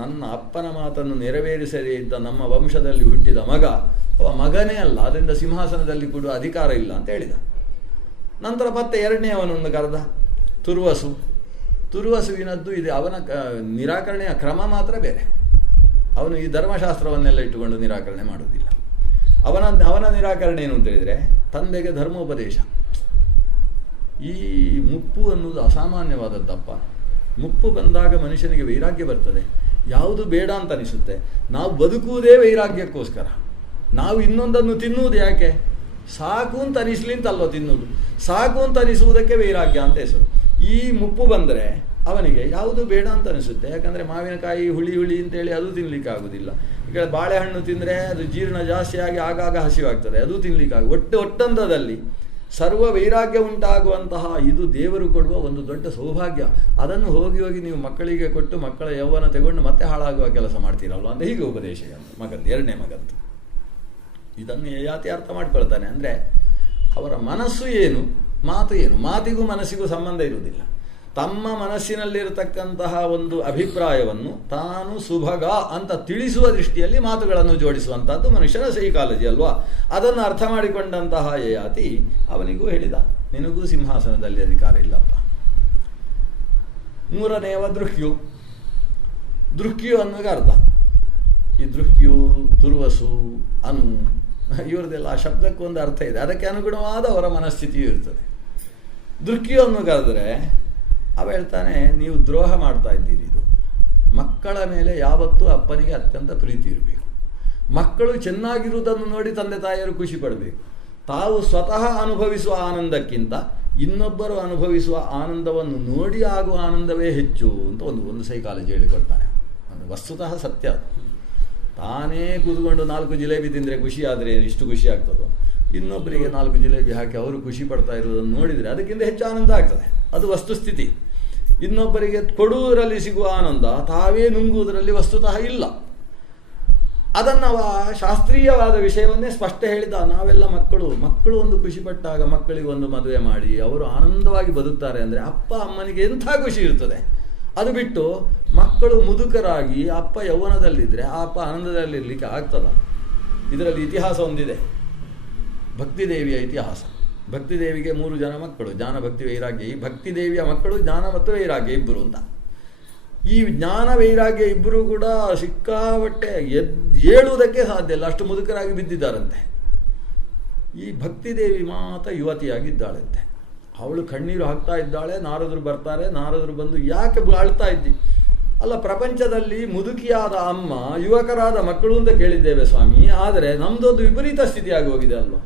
ನನ್ನ ಅಪ್ಪನ ಮಾತನ್ನು ನೆರವೇರಿಸದೇ ಇದ್ದ ನಮ್ಮ ವಂಶದಲ್ಲಿ ಹುಟ್ಟಿದ ಮಗ ಅವ ಮಗನೇ ಅಲ್ಲ, ಅದರಿಂದ ಸಿಂಹಾಸನದಲ್ಲಿ ಕೂಡ ಅಧಿಕಾರ ಇಲ್ಲ ಅಂತ ಹೇಳಿದ. ನಂತರ ಮತ್ತೆ ಎರಡನೆಯವನನ್ನು ಕರೆದ, ತುರ್ವಸುವಿನದ್ದು ಇದೆ. ಅವನ ನಿರಾಕರಣೆಯ ಕ್ರಮ ಮಾತ್ರ ಬೇರೆ. ಅವನು ಈ ಧರ್ಮಶಾಸ್ತ್ರವನ್ನೆಲ್ಲ ಇಟ್ಟುಕೊಂಡು ನಿರಾಕರಣೆ ಮಾಡುವುದಿಲ್ಲ. ಅವನ ನಿರಾಕರಣೆ ಏನು ಅಂತ ಹೇಳಿದರೆ, ತಂದೆಗೆ ಧರ್ಮೋಪದೇಶ. ಈ ಮುಪ್ಪು ಅನ್ನೋದು ಅಸಾಮಾನ್ಯವಾದದ್ದಪ್ಪ. ಮುಪ್ಪು ಬಂದಾಗ ಮನುಷ್ಯನಿಗೆ ವೈರಾಗ್ಯ ಬರ್ತದೆ. ಯಾವುದು ಬೇಡ ಅಂತ ಅನಿಸುತ್ತೆ. ನಾವು ಬದುಕುವುದೇ ವೈರಾಗ್ಯಕ್ಕೋಸ್ಕರ. ನಾವು ಇನ್ನೊಂದನ್ನು ತಿನ್ನುವುದು ಯಾಕೆ? ಸಾಕು ಅಂತ ಅನಿಸ್ಲಿಂತಲ್ವ ತಿನ್ನುವುದು. ಸಾಕು ಅಂತ ಅನಿಸುವುದಕ್ಕೆ ವೈರಾಗ್ಯ ಅಂತ ಹೆಸರು. ಈ ಮುಪ್ಪು ಬಂದರೆ ಅವನಿಗೆ ಯಾವುದು ಬೇಡ ಅಂತ ಅನಿಸುತ್ತೆ. ಯಾಕಂದರೆ ಮಾವಿನಕಾಯಿ ಹುಳಿ ಅಂತೇಳಿ ಅದು ತಿನ್ನಲಿಕ್ಕೆ ಆಗೋದಿಲ್ಲ. ಈಗ ಬಾಳೆಹಣ್ಣು ತಿಂದರೆ ಅದು ಜೀರ್ಣ ಜಾಸ್ತಿಯಾಗಿ ಆಗಾಗ ಹಸಿವಾಗ್ತದೆ, ಅದು ತಿನ್ನಲಿಕ್ಕಾಗ. ಒಟ್ಟಂದದಲ್ಲಿ ಸರ್ವ ವೈರಾಗ್ಯ ಉಂಟಾಗುವಂತಹ ಇದು ದೇವರು ಕೊಡುವ ಒಂದು ದೊಡ್ಡ ಸೌಭಾಗ್ಯ. ಅದನ್ನು ಹೋಗಿ ನೀವು ಮಕ್ಕಳಿಗೆ ಕೊಟ್ಟು ಮಕ್ಕಳ ಯೌವನ ತಗೊಂಡು ಮತ್ತೆ ಹಾಳಾಗುವ ಕೆಲಸ ಮಾಡ್ತೀರಲ್ವ ಅಂತ ಹೀಗೆ ಉಪದೇಶ ಮಗಂದು, ಎರಡನೇ ಮಗಂದು. ಇದನ್ನು ಯಾತಿ ಅರ್ಥ ಮಾಡ್ಕೊಳ್ತಾನೆ ಅಂದರೆ, ಅವರ ಮನಸ್ಸು ಏನು, ಮಾತು ಏನು. ಮಾತಿಗೂ ಮನಸ್ಸಿಗೂ ಸಂಬಂಧ ಇರುವುದಿಲ್ಲ. ತಮ್ಮ ಮನಸ್ಸಿನಲ್ಲಿರತಕ್ಕಂತಹ ಒಂದು ಅಭಿಪ್ರಾಯವನ್ನು ತಾನು ಸುಭಗ ಅಂತ ತಿಳಿಸುವ ದೃಷ್ಟಿಯಲ್ಲಿ ಮಾತುಗಳನ್ನು ಜೋಡಿಸುವಂಥದ್ದು ಮನುಷ್ಯನ ಸೈಕಾಲಜಿ ಅಲ್ವಾ. ಅದನ್ನು ಅರ್ಥ ಮಾಡಿಕೊಂಡಂತಹ ಯಯಾತಿ ಅವನಿಗೂ ಹೇಳಿದ, ನಿನಗೂ ಸಿಂಹಾಸನದಲ್ಲಿ ಅಧಿಕಾರ ಇಲ್ಲಪ್ಪ. ಮೂರನೆಯವ ದೃಕ್ಯು ಅನ್ನೋಗೆ ಅರ್ಥ. ಈ ದೃಕ್ಯು, ತುರ್ವಸು, ಅನು ಇವ್ರದ್ದೆಲ್ಲ ಆ ಶಬ್ದಕ್ಕೊಂದು ಅರ್ಥ ಇದೆ. ಅದಕ್ಕೆ ಅನುಗುಣವಾದ ಅವರ ಮನಸ್ಥಿತಿಯೂ ಇರ್ತದೆ. ದೃಕ್ಯು ಅನ್ನೋಗಾದರೆ ಅವ ಹೇಳ್ತಾನೆ, ನೀವು ದ್ರೋಹ ಮಾಡ್ತಾ ಇದ್ದೀರಿ. ಇದು ಮಕ್ಕಳ ಮೇಲೆ ಯಾವತ್ತೂ ಅಪ್ಪನಿಗೆ ಅತ್ಯಂತ ಪ್ರೀತಿ ಇರಬೇಕು. ಮಕ್ಕಳು ಚೆನ್ನಾಗಿರುವುದನ್ನು ನೋಡಿ ತಂದೆ ತಾಯಿಯರು ಖುಷಿ ಪಡಬೇಕು. ತಾವು ಸ್ವತಃ ಅನುಭವಿಸುವ ಆನಂದಕ್ಕಿಂತ ಇನ್ನೊಬ್ಬರು ಅನುಭವಿಸುವ ಆನಂದವನ್ನು ನೋಡಿ ಆಗುವ ಆನಂದವೇ ಹೆಚ್ಚು ಅಂತ ಒಂದು ಸೈಕಾಲಜಿ ಹೇಳಿಕೊಡ್ತಾನೆ. ಅದು ವಸ್ತುತಃ ಸತ್ಯ. ತಾನೇ ಕೂತ್ಕೊಂಡು 4 ಜಿಲೇಬಿ ತಿಂದರೆ ಖುಷಿ ಆದರೆ ಇಷ್ಟು ಖುಷಿ ಆಗ್ತದೋ, ಇನ್ನೊಬ್ಬರಿಗೆ 4 ಜಿಲೇಬಿ ಹಾಕಿ ಅವರು ಖುಷಿ ಪಡ್ತಾ ಇರೋದನ್ನು ನೋಡಿದರೆ ಅದಕ್ಕಿಂತ ಹೆಚ್ಚು ಆನಂದ ಆಗ್ತದೆ. ಅದು ವಸ್ತುಸ್ಥಿತಿ. ಇನ್ನೊಬ್ಬರಿಗೆ ಕೊಡುವುದರಲ್ಲಿ ಸಿಗುವ ಆನಂದ ತಾವೇ ನುಂಗುವುದರಲ್ಲಿ ವಸ್ತುತಃ ಇಲ್ಲ. ಅದನ್ನು ಶಾಸ್ತ್ರೀಯವಾದ ವಿಷಯವನ್ನೇ ಸ್ಪಷ್ಟ ಹೇಳಿದ. ನಾವೆಲ್ಲ ಮಕ್ಕಳು ಒಂದು ಖುಷಿ ಪಟ್ಟಾಗ ಮಕ್ಕಳಿಗೆ ಒಂದು ಮದುವೆ ಮಾಡಿ ಅವರು ಆನಂದವಾಗಿ ಬದುಕ್ತಾರೆ ಅಂದರೆ ಅಪ್ಪ ಅಮ್ಮನಿಗೆ ಎಂಥ ಖುಷಿ ಇರ್ತದೆ. ಅದು ಬಿಟ್ಟು ಮಕ್ಕಳು ಮುದುಕರಾಗಿ ಅಪ್ಪ ಯೌವನದಲ್ಲಿದ್ದರೆ ಆ ಅಪ್ಪ ಆನಂದದಲ್ಲಿರಲಿಕ್ಕೆ ಆಗ್ತದ? ಇದರಲ್ಲಿ ಇತಿಹಾಸ ಒಂದಿದೆ, ಭಕ್ತಿದೇವಿಯ ಇತಿಹಾಸ. ಭಕ್ತಿದೇವಿಗೆ 3 ಜನ ಮಕ್ಕಳು, ಜ್ಞಾನ ಭಕ್ತಿ ವೈರಾಗ್ಯ. ಈ ಭಕ್ತಿದೇವಿಯ ಮಕ್ಕಳು ಜ್ಞಾನ ಮತ್ತು ವೈರಾಗ್ಯ ಇಬ್ಬರು ಅಂತ. ಈ ಜ್ಞಾನ ವೈರಾಗ್ಯ ಇಬ್ಬರು ಕೂಡ ಸಿಕ್ಕಾಪಟ್ಟೆ ಏಳುವುದಕ್ಕೆ ಸಾಧ್ಯ ಇಲ್ಲ, ಅಷ್ಟು ಮುದುಕರಾಗಿ ಬಿದ್ದಿದ್ದಾರಂತೆ. ಈ ಭಕ್ತಿದೇವಿ ಮಾತ್ರ ಯುವತಿಯಾಗಿದ್ದಾಳಂತೆ. ಅವಳು ಕಣ್ಣೀರು ಹಾಕ್ತಾ ಇದ್ದಾಳೆ. ನಾರದರು ಬರ್ತಾರೆ. ನಾರದರು ಬಂದು, ಯಾಕೆ ಅಳ್ತಾ ಇದ್ದಿ? ಅಲ್ಲ, ಪ್ರಪಂಚದಲ್ಲಿ ಮುದುಕಿಯಾದ ಅಮ್ಮ ಯುವಕರಾದ ಮಕ್ಕಳು ಅಂತ ಕೇಳಿದ್ದೇವೆ ಸ್ವಾಮಿ, ಆದರೆ ನಮ್ಮದೊಂದು ವಿಪರೀತ ಸ್ಥಿತಿಯಾಗಿ ಹೋಗಿದೆ ಅಲ್ವ.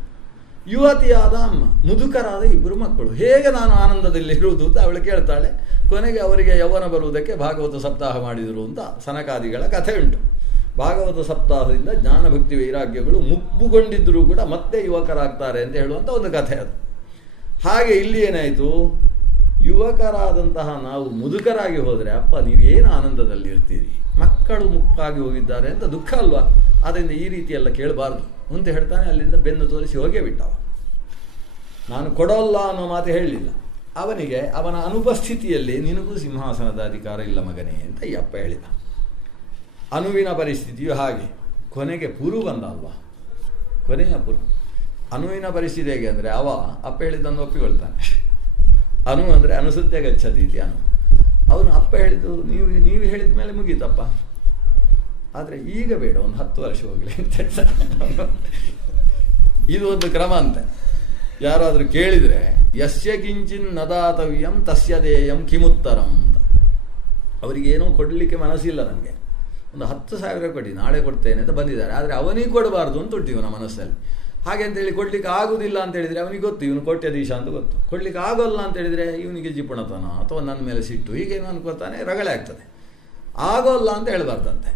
ಯುವತಿಯಾದ ಅಮ್ಮ, ಮುದುಕರಾದ ಇಬ್ಬರು ಮಕ್ಕಳು, ಹೇಗೆ ನಾನು ಆನಂದದಲ್ಲಿರುವುದು ಅಂತ ಅವಳು ಕೇಳ್ತಾಳೆ. ಕೊನೆಗೆ ಅವರಿಗೆ ಯೌವನ ಬರುವುದಕ್ಕೆ ಭಾಗವತ ಸಪ್ತಾಹ ಮಾಡಿದರು ಅಂತ ಸನಕಾದಿಗಳ ಕಥೆ ಉಂಟು. ಭಾಗವತ ಸಪ್ತಾಹದಿಂದ ಜ್ಞಾನಭಕ್ತಿ ವೈರಾಗ್ಯಗಳು ಮುಪ್ಪುಗೊಂಡಿದ್ದರೂ ಕೂಡ ಮತ್ತೆ ಯುವಕರಾಗ್ತಾರೆ ಅಂತ ಹೇಳುವಂಥ ಒಂದು ಕಥೆ ಅದು. ಹಾಗೆ ಇಲ್ಲಿ ಏನಾಯಿತು, ಯುವಕರಾದಂತಹ ನಾವು ಮುದುಕರಾಗಿ ಹೋದರೆ ಅಪ್ಪ ನೀವೇನು ಆನಂದದಲ್ಲಿ ಇರ್ತೀರಿ, ಮಕ್ಕಳು ಮುಪ್ಪಾಗಿ ಹೋಗಿದ್ದಾರೆ ಅಂತ ದುಃಖ ಅಲ್ವಾ. ಆದ್ದರಿಂದ ಈ ರೀತಿಯೆಲ್ಲ ಕೇಳಬಾರ್ದು ಅಂತ ಹೇಳ್ತಾನೆ. ಅಲ್ಲಿಂದ ಬೆನ್ನು ತೋರಿಸಿ ಹೋಗೇ ಬಿಟ್ಟವ. ನಾನು ಕೊಡೋಲ್ಲ ಅನ್ನೋ ಮಾತು ಹೇಳಲಿಲ್ಲ ಅವನಿಗೆ. ಅವನ ಅನುಪಸ್ಥಿತಿಯಲ್ಲಿ ನಿನಗೂ ಸಿಂಹಾಸನದ ಅಧಿಕಾರ ಇಲ್ಲ ಮಗನೇ ಅಂತ ಈ ಅಪ್ಪ ಹೇಳಿದ. ಅನುವಿನ ಪರಿಸ್ಥಿತಿಯು ಹಾಗೆ. ಕೊನೆಗೆ ಪುರು ಬಂದ ಅಲ್ವಾ, ಕೊನೆಯ ಪುರು. ಅನುವಿನ ಪರಿಸ್ಥಿತಿ ಹೇಗೆ ಅಂದರೆ, ಅಪ್ಪ ಹೇಳಿದ್ದನ್ನು ಒಪ್ಪಿಕೊಳ್ತಾನೆ. ಅನು ಅಂದರೆ ಅನುಸತ್ಯ ಗಚ್ಚತಿ ಇತಿ ಅನು. ಅವನು ಅಪ್ಪ ಹೇಳಿದ್ದು ನೀವು ಹೇಳಿದ ಮೇಲೆ ಮುಗೀತಪ್ಪ, ಆದರೆ ಈಗ ಬೇಡ, ಒಂದು 10 ವರ್ಷ ಹೋಗಲಿ ಅಂತ ಹೇಳ್ತಾನೆ. ಇದು ಒಂದು ಕ್ರಮ ಅಂತೆ. ಯಾರಾದರೂ ಕೇಳಿದರೆ ಯಸ್ಯ ಕಿಂಚಿನ್ ನದಾತವ್ಯಂ ತಸ್ಯ ದೇಯಂ ಕಿಮುತ್ತರಂ ಅಂತ. ಅವರಿಗೇನೋ ಕೊಡಲಿಕ್ಕೆ ಮನಸ್ಸಿಲ್ಲ. ನನಗೆ ಒಂದು 10,000 ಕೊಡಿ, ನಾಳೆ ಕೊಡ್ತೇನೆ ಅಂತ ಬಂದಿದ್ದಾರೆ. ಆದರೆ ಅವನಿಗೆ ಕೊಡಬಾರ್ದು ಅಂತ ಉಂಟು ಇವನ ಮನಸ್ಸಲ್ಲಿ. ಹಾಗೆ ಅಂತೇಳಿ ಕೊಡ್ಲಿಕ್ಕೆ ಆಗುವುದಿಲ್ಲ ಅಂತ ಹೇಳಿದರೆ ಅವನಿಗೆ ಗೊತ್ತು, ಇವನು ಕೋಟ್ಯಾಧೀಶ ಅಂತ ಗೊತ್ತು. ಕೊಡ್ಲಿಕ್ಕೆ ಆಗೋಲ್ಲ ಅಂತ ಹೇಳಿದರೆ ಇವನಿಗೆ ಜಿಪುಣತನ ಅಥವಾ ನನ್ನ ಮೇಲೆ ಸಿಟ್ಟು, ಹೀಗೇನು ಅನ್ಕೋತಾನೆ, ರಗಳೆ ಆಗ್ತದೆ. ಆಗೋಲ್ಲ ಅಂತ ಹೇಳಬಾರ್ದಂತೆ.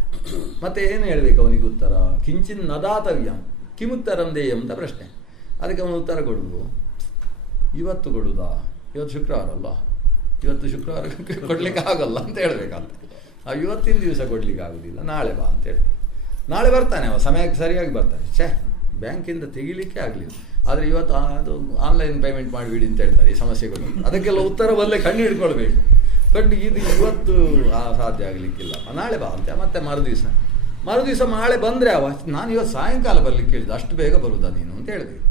ಮತ್ತೆ ಏನು ಹೇಳಬೇಕು ಅವನಿಗೆ ಉತ್ತರ? ಕಿಂಚಿನ್ ನದಾತವ್ಯಂ ಕಿಮುತ್ತರಂ ದೇಯಂ ಅಂತ ಪ್ರಶ್ನೆ. ಅದಕ್ಕೆ ಅವನು ಉತ್ತರ ಕೊಡುವುದು, ಇವತ್ತು ಕೊಡುವುದಾ? ಇವತ್ತು ಶುಕ್ರವಾರ ಅಲ್ಲ, ಇವತ್ತು ಶುಕ್ರವಾರ ಕೊಡ್ಲಿಕ್ಕೆ ಆಗೋಲ್ಲ ಅಂತ ಹೇಳಬೇಕಂತ. ಇವತ್ತಿನ ದಿವಸ ಕೊಡ್ಲಿಕ್ಕೆ ಆಗೋದಿಲ್ಲ, ನಾಳೆ ಬಾ ಅಂತ ಹೇಳಿ. ನಾಳೆ ಬರ್ತಾನೆ ಅವ, ಸಮಯಕ್ಕೆ ಸರಿಯಾಗಿ ಬರ್ತಾನೆ. ಬ್ಯಾಂಕಿಂದ ತೆಗಿಲಿಕ್ಕೆ ಆಗಲಿಲ್ಲ, ಆದರೆ ಇವತ್ತು ಅದು ಆನ್ಲೈನ್ ಪೇಮೆಂಟ್ ಮಾಡಿಬಿಡಿ ಅಂತ ಹೇಳ್ತಾರೆ. ಈ ಸಮಸ್ಯೆಗಳು ಅದಕ್ಕೆಲ್ಲ ಉತ್ತರ ಬದಲೇ ಕಂಡು ಹಿಡ್ಕೊಳ್ಬೇಕು. ಇದು ಇವತ್ತು ಸಾಧ್ಯ ಆಗಲಿಕ್ಕಿಲ್ಲ, ನಾಳೆ ಬಾ ಅಂತ. ಮತ್ತೆ ಮರುದಿವಸ ನಾಳೆ ಬಂದರೆ ನಾನು ಇವತ್ತು ಸಾಯಂಕಾಲ ಬರಲಿಕ್ಕೆ ಹೇಳಿದ್ದು, ಅಷ್ಟು ಬೇಗ ಬರುವುದಾ ನೀನು ಅಂತ ಹೇಳಬೇಕು.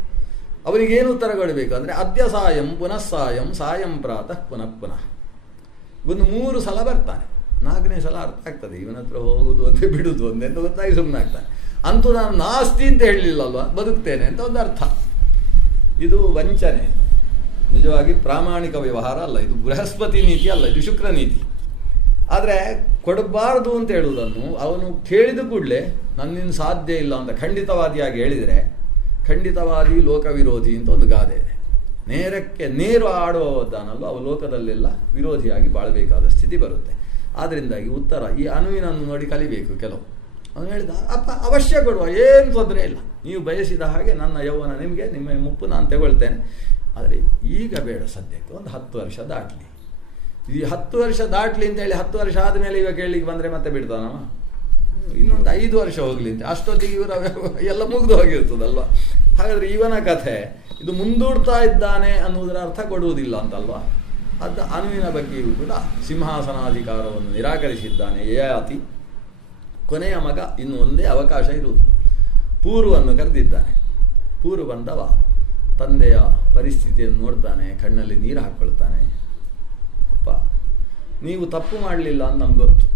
ಅವನಿಗೇನು ಉತ್ತರ ಕೊಡಬೇಕು ಅಂದರೆ, ಅದ್ಯ ಸಾಯಂ ಪುನಃ ಸಾಯಂ ಸಾಯಂ ಪ್ರಾತಃ ಪುನಃ ಪುನಃ. ಒಂದು 3 ಸಲ ಬರ್ತಾನೆ. 4ನೇ ಸಲ ಅರ್ಥ ಆಗ್ತದೆ, ಇವನ ಹತ್ರ ಹೋಗುದು ಒಂದೇ ಬಿಡುವುದು ಒಂದೇ ಅಂತ ಗೊತ್ತಾಗಿ ಸುಮ್ಮನೆ ಆಗ್ತಾನೆ. ಅಂತೂ ನಾನು ನಾಸ್ತಿ ಅಂತ ಹೇಳಲಿಲ್ಲಲ್ವ, ಬದುಕ್ತೇನೆ ಅಂತ ಒಂದು ಅರ್ಥ. ಇದು ವಂಚನೆ, ನಿಜವಾಗಿ ಪ್ರಾಮಾಣಿಕ ವ್ಯವಹಾರ ಅಲ್ಲ. ಇದು ಬೃಹಸ್ಪತಿ ನೀತಿ ಅಲ್ಲ, ಇದು ಶುಕ್ರ ನೀತಿ. ಆದರೆ ಕೊಡಬಾರ್ದು ಅಂತ ಹೇಳುವುದನ್ನು ಅವನು ಕೇಳಿದ ಕೂಡಲೇ ನನ್ನಿಂದ ಸಾಧ್ಯ ಇಲ್ಲ ಅಂತ ಖಂಡಿತವಾದಿಯಾಗಿ ಹೇಳಿದರೆ, ಖಂಡಿತವಾದಿ ಲೋಕ ವಿರೋಧಿ ಅಂತ ಒಂದು ಗಾದೆ ಇದೆ. ನೇರು ಆಡುವವದ್ದಾನಲ್ಲ ಅವ ಲೋಕದಲ್ಲೆಲ್ಲ ವಿರೋಧಿಯಾಗಿ ಬಾಳಬೇಕಾದ ಸ್ಥಿತಿ ಬರುತ್ತೆ. ಆದ್ದರಿಂದಾಗಿ ಉತ್ತರ ಈ ಅನುವಿನನ್ನು ನೋಡಿ ಕಲಿಬೇಕು ಕೆಲವು. ಅವನು ಹೇಳಿದ, ಅಪ್ಪ ಅವಶ್ಯ ಕೊಡುವ, ಏನು ತೊಂದರೆ ಇಲ್ಲ, ನೀವು ಬಯಸಿದ ಹಾಗೆ ನನ್ನ ಯೌವನ ನಿಮಗೆ, ನಿಮ್ಮ ಮುಪ್ಪು ನಾನು ತಗೊಳ್ತೇನೆ, ಆದರೆ ಈಗ ಬೇಡ, ಸದ್ಯಕ್ಕೆ ಒಂದು 10 ವರ್ಷ ದಾಟಲಿ. ಈ 10 ವರ್ಷ ದಾಟಲಿ ಅಂತೇಳಿ 10 ವರ್ಷ ಆದಮೇಲೆ ಇವಾಗ ಕೇಳಲಿಕ್ಕೆ ಬಂದರೆ ಮತ್ತೆ ಬಿಡ್ತಾನವ. ಇನ್ನೊಂದು 5 ವರ್ಷ ಹೋಗಲಿ ಅಂತ, ಅಷ್ಟೊತ್ತಿಗೆ ಇವರ ಎಲ್ಲ ಮುಗಿದು ಹೋಗಿರ್ತದಲ್ವ. ಹಾಗಾದರೆ ಇವನ ಕಥೆ ಇದು ಮುಂದೂಡ್ತಾ ಇದ್ದಾನೆ ಅನ್ನುವುದರ ಅರ್ಥ ಕೊಡುವುದಿಲ್ಲ ಅಂತಲ್ವ. ಅದು ಅನುವಿನ ಬಗ್ಗೆಯೂ ಕೂಡ ಸಿಂಹಾಸನಾಧಿಕಾರವನ್ನು ನಿರಾಕರಿಸಿದ್ದಾನೆ ಯಯಾತಿ. ಕೊನೆಯ ಮಗ ಇನ್ನು ಒಂದೇ ಅವಕಾಶ ಇರುವುದು. ಪೂರ್ವವನ್ನು ಕರೆದಿದ್ದಾನೆ. ಪೂರ್ವ ಬಂದವ ತಂದೆಯ ಪರಿಸ್ಥಿತಿಯನ್ನು ನೋಡ್ತಾನೆ, ಕಣ್ಣಲ್ಲಿ ನೀರು ಹಾಕ್ಕೊಳ್ತಾನೆ. ಅಪ್ಪ ನೀವು ತಪ್ಪು ಮಾಡಲಿಲ್ಲ ಅಂತ ನಮ್ಗೆ ಗೊತ್ತು,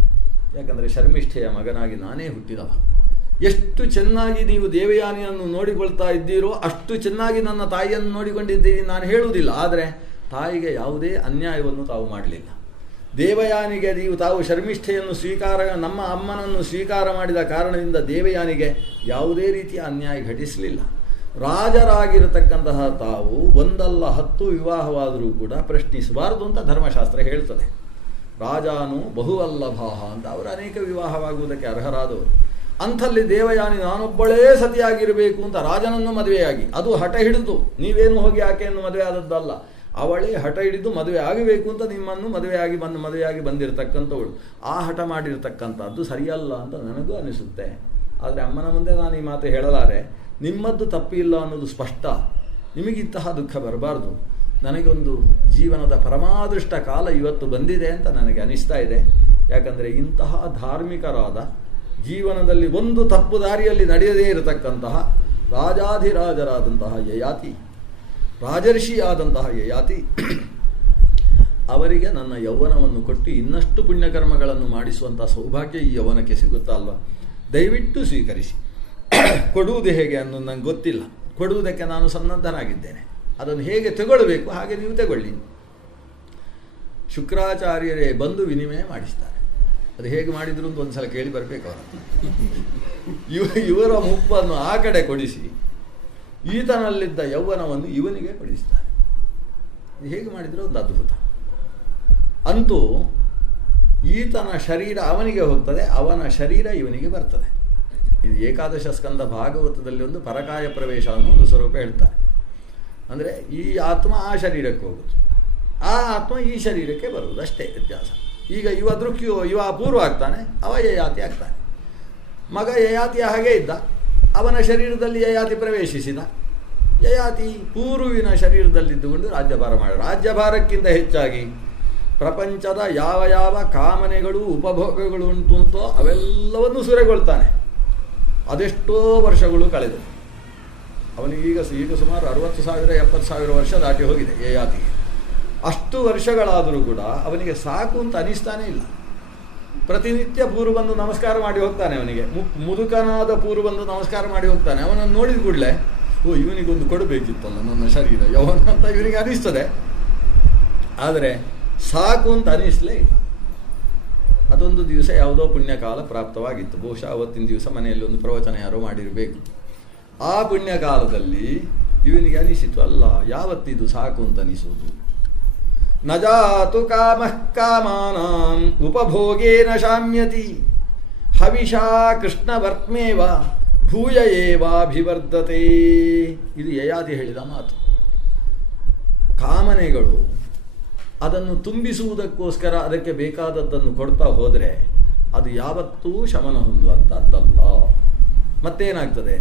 ಯಾಕಂದರೆ ಶರ್ಮಿಷ್ಠೆಯ ಮಗನಾಗಿ ನಾನೇ ಹುಟ್ಟಿದವ. ಎಷ್ಟು ಚೆನ್ನಾಗಿ ನೀವು ದೇವಯಾನಿಯನ್ನು ನೋಡಿಕೊಳ್ತಾ ಇದ್ದೀರೋ ಅಷ್ಟು ಚೆನ್ನಾಗಿ ನನ್ನ ತಾಯಿಯನ್ನು ನೋಡಿಕೊಂಡಿದ್ದೀರಿ ನಾನು ಹೇಳುವುದಿಲ್ಲ. ಆದರೆ ತಾಯಿಗೆ ಯಾವುದೇ ಅನ್ಯಾಯವನ್ನು ತಾವು ಮಾಡಲಿಲ್ಲ. ದೇವಯಾನಿಗೆ ತಾವು ಶರ್ಮಿಷ್ಠೆಯನ್ನು ನಮ್ಮ ಅಮ್ಮನನ್ನು ಸ್ವೀಕಾರ ಮಾಡಿದ ಕಾರಣದಿಂದ ದೇವಯಾನಿಗೆ ಯಾವುದೇ ರೀತಿಯ ಅನ್ಯಾಯ ಘಟಿಸಲಿಲ್ಲ. ರಾಜರಾಗಿರತಕ್ಕಂತಹ ತಾವು 1 ಅಲ್ಲ 10 ವಿವಾಹವಾದರೂ ಕೂಡ ಪ್ರಶ್ನಿಸಬಾರದು ಅಂತ ಧರ್ಮಶಾಸ್ತ್ರ ಹೇಳ್ತದೆ. ರಾಜಾನು ಬಹುವಲ್ಲಭಾಹ ಅಂತ ಅವರು ಅನೇಕ ವಿವಾಹವಾಗುವುದಕ್ಕೆ ಅರ್ಹರಾದವರು. ಅಂಥಲ್ಲಿ ದೇವಯಾನಿ ನಾನೊಬ್ಬಳೇ ಸತಿಯಾಗಿರಬೇಕು ಅಂತ ರಾಜನನ್ನು ಮದುವೆಯಾಗಿ, ಅದು ಹಠ ಹಿಡಿದು, ನೀವೇನು ಹೋಗಿ ಆಕೆಯನ್ನು ಮದುವೆ ಆದದ್ದಲ್ಲ, ಅವಳೇ ಹಠ ಹಿಡಿದು ಮದುವೆ ಆಗಬೇಕು ಅಂತ ನಿಮ್ಮನ್ನು ಮದುವೆಯಾಗಿ ಬಂದಿರತಕ್ಕಂಥವಳು. ಆ ಹಠ ಮಾಡಿರ್ತಕ್ಕಂಥದ್ದು ಸರಿಯಲ್ಲ ಅಂತ ನನಗೂ ಅನಿಸುತ್ತೆ. ಆದರೆ ಅಮ್ಮನ ಮುಂದೆ ನಾನು ಈ ಮಾತು ಹೇಳಲಾರೆ. ನಿಮ್ಮದ್ದು ತಪ್ಪಿಲ್ಲ ಅನ್ನೋದು ಸ್ಪಷ್ಟ. ನಿಮಗಿಂತಹ ದುಃಖ ಬರಬಾರ್ದು. ನನಗೊಂದು ಜೀವನದ ಪರಮಾದೃಷ್ಟ ಕಾಲ ಇವತ್ತು ಬಂದಿದೆ ಅಂತ ನನಗೆ ಅನಿಸ್ತಾ ಇದೆ. ಯಾಕಂದರೆ ಇಂತಹ ಧಾರ್ಮಿಕರಾದ ಜೀವನದಲ್ಲಿ ಒಂದು ತಪ್ಪು ದಾರಿಯಲ್ಲಿ ನಡೆಯದೇ ಇರತಕ್ಕಂತಹ ರಾಜಾಧಿರಾಜರಾದಂತಹ ಯಯಾತಿ, ರಾಜರ್ಷಿಯಾದಂತಹ ಯಯಾತಿ, ಅವರಿಗೆ ನನ್ನ ಯೌವನವನ್ನು ಕೊಟ್ಟು ಇನ್ನಷ್ಟು ಪುಣ್ಯಕರ್ಮಗಳನ್ನು ಮಾಡಿಸುವಂಥ ಸೌಭಾಗ್ಯ ಈ ಯೌವನಕ್ಕೆ ಸಿಗುತ್ತಾ ಅಲ್ವಾ? ದಯವಿಟ್ಟು ಸ್ವೀಕರಿಸಿ. ಕೊಡುವುದು ಹೇಗೆ ಅನ್ನೋದು ನಂಗೆ ಗೊತ್ತಿಲ್ಲ. ಕೊಡುವುದಕ್ಕೆ ನಾನು ಸನ್ನದ್ಧನಾಗಿದ್ದೇನೆ. ಅದನ್ನು ಹೇಗೆ ತಗೊಳ್ಬೇಕು ಹಾಗೆ ನೀವು ತಗೊಳ್ಳಿ. ಶುಕ್ರಾಚಾರ್ಯರೇ ಬಂದು ವಿನಿಮಯ ಮಾಡಿಸ್ತಾರೆ. ಅದು ಹೇಗೆ ಮಾಡಿದ್ರು ಅಂತ ಒಂದು ಸಲ ಕೇಳಿ ಬರಬೇಕು ಅವರ. ಇವರ ಮುಪ್ಪನ್ನು ಆ ಕಡೆ ಕೊಡಿಸಿ ಈತನಲ್ಲಿದ್ದ ಯೌವನವನ್ನು ಇವನಿಗೆ ಕೊಡಿಸ್ತಾರೆ. ಹೇಗೆ ಮಾಡಿದ್ರು ಒಂದು ಅದ್ಭುತ. ಅಂತೂ ಈತನ ಶರೀರ ಅವನಿಗೆ ಹೋಗ್ತದೆ, ಅವನ ಶರೀರ ಇವನಿಗೆ ಬರ್ತದೆ. ಇದು ಏಕಾದಶ ಸ್ಕಂದ ಭಾಗವತದಲ್ಲಿ ಒಂದು ಪರಕಾಯ ಪ್ರವೇಶ ಅನ್ನೋ ಒಂದು ಸ್ವರೂಪ ಹೇಳ್ತಾರೆ. ಅಂದರೆ ಈ ಆತ್ಮ ಆ ಶರೀರಕ್ಕೆ ಹೋಗುದು, ಆ ಆತ್ಮ ಈ ಶರೀರಕ್ಕೆ ಬರುವುದು, ಅಷ್ಟೇ ವ್ಯತ್ಯಾಸ. ಈಗ ಇವ ದೃಕ್ಯು ಇವ ಅಪೂರ್ವ ಆಗ್ತಾನೆ, ಅವ ಯಯಾತಿ ಆಗ್ತಾನೆ. ಮಗ ಯಯಾತಿಯ ಹಾಗೆ ಇದ್ದ, ಅವನ ಶರೀರದಲ್ಲಿ ಯಯಾತಿ ಪ್ರವೇಶಿಸಿದ. ಯಯಾತಿ ಪೂರ್ವಿನ ಶರೀರದಲ್ಲಿದ್ದುಕೊಂಡು ರಾಜ್ಯಭಾರ ಮಾಡ. ರಾಜ್ಯಭಾರಕ್ಕಿಂತ ಹೆಚ್ಚಾಗಿ ಪ್ರಪಂಚದ ಯಾವ ಯಾವ ಕಾಮನೆಗಳು ಉಪಭೋಗಗಳು ಉಂಟುಂಟೋ ಅವೆಲ್ಲವನ್ನು ಸುರೆಗೊಳ್ತಾನೆ. ಅದೆಷ್ಟೋ ವರ್ಷಗಳು ಕಳೆದು ಅವನಿಗೆ ಈಗ ಸುಮಾರು 60,000 70,000 ವರ್ಷ ದಾಟಿ ಹೋಗಿದೆ ಯಯಾತಿಗೆ. ಅಷ್ಟು ವರ್ಷಗಳಾದರೂ ಕೂಡ ಅವನಿಗೆ ಸಾಕು ಅಂತ ಅನಿಸ್ತಾನೇ ಇಲ್ಲ. ಪ್ರತಿನಿತ್ಯ ಪೂರ್ವ ಬಂದು ನಮಸ್ಕಾರ ಮಾಡಿ ಹೋಗ್ತಾನೆ. ಅವನಿಗೆ ಮುದುಕನಾದ ಪೂರ್ವ ಬಂದು ನಮಸ್ಕಾರ ಮಾಡಿ ಹೋಗ್ತಾನೆ. ಅವನನ್ನು ನೋಡಿದ ಕೂಡಲೇ ಓ ಇವನಿಗೊಂದು ಕೊಡಬೇಕಿತ್ತಲ್ಲ ನನ್ನ ಶರೀರ ಯೌವನ ಅಂತ ಇವನಿಗೆ ಅನಿಸ್ತದೆ. ಆದರೆ ಸಾಕು ಅಂತ ಅನಿಸಲೇ ಇಲ್ಲ. ಅದೊಂದು ದಿವಸ ಯಾವುದೋ ಪುಣ್ಯಕಾಲ ಪ್ರಾಪ್ತವಾಗಿತ್ತು. ಬಹುಶಃ ಅವತ್ತಿನ ದಿವಸ ಮನೆಯಲ್ಲಿ ಒಂದು ಪ್ರವಚನ ಯಾರೋ ಮಾಡಿರಬೇಕು. ಆ ಪುಣ್ಯಕಾಲದಲ್ಲಿ ಇವನಿಗೆ ಅನಿಸಿತು, ಅಲ್ಲ ಯಾವತ್ತಿದು ಸಾಕು ಅಂತ ಅನಿಸುವುದು. ನ ಜಾತು ಕಾಮಃ ಕಾಮಾನಾಂ ಉಪಭೋಗೇನ ಶಾಮ್ಯತಿ ಹವಿಷಾ ಕೃಷ್ಣವರ್ತ್ಮೇವ ಭೂಯ ಏವಾಭಿವರ್ಧತೆ. ಇದು ಯಯಾತಿ ಹೇಳಿದ ಮಾತು. ಕಾಮನೆಗಳು ಅದನ್ನು ತುಂಬಿಸುವುದಕ್ಕೋಸ್ಕರ ಅದಕ್ಕೆ ಬೇಕಾದದ್ದನ್ನು ಕೊಡ್ತಾ ಹೋದರೆ ಅದು ಯಾವತ್ತೂ ಶಮನ ಹೊಂದುವಂಥದ್ದಲ್ಲ. ಮತ್ತೇನಾಗ್ತದೆ,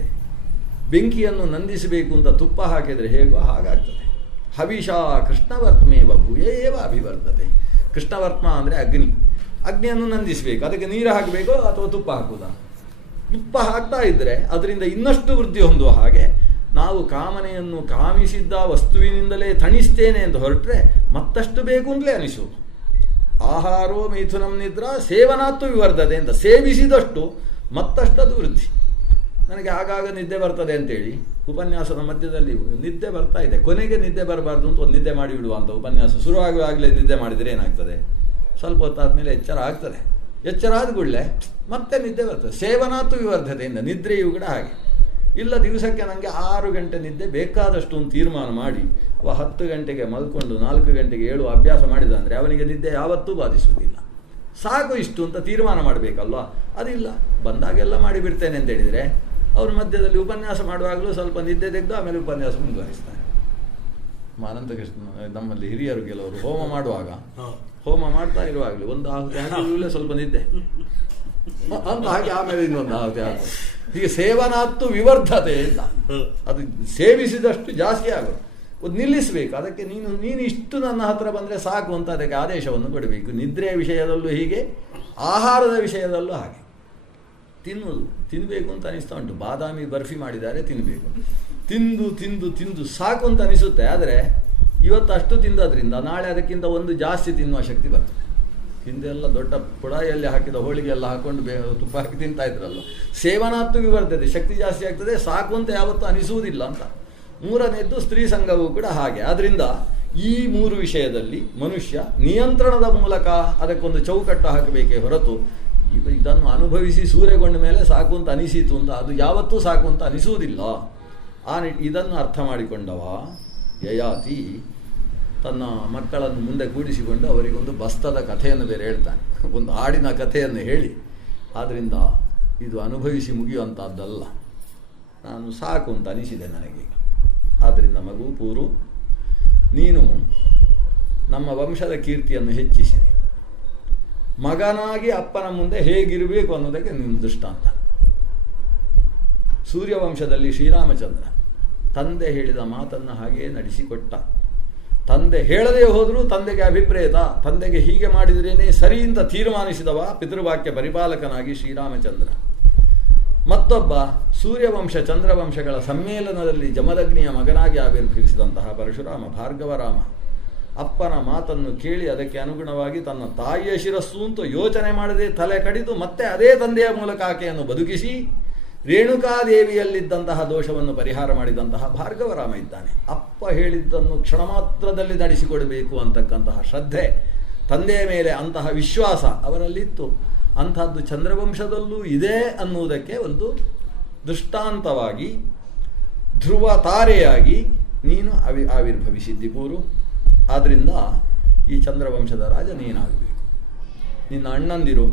ಬೆಂಕಿಯನ್ನು ನಂದಿಸಬೇಕು ಅಂತ ತುಪ್ಪ ಹಾಕಿದರೆ ಹೇಗೋ ಹಾಗಾಗ್ತದೆ. ಹವಿಷಾ ಕೃಷ್ಣವರ್ತ್ಮೇವ ಭೂಯೇವ ಅಭಿವರ್ಧತೆ. ಕೃಷ್ಣವರ್ತ್ಮ ಅಂದರೆ ಅಗ್ನಿ. ಅಗ್ನಿಯನ್ನು ನಂದಿಸಬೇಕು, ಅದಕ್ಕೆ ನೀರು ಹಾಕಬೇಕು ಅಥವಾ ತುಪ್ಪ ಹಾಕುವುದಾ? ತುಪ್ಪ ಹಾಕ್ತಾ ಇದ್ದರೆ ಅದರಿಂದ ಇನ್ನಷ್ಟು ವೃದ್ಧಿ ಹೊಂದುವ ಹಾಗೆ ನಾವು ಕಾಮನೆಯನ್ನು ಕಾಮಿಸಿದ್ದ ವಸ್ತುವಿನಿಂದಲೇ ತಣಿಸ್ತೇನೆ ಅಂತ ಹೊರಟ್ರೆ ಮತ್ತಷ್ಟು ಬೇಕು ಅಂತಲೇ ಅನಿಸುವುದು. ಆಹಾರೋ ಮೈಥುನಂ ನಿದ್ರಾ ಸೇವನಾತ್ತು ವಿವರ್ಧತೆ ಅಂತ ಸೇವಿಸಿದಷ್ಟು ಮತ್ತಷ್ಟದು ವೃದ್ಧಿ. ನನಗೆ ಆಗಾಗ ನಿದ್ದೆ ಬರ್ತದೆ ಅಂತೇಳಿ ಉಪನ್ಯಾಸದ ಮಧ್ಯದಲ್ಲಿ ನಿದ್ದೆ ಬರ್ತಾ ಇದೆ, ಕೊನೆಗೆ ನಿದ್ದೆ ಬರಬಾರ್ದು ಅಂತ ಒಂದು ನಿದ್ದೆ ಮಾಡಿ ಬಿಡುವ ಅಂತ ಉಪನ್ಯಾಸ ಶುರುವಾಗುವಾಗಲೇ ನಿದ್ದೆ ಮಾಡಿದರೆ ಏನಾಗ್ತದೆ, ಸ್ವಲ್ಪ ಹೊತ್ತಾದ್ಮೇಲೆ ಎಚ್ಚರ ಆಗ್ತದೆ. ಎಚ್ಚರ ಆದ ಕೂಡಲೇ ಮತ್ತೆ ನಿದ್ದೆ ಬರ್ತದೆ. ಸೇವನಾತು ವಿವರ್ಧತೆಯಿಂದ ನಿದ್ರೆಯೂ ಕೂಡ ಹಾಗೆ. ಇಲ್ಲ ದಿವಸಕ್ಕೆ ನನಗೆ 6 ಗಂಟೆ ನಿದ್ದೆ ಬೇಕಾದಷ್ಟು ಒಂದು ತೀರ್ಮಾನ ಮಾಡಿ ಅವ 10 ಗಂಟೆಗೆ ಮಲ್ಕೊಂಡು 4 ಗಂಟೆಗೆ ಏಳುವ ಅಭ್ಯಾಸ ಮಾಡಿದ ಅಂದರೆ ಅವನಿಗೆ ನಿದ್ದೆ ಯಾವತ್ತೂ ಬಾಧಿಸುವುದಿಲ್ಲ. ಸಾಕು ಇಷ್ಟು ಅಂತ ತೀರ್ಮಾನ ಮಾಡಬೇಕಲ್ವ, ಅದಿಲ್ಲ. ಬಂದಾಗೆಲ್ಲ ಮಾಡಿಬಿಡ್ತೇನೆ ಅಂತ ಹೇಳಿದರೆ ಅವ್ರ ಮಧ್ಯದಲ್ಲಿ ಉಪನ್ಯಾಸ ಮಾಡುವಾಗಲೂ ಸ್ವಲ್ಪ ನಿದ್ದೆ ತೆಗೆದು ಆಮೇಲೆ ಉಪನ್ಯಾಸ ಮುಂದುವರಿಸ್ತಾನೆ. ಅನಂತ ಕೃಷ್ಣ ನಮ್ಮಲ್ಲಿ ಹಿರಿಯರು ಕೆಲವರು ಹೋಮ ಮಾಡುವಾಗ ಹೋಮ ಮಾಡ್ತಾ ಇರುವಾಗಲೂ ಒಂದು ಆಹುತಿ ಹಾಕಿರಲೇ ಸ್ವಲ್ಪ ನಿದ್ದೆ ಅಂತ ಹಾಗೆ ಆಮೇಲೆ ಇನ್ನೊಂದು ಆಹುತಿ ಹಾಕೋದು. ಹೀಗೆ ಸೇವನಾತ್ತು ವಿವರ್ಧತೆ ಅಂತ ಅದು ಸೇವಿಸಿದಷ್ಟು ಜಾಸ್ತಿ ಆಗೋದು. ಒಂದು ನಿಲ್ಲಿಸಬೇಕು. ಅದಕ್ಕೆ ನೀನು ಇಷ್ಟು ನನ್ನ ಹತ್ರ ಬಂದರೆ ಸಾಕು ಅಂತ ಅದಕ್ಕೆ ಆದೇಶವನ್ನು ಕೊಡಬೇಕು. ನಿದ್ರೆಯ ವಿಷಯದಲ್ಲೂ ಹೀಗೆ, ಆಹಾರದ ವಿಷಯದಲ್ಲೂ ಹಾಗೆ. ತಿನ್ನಬೇಕು ಅಂತ ಅನಿಸ್ತಾ ಉಂಟು. ಬಾದಾಮಿ ಬರ್ಫಿ ಮಾಡಿದ್ದಾರೆ, ತಿನ್ನಬೇಕು. ತಿಂದು ತಿಂದು ತಿಂದು ಸಾಕು ಅಂತ ಅನಿಸುತ್ತೆ. ಆದರೆ ಇವತ್ತು ಅಷ್ಟು ತಿಂದದ್ರಿಂದ ನಾಳೆ ಅದಕ್ಕಿಂತ ಒಂದು ಜಾಸ್ತಿ ತಿನ್ನುವ ಶಕ್ತಿ ಬರ್ತದೆ. ಹಿಂದೆಲ್ಲ ದೊಡ್ಡ ಪುಡಾಯಲ್ಲಿ ಹಾಕಿದ ಹೋಳಿಗೆ ಎಲ್ಲ ಹಾಕೊಂಡು ತುಪ್ಪ ಹಾಕಿ ತಿಂತಾ ಇದ್ರಲ್ಲ. ಸೇವನಾತ್ತು ವಿವರ್ಧತೆ, ಶಕ್ತಿ ಜಾಸ್ತಿ ಆಗ್ತದೆ. ಸಾಕು ಅಂತ ಯಾವತ್ತೂ ಅನಿಸುವುದಿಲ್ಲ ಅಂತ. ಮೂರನೇದ್ದು ಸ್ತ್ರೀ ಸಂಘವೂ ಕೂಡ ಹಾಗೆ. ಆದ್ದರಿಂದ ಈ 3 ವಿಷಯದಲ್ಲಿ ಮನುಷ್ಯ ನಿಯಂತ್ರಣದ ಮೂಲಕ ಅದಕ್ಕೊಂದು ಚೌಕಟ್ಟು ಹಾಕಬೇಕೇ ಹೊರತು ಇದನ್ನು ಅನುಭವಿಸಿ ಸೂರೆಗೊಂಡ ಮೇಲೆ ಸಾಕು ಅಂತ ಅನಿಸಿತು ಅಂತ ಅದು ಯಾವತ್ತೂ ಸಾಕು ಅಂತ ಅನಿಸುವುದಿಲ್ಲ. ಇದನ್ನು ಅರ್ಥ ಮಾಡಿಕೊಂಡವ ಯಯಾತಿ ತನ್ನ ಮಕ್ಕಳನ್ನು ಮುಂದೆ ಕೂಡಿಸಿಕೊಂಡು ಅವರಿಗೊಂದು ಬಸ್ತದ ಕಥೆಯನ್ನು ಬೇರೆ ಹೇಳ್ತಾನೆ, ಒಂದು ಹಾಡಿನ ಕಥೆಯನ್ನು ಹೇಳಿ, ಆದ್ದರಿಂದ ಇದು ಅನುಭವಿಸಿ ಮುಗಿಯುವಂಥದ್ದಲ್ಲ, ನಾನು ಸಾಕು ಅಂತ ಅನಿಸಿದೆ ನನಗೀಗ. ಆದ್ದರಿಂದ ಮಗು ಪೂರು, ನೀನು ನಮ್ಮ ವಂಶದ ಕೀರ್ತಿಯನ್ನು ಹೆಚ್ಚಿಸಿದೆ. ಮಗನಾಗಿ ಅಪ್ಪನ ಮುಂದೆ ಹೇಗಿರಬೇಕು ಅನ್ನೋದಕ್ಕೆ ನಿಮ್ಮ ದೃಷ್ಟಾಂತ. ಸೂರ್ಯವಂಶದಲ್ಲಿ ಶ್ರೀರಾಮಚಂದ್ರ ತಂದೆ ಹೇಳಿದ ಮಾತನ್ನು ಹಾಗೇ ನಡೆಸಿಕೊಟ್ಟ. ತಂದೆ ಹೇಳದೇ ಹೋದರೂ ತಂದೆಗೆ ಅಭಿಪ್ರೇತ, ತಂದೆಗೆ ಹೀಗೆ ಮಾಡಿದ್ರೇನೆ ಸರಿ ಅಂತ ತೀರ್ಮಾನಿಸಿದವ ಪಿತೃವಾಕ್ಯ ಪರಿಪಾಲಕನಾಗಿ ಶ್ರೀರಾಮಚಂದ್ರ. ಮತ್ತೊಬ್ಬ ಸೂರ್ಯವಂಶ ಚಂದ್ರವಂಶಗಳ ಸಮ್ಮೇಳನದಲ್ಲಿ ಜಮದಗ್ನಿಯ ಮಗನಾಗಿ ಆವಿರ್ಭವಿಸಿದಂತಹ ಪರಶುರಾಮ, ಭಾರ್ಗವರಾಮ. ಅಪ್ಪನ ಮಾತನ್ನು ಕೇಳಿ ಅದಕ್ಕೆ ಅನುಗುಣವಾಗಿ ತನ್ನ ತಾಯಿಯ ಶಿರಸ್ಸು ಅಂತ ಯೋಚನೆ ಮಾಡದೆ ತಲೆ ಕಡಿದು ಮತ್ತೆ ಅದೇ ತಂದೆಯ ಮೂಲಕ ಆಕೆಯನ್ನು ಬದುಕಿಸಿ ರೇಣುಕಾದೇವಿಯಲ್ಲಿದ್ದಂತಹ ದೋಷವನ್ನು ಪರಿಹಾರ ಮಾಡಿದಂತಹ ಭಾರ್ಗವರಾಮ ಇದ್ದಾನೆ. ಅಪ್ಪ ಹೇಳಿದ್ದನ್ನು ಕ್ಷಣ ಮಾತ್ರದಲ್ಲಿ ನಡೆಸಿಕೊಡಬೇಕು ಅಂತಕ್ಕಂತಹ ಶ್ರದ್ಧೆ, ತಂದೆಯ ಮೇಲೆ ಅಂತಹ ವಿಶ್ವಾಸ ಅವರಲ್ಲಿತ್ತು. ಅಂಥದ್ದು ಚಂದ್ರವಂಶದಲ್ಲೂ ಇದೆ ಅನ್ನುವುದಕ್ಕೆ ಒಂದು ದೃಷ್ಟಾಂತವಾಗಿ ಧ್ರುವ ತಾರೆಯಾಗಿ ನೀನು ಆವಿರ್ಭವಿಸಿದ್ದಿ ಪೂರು. ಆದ್ದರಿಂದ ಈ ಚಂದ್ರವಂಶದ ರಾಜ ನೀನಾಗಬೇಕು. ನಿನ್ನ ಅಣ್ಣಂದಿರು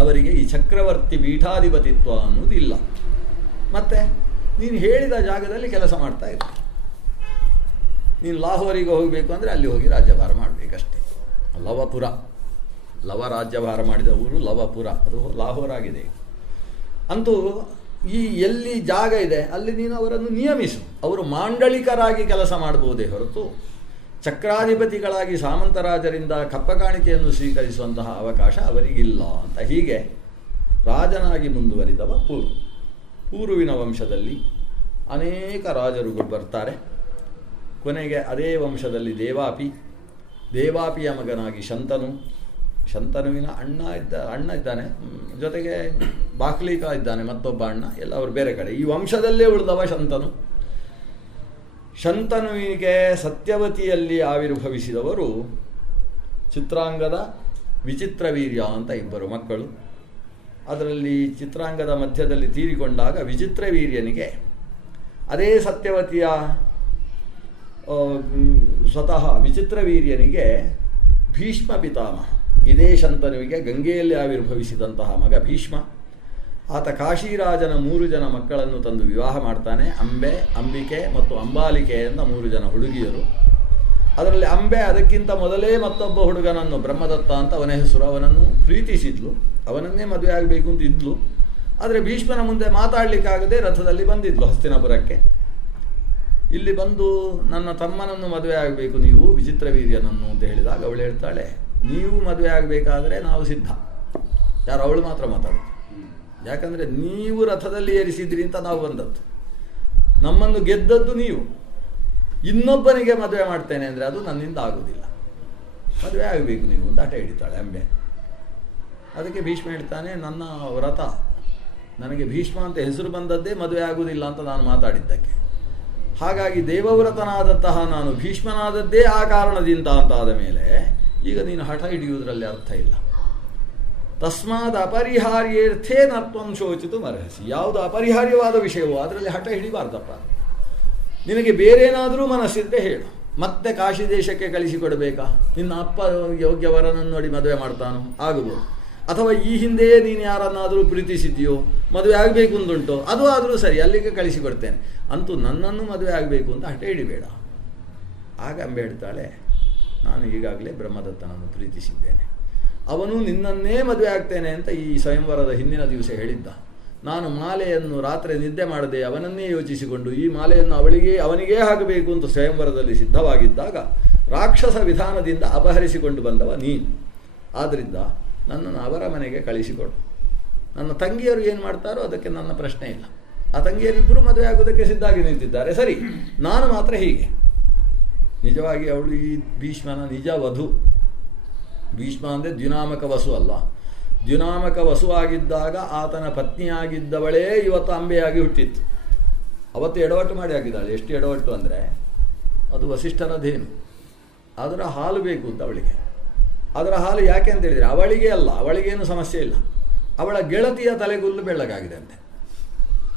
ಅವರಿಗೆ ಈ ಚಕ್ರವರ್ತಿ ಪೀಠಾಧಿಪತಿತ್ವ ಅನ್ನೋದಿಲ್ಲ. ಮತ್ತು ನೀನು ಹೇಳಿದ ಜಾಗದಲ್ಲಿ ಕೆಲಸ ಮಾಡ್ತಾ ಇರು. ನೀನು ಲಾಹೋರಿಗೆ ಹೋಗಬೇಕು ಅಂದರೆ ಅಲ್ಲಿ ಹೋಗಿ ರಾಜ್ಯಭಾರ ಮಾಡಬೇಕಷ್ಟೇ. ಲವಪುರ, ಲವ ರಾಜ್ಯಭಾರ ಮಾಡಿದ ಊರು ಲವಪುರ, ಅದು ಲಾಹೋರ್ ಆಗಿದೆ. ಅಂತೂ ಈ ಎಲ್ಲಿ ಜಾಗ ಇದೆ ಅಲ್ಲಿ ನೀನು ಅವರನ್ನು ನಿಯಮಿಸು. ಅವರು ಮಾಂಡಳಿಕರಾಗಿ ಕೆಲಸ ಮಾಡಬಹುದೇ ಹೊರತು ಚಕ್ರಾಧಿಪತಿಗಳಾಗಿ ಸಾಮಂತರಾಜರಿಂದ ಕಪ್ಪ ಕಾಣಿಕೆಯನ್ನು ಸ್ವೀಕರಿಸುವಂತಹ ಅವಕಾಶ ಅವರಿಗಿಲ್ಲ ಅಂತ. ಹೀಗೆ ರಾಜನಾಗಿ ಮುಂದುವರಿದವ ಪೂರು. ಪೂರುವಿನ ವಂಶದಲ್ಲಿ ಅನೇಕ ರಾಜರುಗಳು ಬರ್ತಾರೆ. ಕೊನೆಗೆ ಅದೇ ವಂಶದಲ್ಲಿ ದೇವಾಪಿಯ ಮಗನಾಗಿ ಶಂತನುವಿನ ಅಣ್ಣ ಇದ್ದಾನೆ, ಜೊತೆಗೆ ಬಾಕ್ಲೀಕ ಇದ್ದಾನೆ, ಮತ್ತೊಬ್ಬ ಅಣ್ಣ, ಎಲ್ಲ ಅವರು ಬೇರೆ ಕಡೆ. ಈ ವಂಶದಲ್ಲೇ ಉಳಿದವ ಶಂತನುವಿಗೆ ಸತ್ಯವತಿಯಲ್ಲಿ ಆವಿರ್ಭವಿಸಿದವರು ಚಿತ್ರಾಂಗದ, ವಿಚಿತ್ರವೀರ್ಯ ಅಂತ ಇಬ್ಬರು ಮಕ್ಕಳು. ಅದರಲ್ಲಿ ಚಿತ್ರಾಂಗದ ಮಧ್ಯದಲ್ಲಿ ತೀರಿಕೊಂಡಾಗ ವಿಚಿತ್ರವೀರ್ಯನಿಗೆ ಅದೇ ಸತ್ಯವತಿಯ ಸ್ವತಃ ವಿಚಿತ್ರವೀರ್ಯನಿಗೆ ಭೀಷ್ಮ ಪಿತಾಮಹ, ಇದೇ ಶಂತನುವಿಗೆ ಗಂಗೆಯಲ್ಲಿ ಆವಿರ್ಭವಿಸಿದಂತಹ ಮಗ ಭೀಷ್ಮ. ಆತ ಕಾಶಿರಾಜನ 3 ಜನ ಮಕ್ಕಳನ್ನು ತಂದು ವಿವಾಹ ಮಾಡ್ತಾನೆ. ಅಂಬಿಕೆ ಮತ್ತು ಅಂಬಾಲಿಕೆ ಎಂದ 3 ಜನ ಹುಡುಗಿಯರು. ಅದರಲ್ಲಿ ಅಂಬೆ ಅದಕ್ಕಿಂತ ಮೊದಲೇ ಮತ್ತೊಬ್ಬ ಹುಡುಗನನ್ನು, ಬ್ರಹ್ಮದತ್ತ ಅಂತ ಅವನ ಹೆಸರು, ಅವನನ್ನು ಪ್ರೀತಿಸಿದ್ಲು, ಅವನನ್ನೇ ಮದುವೆ ಆಗಬೇಕು ಅಂತ ಇದ್ಲು. ಆದರೆ ಭೀಷ್ಮನ ಮುಂದೆ ಮಾತಾಡಲಿಕ್ಕಾಗದೆ ರಥದಲ್ಲಿ ಬಂದಿದ್ಲು ಹಸ್ತಿನಾಪುರಕ್ಕೆ. ಇಲ್ಲಿ ಬಂದು ನನ್ನ ತಮ್ಮನನ್ನು ಮದುವೆ ಆಗಬೇಕು ನೀವು, ವಿಚಿತ್ರವೀರ್ಯನನ್ನು ಅಂತ ಹೇಳಿದಾಗ ಅವಳು ಹೇಳ್ತಾಳೆ, ನೀವು ಮದುವೆ ಆಗಬೇಕಾದ್ರೆ ನಾವು ಸಿದ್ಧ. ಯಾರು? ಅವಳು ಮಾತ್ರ ಮಾತಾಡೋದು. ಯಾಕಂದರೆ ನೀವು ರಥದಲ್ಲಿ ಏರಿಸಿದ್ರಿ ಅಂತ ನಾವು ಬಂದದ್ದು, ನಮ್ಮನ್ನು ಗೆದ್ದದ್ದು ನೀವು. ಇನ್ನೊಬ್ಬನಿಗೆ ಮದುವೆ ಮಾಡ್ತೇನೆ ಅಂದರೆ ಅದು ನನ್ನಿಂದ ಆಗುವುದಿಲ್ಲ, ಮದುವೆ ಆಗಬೇಕು ನೀವು ಅಂತ ಹಠ ಹಿಡಿತಾಳೆ ಅಂಬೆ. ಅದಕ್ಕೆ ಭೀಷ್ಮ ಹೇಳ್ತಾನೆ, ನನ್ನ ವ್ರತ, ನನಗೆ ಭೀಷ್ಮ ಅಂತ ಹೆಸರು ಬಂದದ್ದೇ ಮದುವೆ ಆಗುವುದಿಲ್ಲ ಅಂತ ನಾನು ಮಾತಾಡಿದ್ದಕ್ಕೆ. ಹಾಗಾಗಿ ದೇವವ್ರತನಾದಂತಹ ನಾನು ಭೀಷ್ಮನಾದದ್ದೇ ಆ ಕಾರಣದಿಂದ ಅಂತ ಆದ ಮೇಲೆ ಈಗ ನೀನು ಹಠ ಹಿಡಿಯುವುದರಲ್ಲಿ ಅರ್ಥ ಇಲ್ಲ. ತಸ್ಮಾದ್ ಅಪರಿಹಾರ್ಯರ್ಥೇ ನತ್ವಂ ಶೋಚಿತು ಅರ್ಹಸಿ. ಯಾವುದು ಅಪರಿಹಾರ್ಯವಾದ ವಿಷಯವೋ ಅದರಲ್ಲಿ ಹಠ ಹಿಡಿಬಾರ್ದಪ್ಪ. ನಿನಗೆ ಬೇರೇನಾದರೂ ಮನಸ್ಸಿದ್ದರೆ ಹೇಳು. ಮತ್ತೆ ಕಾಶಿ ದೇಶಕ್ಕೆ ಕಳಿಸಿಕೊಡಬೇಕಾ? ನಿನ್ನ ಅಪ್ಪ ಯೋಗ್ಯವರನನ್ನು ನೋಡಿ ಮದುವೆ ಮಾಡ್ತಾನೋ? ಆಗಬಹುದು. ಅಥವಾ ಈ ಹಿಂದೆಯೇ ನೀನು ಯಾರನ್ನಾದರೂ ಪ್ರೀತಿಸಿದ್ಯೋ, ಮದುವೆ ಆಗಬೇಕು ಅಂದುಂಟು, ಅದು ಆದರೂ ಸರಿ, ಅಲ್ಲಿಗೆ ಕಳಿಸಿಕೊಡ್ತೇನೆ. ಅಂತೂ ನನ್ನನ್ನು ಮದುವೆ ಆಗಬೇಕು ಅಂತ ಹಠ ಹಿಡಿಬೇಡ. ಆಗ ಅಂಬೆ ಹೇಳ್ತಾಳೆ, ನಾನು ಈಗಾಗಲೇ ಬ್ರಹ್ಮದತ್ತನನ್ನು ಪ್ರೀತಿಸಿದ್ದೇನೆ, ಅವನು ನಿನ್ನನ್ನೇ ಮದುವೆ ಆಗ್ತೇನೆ ಅಂತ ಈ ಸ್ವಯಂವರದ ಹಿಂದಿನ ದಿವಸ ಹೇಳಿದ್ದ. ನಾನು ಮಾಲೆಯನ್ನು ರಾತ್ರಿ ನಿದ್ದೆ ಮಾಡದೆ ಅವನನ್ನೇ ಯೋಚಿಸಿಕೊಂಡು ಈ ಮಾಲೆಯನ್ನು ಅವನಿಗೇ ಆಗಬೇಕು ಅಂತ ಸ್ವಯಂವರದಲ್ಲಿ ಸಿದ್ಧವಾಗಿದ್ದಾಗ ರಾಕ್ಷಸ ವಿಧಾನದಿಂದ ಅಪಹರಿಸಿಕೊಂಡು ಬಂದವ ನೀನು. ಆದ್ದರಿಂದ ನನ್ನನ್ನು ಅವರ ಮನೆಗೆ ಕಳಿಸಿಕೊಡು. ನನ್ನ ತಂಗಿಯರು ಏನು ಮಾಡ್ತಾರೋ ಅದಕ್ಕೆ ನನ್ನ ಪ್ರಶ್ನೆ ಇಲ್ಲ. ಆ ತಂಗಿಯರಿಬ್ಬರು ಮದುವೆ ಆಗೋದಕ್ಕೆ ಸಿದ್ಧಾಗಿ ನಿಂತಿದ್ದಾರೆ, ಸರಿ. ನಾನು ಮಾತ್ರ ಹೀಗೆ. ನಿಜವಾಗಿ ಅವಳು ಈ ಭೀಷ್ಮನ ನಿಜ ವಧು. ಭೀಷ್ಮ ಅಂದರೆ ದ್ಯುನಾಮಕ ವಸು ಅಲ್ಲ. ದ್ಯುನಾಮಕ ವಸುವಾಗಿದ್ದಾಗ ಆತನ ಪತ್ನಿಯಾಗಿದ್ದವಳೇ ಇವತ್ತು ಅಂಬೆಯಾಗಿ ಹುಟ್ಟಿತ್ತು. ಅವತ್ತು ಎಡವಟ್ಟು ಮಾಡಿ ಆಗಿದ್ದಾಳೆ. ಎಷ್ಟು ಎಡವಟ್ಟು ಅಂದರೆ ಅದು ವಸಿಷ್ಠರದೇನು, ಅದರ ಹಾಲು ಬೇಕು ಅಂತ ಅವಳಿಗೆ. ಅದರ ಹಾಲು ಯಾಕೆ ಅಂತ ಹೇಳಿದರೆ ಅವಳಿಗೆ ಅಲ್ಲ, ಅವಳಿಗೇನು ಸಮಸ್ಯೆ ಇಲ್ಲ, ಅವಳ ಗೆಳತಿಯ ತಲೆಗೂದಲು ಬೆಳ್ಳಗಾಗಿದೆ ಅಂತೆ.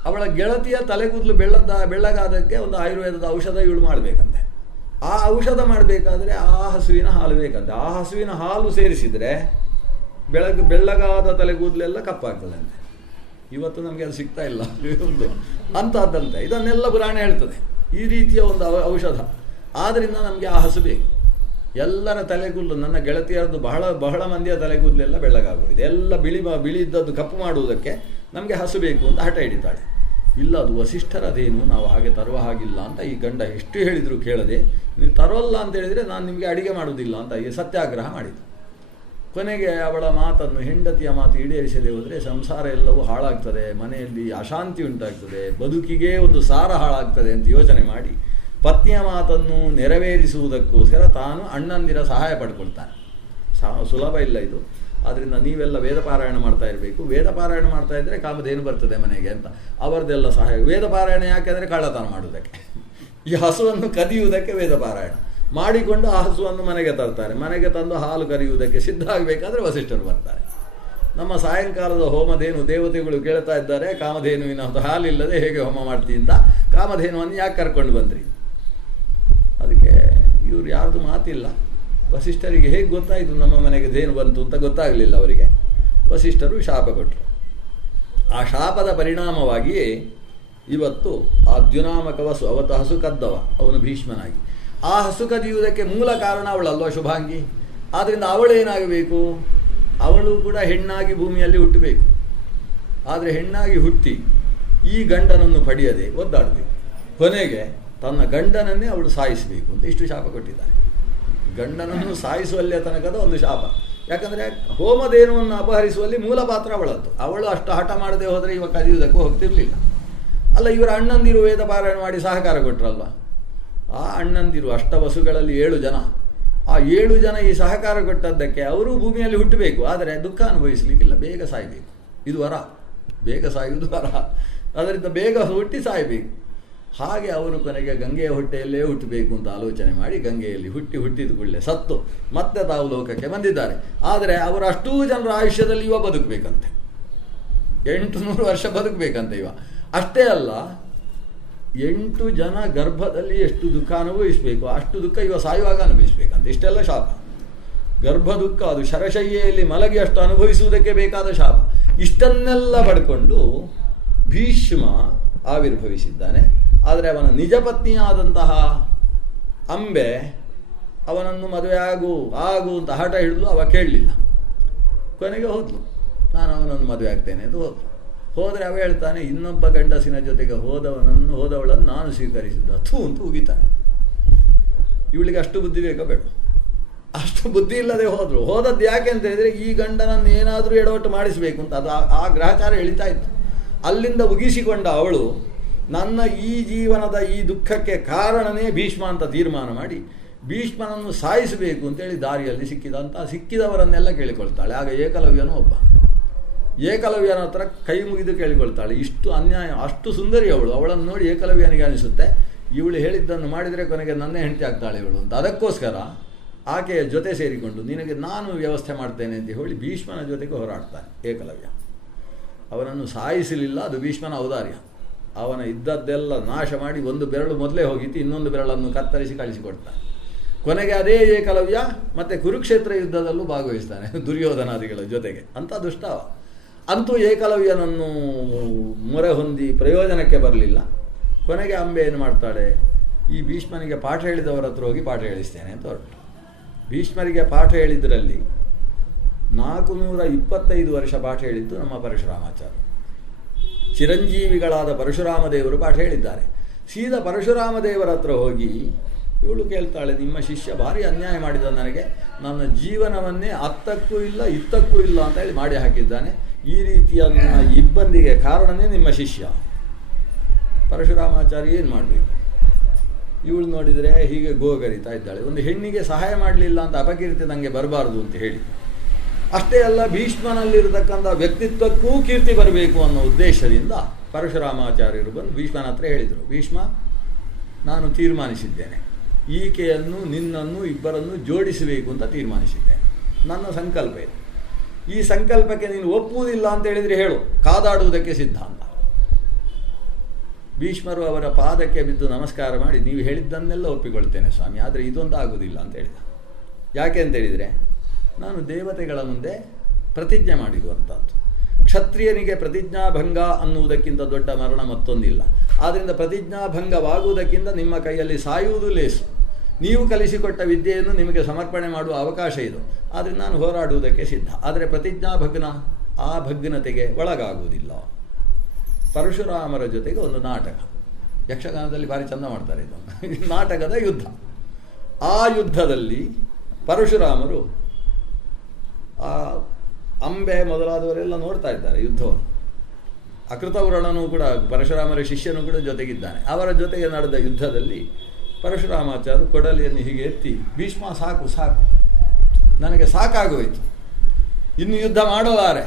ಅವಳ ಗೆಳತಿಯ ತಲೆಗೂದಲು ಬೆಳ್ಳಗಾದಕ್ಕೆ ಒಂದು ಆಯುರ್ವೇದದ ಔಷಧ ಇವಳು ಮಾಡಬೇಕಂತೆ. ಆ ಔಷಧ ಮಾಡಬೇಕಾದ್ರೆ ಆ ಹಸುವಿನ ಹಾಲು ಬೇಕಂತೆ. ಆ ಹಸುವಿನ ಹಾಲು ಸೇರಿಸಿದರೆ ಬೆಳ್ಳಗಾದ ತಲೆಗೂದಲೆಲ್ಲ ಕಪ್ಪಾಗ್ತದಂತೆ. ಇವತ್ತು ನಮಗೆ ಅದು ಸಿಗ್ತಾ ಇಲ್ಲ ಒಂದು ಅಂಥದ್ದಂತೆ. ಇದನ್ನೆಲ್ಲ ಪುರಾಣ ಹೇಳ್ತದೆ, ಈ ರೀತಿಯ ಒಂದು ಔಷಧ. ಆದ್ದರಿಂದ ನಮಗೆ ಆ ಹಸು ಬೇಕು. ಎಲ್ಲರ ತಲೆಗೂದಲು, ನನ್ನ ಗೆಳತಿಯರದ್ದು ಬಹಳ ಮಂದಿಯ ತಲೆಗೂದಲೆಲ್ಲ ಬೆಳ್ಳಗಾಗೋಗಿದೆ. ಎಲ್ಲ ಬಿಳಿ ಇದ್ದದ್ದು ಕಪ್ಪು ಮಾಡುವುದಕ್ಕೆ ನಮಗೆ ಹಸು ಬೇಕು ಅಂತ ಹಠ ಹಿಡಿತಾಳೆ. ಇಲ್ಲ, ಅದು ವಸಿಷ್ಠರದೇನು, ನಾವು ಹಾಗೆ ತರುವ ಹಾಗಿಲ್ಲ ಅಂತ ಈ ಗಂಡ ಎಷ್ಟು ಹೇಳಿದರೂ ಕೇಳದೆ, ನೀವು ತರೋಲ್ಲ ಅಂತ ಹೇಳಿದರೆ ನಾನು ನಿಮಗೆ ಅಡಿಗೆ ಮಾಡುವುದಿಲ್ಲ ಅಂತ ಈ ಸತ್ಯಾಗ್ರಹ ಮಾಡಿದ್ದು. ಕೊನೆಗೆ ಅವಳ ಮಾತನ್ನು, ಹೆಂಡತಿಯ ಮಾತು ಈಡೇರಿಸದೆ ಹೋದರೆ ಸಂಸಾರ ಎಲ್ಲವೂ ಹಾಳಾಗ್ತದೆ, ಮನೆಯಲ್ಲಿ ಅಶಾಂತಿ ಉಂಟಾಗ್ತದೆ, ಬದುಕಿಗೆ ಒಂದು ಸಾರ ಹಾಳಾಗ್ತದೆ ಅಂತ ಯೋಚನೆ ಮಾಡಿ ಪತ್ನಿಯ ಮಾತನ್ನು ನೆರವೇರಿಸುವುದಕ್ಕೋಸ್ಕರ ತಾನು ಅಣ್ಣಂದಿರ ಸಹಾಯ ಪಡ್ಕೊಳ್ತಾನೆ. ಸುಲಭ ಇಲ್ಲ ಇದು. ಆದ್ದರಿಂದ ನೀವೆಲ್ಲ ವೇದ ಪಾರಾಯಣ ಮಾಡ್ತಾ ಇರಬೇಕು. ವೇದ ಪಾರಾಯಣ ಮಾಡ್ತಾ ಇದ್ದರೆ ಕಾಮಧೇನು ಬರ್ತದೆ ಮನೆಗೆ ಅಂತ ಅವರದೆಲ್ಲ ಸಹಾಯ. ವೇದ ಪಾರಾಯಣ ಯಾಕೆಂದರೆ ಕಳ್ಳತನ ಮಾಡುವುದಕ್ಕೆ, ಈ ಹಸುವನ್ನು ಕದಿಯುವುದಕ್ಕೆ ವೇದ ಪಾರಾಯಣ ಮಾಡಿಕೊಂಡು ಆ ಹಸುವನ್ನು ಮನೆಗೆ ತರ್ತಾರೆ. ಮನೆಗೆ ತಂದು ಹಾಲು ಕರೆಯುವುದಕ್ಕೆ ಸಿದ್ಧ ಆಗಬೇಕಾದ್ರೆ ವಸಿಷ್ಠರು ಬರ್ತಾರೆ. ನಮ್ಮ ಸಾಯಂಕಾಲದ ಹೋಮಧೇನು ದೇವತೆಗಳು ಕೇಳ್ತಾ ಇದ್ದಾರೆ, ಕಾಮಧೇನುವಿನ ಹಾಲಿಲ್ಲದೆ ಹೇಗೆ ಹೋಮ ಮಾಡ್ತೀವಿ ಅಂತ. ಕಾಮಧೇನುವನ್ನು ಯಾಕೆ ಕರ್ಕೊಂಡು ಬಂದ್ರಿ? ಅದಕ್ಕೆ ಇವರು ಯಾರ್ದು ಮಾತಿಲ್ಲ. ವಸಿಷ್ಠರಿಗೆ ಹೇಗೆ ಗೊತ್ತಾಯಿತು ನಮ್ಮ ಮನೆಗೆ ಧೇನು ಬಂತು ಅಂತ ಗೊತ್ತಾಗಲಿಲ್ಲ ಅವರಿಗೆ. ವಸಿಷ್ಠರು ಶಾಪ ಕೊಟ್ಟರು. ಆ ಶಾಪದ ಪರಿಣಾಮವಾಗಿಯೇ ಇವತ್ತು ಆ ದ್ಯುನಾಮಕ ವಸು, ಅವತ್ತು ಹಸು ಕದ್ದವ ಅವನು ಭೀಷ್ಮನಾಗಿ. ಆ ಹಸು ಕದಿಯುವುದಕ್ಕೆ ಮೂಲ ಕಾರಣ ಅವಳಲ್ವ ಶುಭಾಂಗಿ. ಆದ್ದರಿಂದ ಅವಳೇನಾಗಬೇಕು? ಅವಳು ಕೂಡ ಹೆಣ್ಣಾಗಿ ಭೂಮಿಯಲ್ಲಿ ಹುಟ್ಟಬೇಕು. ಆದರೆ ಹೆಣ್ಣಾಗಿ ಹುಟ್ಟಿ ಈ ಗಂಡನನ್ನು ಪಡೆಯದೆ ಒದ್ದಾಡಬೇಕು. ಕೊನೆಗೆ ತನ್ನ ಗಂಡನನ್ನೇ ಅವಳು ಸಾಯಿಸಬೇಕು ಅಂತ ಇಷ್ಟು ಶಾಪ ಕೊಟ್ಟಿದ್ದಾರೆ. ಗಂಡನನ್ನು ಸಾಯಿಸುವಲ್ಲಿಯ ತನಕದ ಒಂದು ಶಾಪ. ಯಾಕಂದರೆ ಹೋಮಧೇನುವನ್ನು ಅಪಹರಿಸುವಲ್ಲಿ ಮೂಲ ಪಾತ್ರ ಅವಳದ್ದು. ಅವಳು ಅಷ್ಟು ಹಠ ಮಾಡದೆ ಹೋದರೆ ಇವ ಕದಿಯುವುದಕ್ಕೂ ಹೋಗ್ತಿರಲಿಲ್ಲ. ಅಲ್ಲ, ಇವರ ಅಣ್ಣಂದಿರು ವೇದ ಪಾರಾಯಣ ಮಾಡಿ ಸಹಕಾರ ಕೊಟ್ಟರಲ್ವ. ಆ ಅಣ್ಣಂದಿರು ಅಷ್ಟವಸುಗಳಲ್ಲಿ 7 ಜನ. ಆ 7 ಜನ ಈ ಸಹಕಾರ ಕೊಟ್ಟದ್ದಕ್ಕೆ ಅವರು ಭೂಮಿಯಲ್ಲಿ ಹುಟ್ಟಬೇಕು. ಆದರೆ ದುಃಖ ಅನುಭವಿಸಲಿಕ್ಕಿಲ್ಲ, ಬೇಗ ಸಾಯಬೇಕು. ಇದು ವರ, ಬೇಗ ಸಾಯುವುದು ವರ. ಅದರಿಂದ ಬೇಗ ಹುಟ್ಟಿ ಸಾಯಬೇಕು. ಹಾಗೆ ಅವರು ಕೊನೆಗೆ ಗಂಗೆಯ ಹೊಟ್ಟೆಯಲ್ಲೇ ಹುಟ್ಟಬೇಕು ಅಂತ ಆಲೋಚನೆ ಮಾಡಿ ಗಂಗೆಯಲ್ಲಿ ಹುಟ್ಟಿದ ಕೂಡಲೇ ಸತ್ತು ಮತ್ತೆ ತಾವು ಲೋಕಕ್ಕೆ ಬಂದಿದ್ದಾರೆ. ಆದರೆ ಅವರು ಅಷ್ಟೂ ಜನರ ಆಯುಷ್ಯದಲ್ಲಿ ಇವ ಬದುಕಬೇಕಂತೆ, 800 ವರ್ಷ ಬದುಕಬೇಕಂತೆ ಇವ. ಅಷ್ಟೇ ಅಲ್ಲ, 8 ಜನ ಗರ್ಭದಲ್ಲಿ ಎಷ್ಟು ದುಃಖ ಅನುಭವಿಸಬೇಕು ಅಷ್ಟು ದುಃಖ ಇವ ಸಾಯುವಾಗ ಅನುಭವಿಸಬೇಕಂತ. ಇಷ್ಟೆಲ್ಲ ಶಾಪ. ಗರ್ಭ ದುಃಖ ಅದು ಶರಶಯ್ಯೆಯಲ್ಲಿ ಮಲಗಿ ಅಷ್ಟು ಅನುಭವಿಸುವುದಕ್ಕೆ ಬೇಕಾದ ಶಾಪ. ಇಷ್ಟನ್ನೆಲ್ಲ ಪಡ್ಕೊಂಡು ಭೀಷ್ಮ ಆವಿರ್ಭವಿಸಿದ್ದಾನೆ. ಆದರೆ ಅವನ ನಿಜ ಪತ್ನಿಯಾದಂತಹ ಅಂಬೆ ಅವನನ್ನು ಮದುವೆ ಆಗು ಅಂತ ಹಠ ಹಿಡಿದು ಅವ ಕೇಳಲಿಲ್ಲ. ಕೊನೆಗೆ ಹೋದ್ಲು, ನಾನು ಅವನನ್ನು ಮದುವೆ ಆಗ್ತೇನೆ ಅಂತ ಹೋದ್ಲು. ಹೋದರೆ ಅವ ಹೇಳ್ತಾನೆ, ಇನ್ನೊಬ್ಬ ಗಂಡಸಿನ ಜೊತೆಗೆ ಹೋದವಳನ್ನು ನಾನು ಸ್ವೀಕರಿಸಿದ್ದ ಥೂ ಅಂತ ಉಗಿತಾನೆ. ಇವಳಿಗೆ ಅಷ್ಟು ಬುದ್ಧಿ ಬೇಕೋ ಬೇಡ? ಅಷ್ಟು ಬುದ್ಧಿ ಇಲ್ಲದೆ ಹೋದದ್ದು ಯಾಕೆ ಅಂತ ಹೇಳಿದರೆ ಈ ಗಂಡನನ್ನು ಏನಾದರೂ ಎಡವಟ್ಟು ಮಾಡಿಸಬೇಕು ಅಂತ. ಅದು ಆ ಗ್ರಹಚಾರ ಎಳಿತಾ ಇತ್ತು. ಅಲ್ಲಿಂದ ಉಗಿಸಿಕೊಂಡ ಅವಳು ನನ್ನ ಈ ಜೀವನದ ಈ ದುಃಖಕ್ಕೆ ಕಾರಣನೇ ಭೀಷ್ಮ ಅಂತ ತೀರ್ಮಾನ ಮಾಡಿ ಭೀಷ್ಮನನ್ನು ಸಾಯಿಸಬೇಕು ಅಂತೇಳಿ ದಾರಿಯಲ್ಲಿ ಸಿಕ್ಕಿದವರನ್ನೆಲ್ಲ ಕೇಳಿಕೊಳ್ತಾಳೆ. ಆಗ ಏಕಲವ್ಯನೂ ಒಬ್ಬ. ಏಕಲವ್ಯನ ಹತ್ರ ಕೈ ಮುಗಿದು ಕೇಳಿಕೊಳ್ತಾಳೆ. ಇಷ್ಟು ಅನ್ಯಾಯ, ಅಷ್ಟು ಸುಂದರಿ ಅವಳು. ಅವಳನ್ನು ನೋಡಿ ಏಕಲವ್ಯನಿಗೆ ಅನಿಸುತ್ತೆ, ಇವಳು ಹೇಳಿದ್ದನ್ನು ಮಾಡಿದರೆ ಕೊನೆಗೆ ನನ್ನೇ ಹೆಂಡತಿ ಆಗ್ತಾಳೆ ಇವಳು ಅಂತ. ಅದಕ್ಕೋಸ್ಕರ ಆಕೆಯ ಜೊತೆ ಸೇರಿಕೊಂಡು ನಿನಗೆ ನಾನು ವ್ಯವಸ್ಥೆ ಮಾಡ್ತೇನೆ ಅಂತ ಹೇಳಿ ಭೀಷ್ಮನ ಜೊತೆಗೆ ಹೋರಾಡ್ತಾನೆ ಏಕಲವ್ಯ. ಅವನನ್ನು ಸಾಯಿಸಲಿಲ್ಲ, ಅದು ಭೀಷ್ಮನ ಔದಾರ್ಯ. ಅವನ ಇದ್ದದ್ದೆಲ್ಲ ನಾಶ ಮಾಡಿ ಒಂದು ಬೆರಳು ಮೊದಲೇ ಹೋಗಿತ್ತು, ಇನ್ನೊಂದು ಬೆರಳನ್ನು ಕತ್ತರಿಸಿ ಕಳಿಸಿಕೊಡ್ತಾನೆ. ಕೊನೆಗೆ ಅದೇ ಏಕಲವ್ಯ ಮತ್ತೆ ಕುರುಕ್ಷೇತ್ರ ಯುದ್ಧದಲ್ಲೂ ಭಾಗವಹಿಸ್ತಾನೆ ದುರ್ಯೋಧನಾದಿಗಳ ಜೊತೆಗೆ. ಅಂಥ ದುಷ್ಟವ. ಅಂತೂ ಏಕಲವ್ಯನನ್ನು ಮೊರೆ ಹೊಂದಿ ಪ್ರಯೋಜನಕ್ಕೆ ಬರಲಿಲ್ಲ. ಕೊನೆಗೆ ಅಂಬೆ ಏನು ಮಾಡ್ತಾಳೆ, ಈ ಭೀಷ್ಮನಿಗೆ ಪಾಠ ಹೇಳಿದವರ ಹತ್ರ ಹೋಗಿ ಪಾಠ ಹೇಳಿಸ್ತೇನೆ ಅಂತ ಹೊರಟು. ಭೀಷ್ಮರಿಗೆ ಪಾಠ ಹೇಳಿದ್ರಲ್ಲಿ 425 ವರ್ಷ ಪಾಠ ಹೇಳಿದ್ದು ನಮ್ಮ ಪರಶುರಾಮಾಚಾರ್ಯ. ಚಿರಂಜೀವಿಗಳಾದ ಪರಶುರಾಮ ದೇವರು ಪಾಠ ಹೇಳಿದ್ದಾರೆ. ಸೀದಾ ಪರಶುರಾಮ ದೇವರ ಹತ್ರ ಹೋಗಿ ಇವಳು ಕೇಳ್ತಾಳೆ, ನಿಮ್ಮ ಶಿಷ್ಯ ಭಾರಿ ಅನ್ಯಾಯ ಮಾಡಿದ, ನನಗೆ ನನ್ನ ಜೀವನವನ್ನೇ ಅತ್ತಕ್ಕೂ ಇಲ್ಲ ಇತ್ತಕ್ಕೂ ಇಲ್ಲ ಅಂತ ಹೇಳಿ ಮಾಡಿ ಹಾಕಿದ್ದಾನೆ. ಈ ರೀತಿಯ ಇಬ್ಬಂದಿಗೆ ಕಾರಣನೇ ನಿಮ್ಮ ಶಿಷ್ಯ. ಪರಶುರಾಮಾಚಾರ್ಯ ಏನು ಮಾಡಬೇಕು? ಇವಳು ನೋಡಿದರೆ ಹೀಗೆ ಗೋಗರಿತಾ ಇದ್ದಾಳೆ. ಒಂದು ಹೆಣ್ಣಿಗೆ ಸಹಾಯ ಮಾಡಲಿಲ್ಲ ಅಂತ ಅಪಕೀರ್ತಿ ನನಗೆ ಬರಬಾರ್ದು ಅಂತ ಹೇಳಿ. ಅಷ್ಟೇ ಅಲ್ಲ, ಭೀಷ್ಮನಲ್ಲಿರತಕ್ಕಂಥ ವ್ಯಕ್ತಿತ್ವಕ್ಕೂ ಕೀರ್ತಿ ಬರಬೇಕು ಅನ್ನೋ ಉದ್ದೇಶದಿಂದ ಪರಶುರಾಮಾಚಾರ್ಯರು ಬಂದು ಭೀಷ್ಮನ ಹತ್ರ ಹೇಳಿದರು, ಭೀಷ್ಮ, ನಾನು ತೀರ್ಮಾನಿಸಿದ್ದೇನೆ, ಈಕೆಯನ್ನು ನಿನ್ನನ್ನು ಇಬ್ಬರನ್ನು ಜೋಡಿಸಬೇಕು ಅಂತ ತೀರ್ಮಾನಿಸಿದ್ದೇನೆ. ನನ್ನ ಸಂಕಲ್ಪ ಇದೆ. ಈ ಸಂಕಲ್ಪಕ್ಕೆ ನೀನು ಒಪ್ಪುವುದಿಲ್ಲ ಅಂತ ಹೇಳಿದರೆ ಹೇಳು, ಕಾದಾಡುವುದಕ್ಕೆ ಸಿದ್ಧ ಅಂತ. ಭೀಷ್ಮರು ಅವರ ಪಾದಕ್ಕೆ ಬಿದ್ದು ನಮಸ್ಕಾರ ಮಾಡಿ, ನೀವು ಹೇಳಿದ್ದನ್ನೆಲ್ಲ ಒಪ್ಪಿಕೊಳ್ತೇನೆ ಸ್ವಾಮಿ, ಆದರೆ ಇದೊಂದು ಆಗುವುದಿಲ್ಲ ಅಂತ ಹೇಳಿದ. ಯಾಕೆ ಅಂತ ಹೇಳಿದರೆ, ನಾನು ದೇವತೆಗಳ ಮುಂದೆ ಪ್ರತಿಜ್ಞೆ ಮಾಡಿರುವಂಥದ್ದು. ಕ್ಷತ್ರಿಯನಿಗೆ ಪ್ರತಿಜ್ಞಾಭಂಗ ಅನ್ನುವುದಕ್ಕಿಂತ ದೊಡ್ಡ ಮರಣ ಮತ್ತೊಂದಿಲ್ಲ. ಆದ್ದರಿಂದ ಪ್ರತಿಜ್ಞಾಭಂಗವಾಗುವುದಕ್ಕಿಂತ ನಿಮ್ಮ ಕೈಯಲ್ಲಿ ಸಾಯುವುದು ಲೇಸು. ನೀವು ಕಲಿಸಿಕೊಟ್ಟ ವಿದ್ಯೆಯನ್ನು ನಿಮಗೆ ಸಮರ್ಪಣೆ ಮಾಡುವ ಅವಕಾಶ ಇದು. ಆದರೆ ನಾನು ಹೋರಾಡುವುದಕ್ಕೆ ಸಿದ್ಧ. ಆದರೆ ಪ್ರತಿಜ್ಞಾಭಗ್ನ, ಆ ಭಗ್ನತೆಗೆ ಒಳಗಾಗುವುದಿಲ್ಲ. ಪರಶುರಾಮರ ಜೊತೆಗೆ ಒಂದು ನಾಟಕ. ಯಕ್ಷಗಾನದಲ್ಲಿ ಭಾರಿ ಚಂದ ಮಾಡ್ತಾರೆ ಇದು ನಾಟಕದ ಯುದ್ಧ. ಆ ಯುದ್ಧದಲ್ಲಿ ಪರಶುರಾಮರು ಆ ಅಂಬೆ ಮೊದಲಾದವರೆಲ್ಲ ನೋಡ್ತಾ ಇದ್ದಾರೆ ಯುದ್ಧವನ್ನು. ಅಕೃತವರ್ಣನೂ ಕೂಡ ಪರಶುರಾಮರ ಶಿಷ್ಯನೂ ಕೂಡ ಜೊತೆಗಿದ್ದಾನೆ. ಅವರ ಜೊತೆಗೆ ನಡೆದ ಯುದ್ಧದಲ್ಲಿ ಪರಶುರಾಮಾಚಾರ್ಯರು ಕೊಡಲಿಯನ್ನು ಹೀಗೆ ಎತ್ತಿ, ಭೀಷ್ಮ ಸಾಕು ಸಾಕು, ನನಗೆ ಸಾಕಾಗೋಯಿತು, ಇನ್ನು ಯುದ್ಧ ಮಾಡೋದಾರೆ,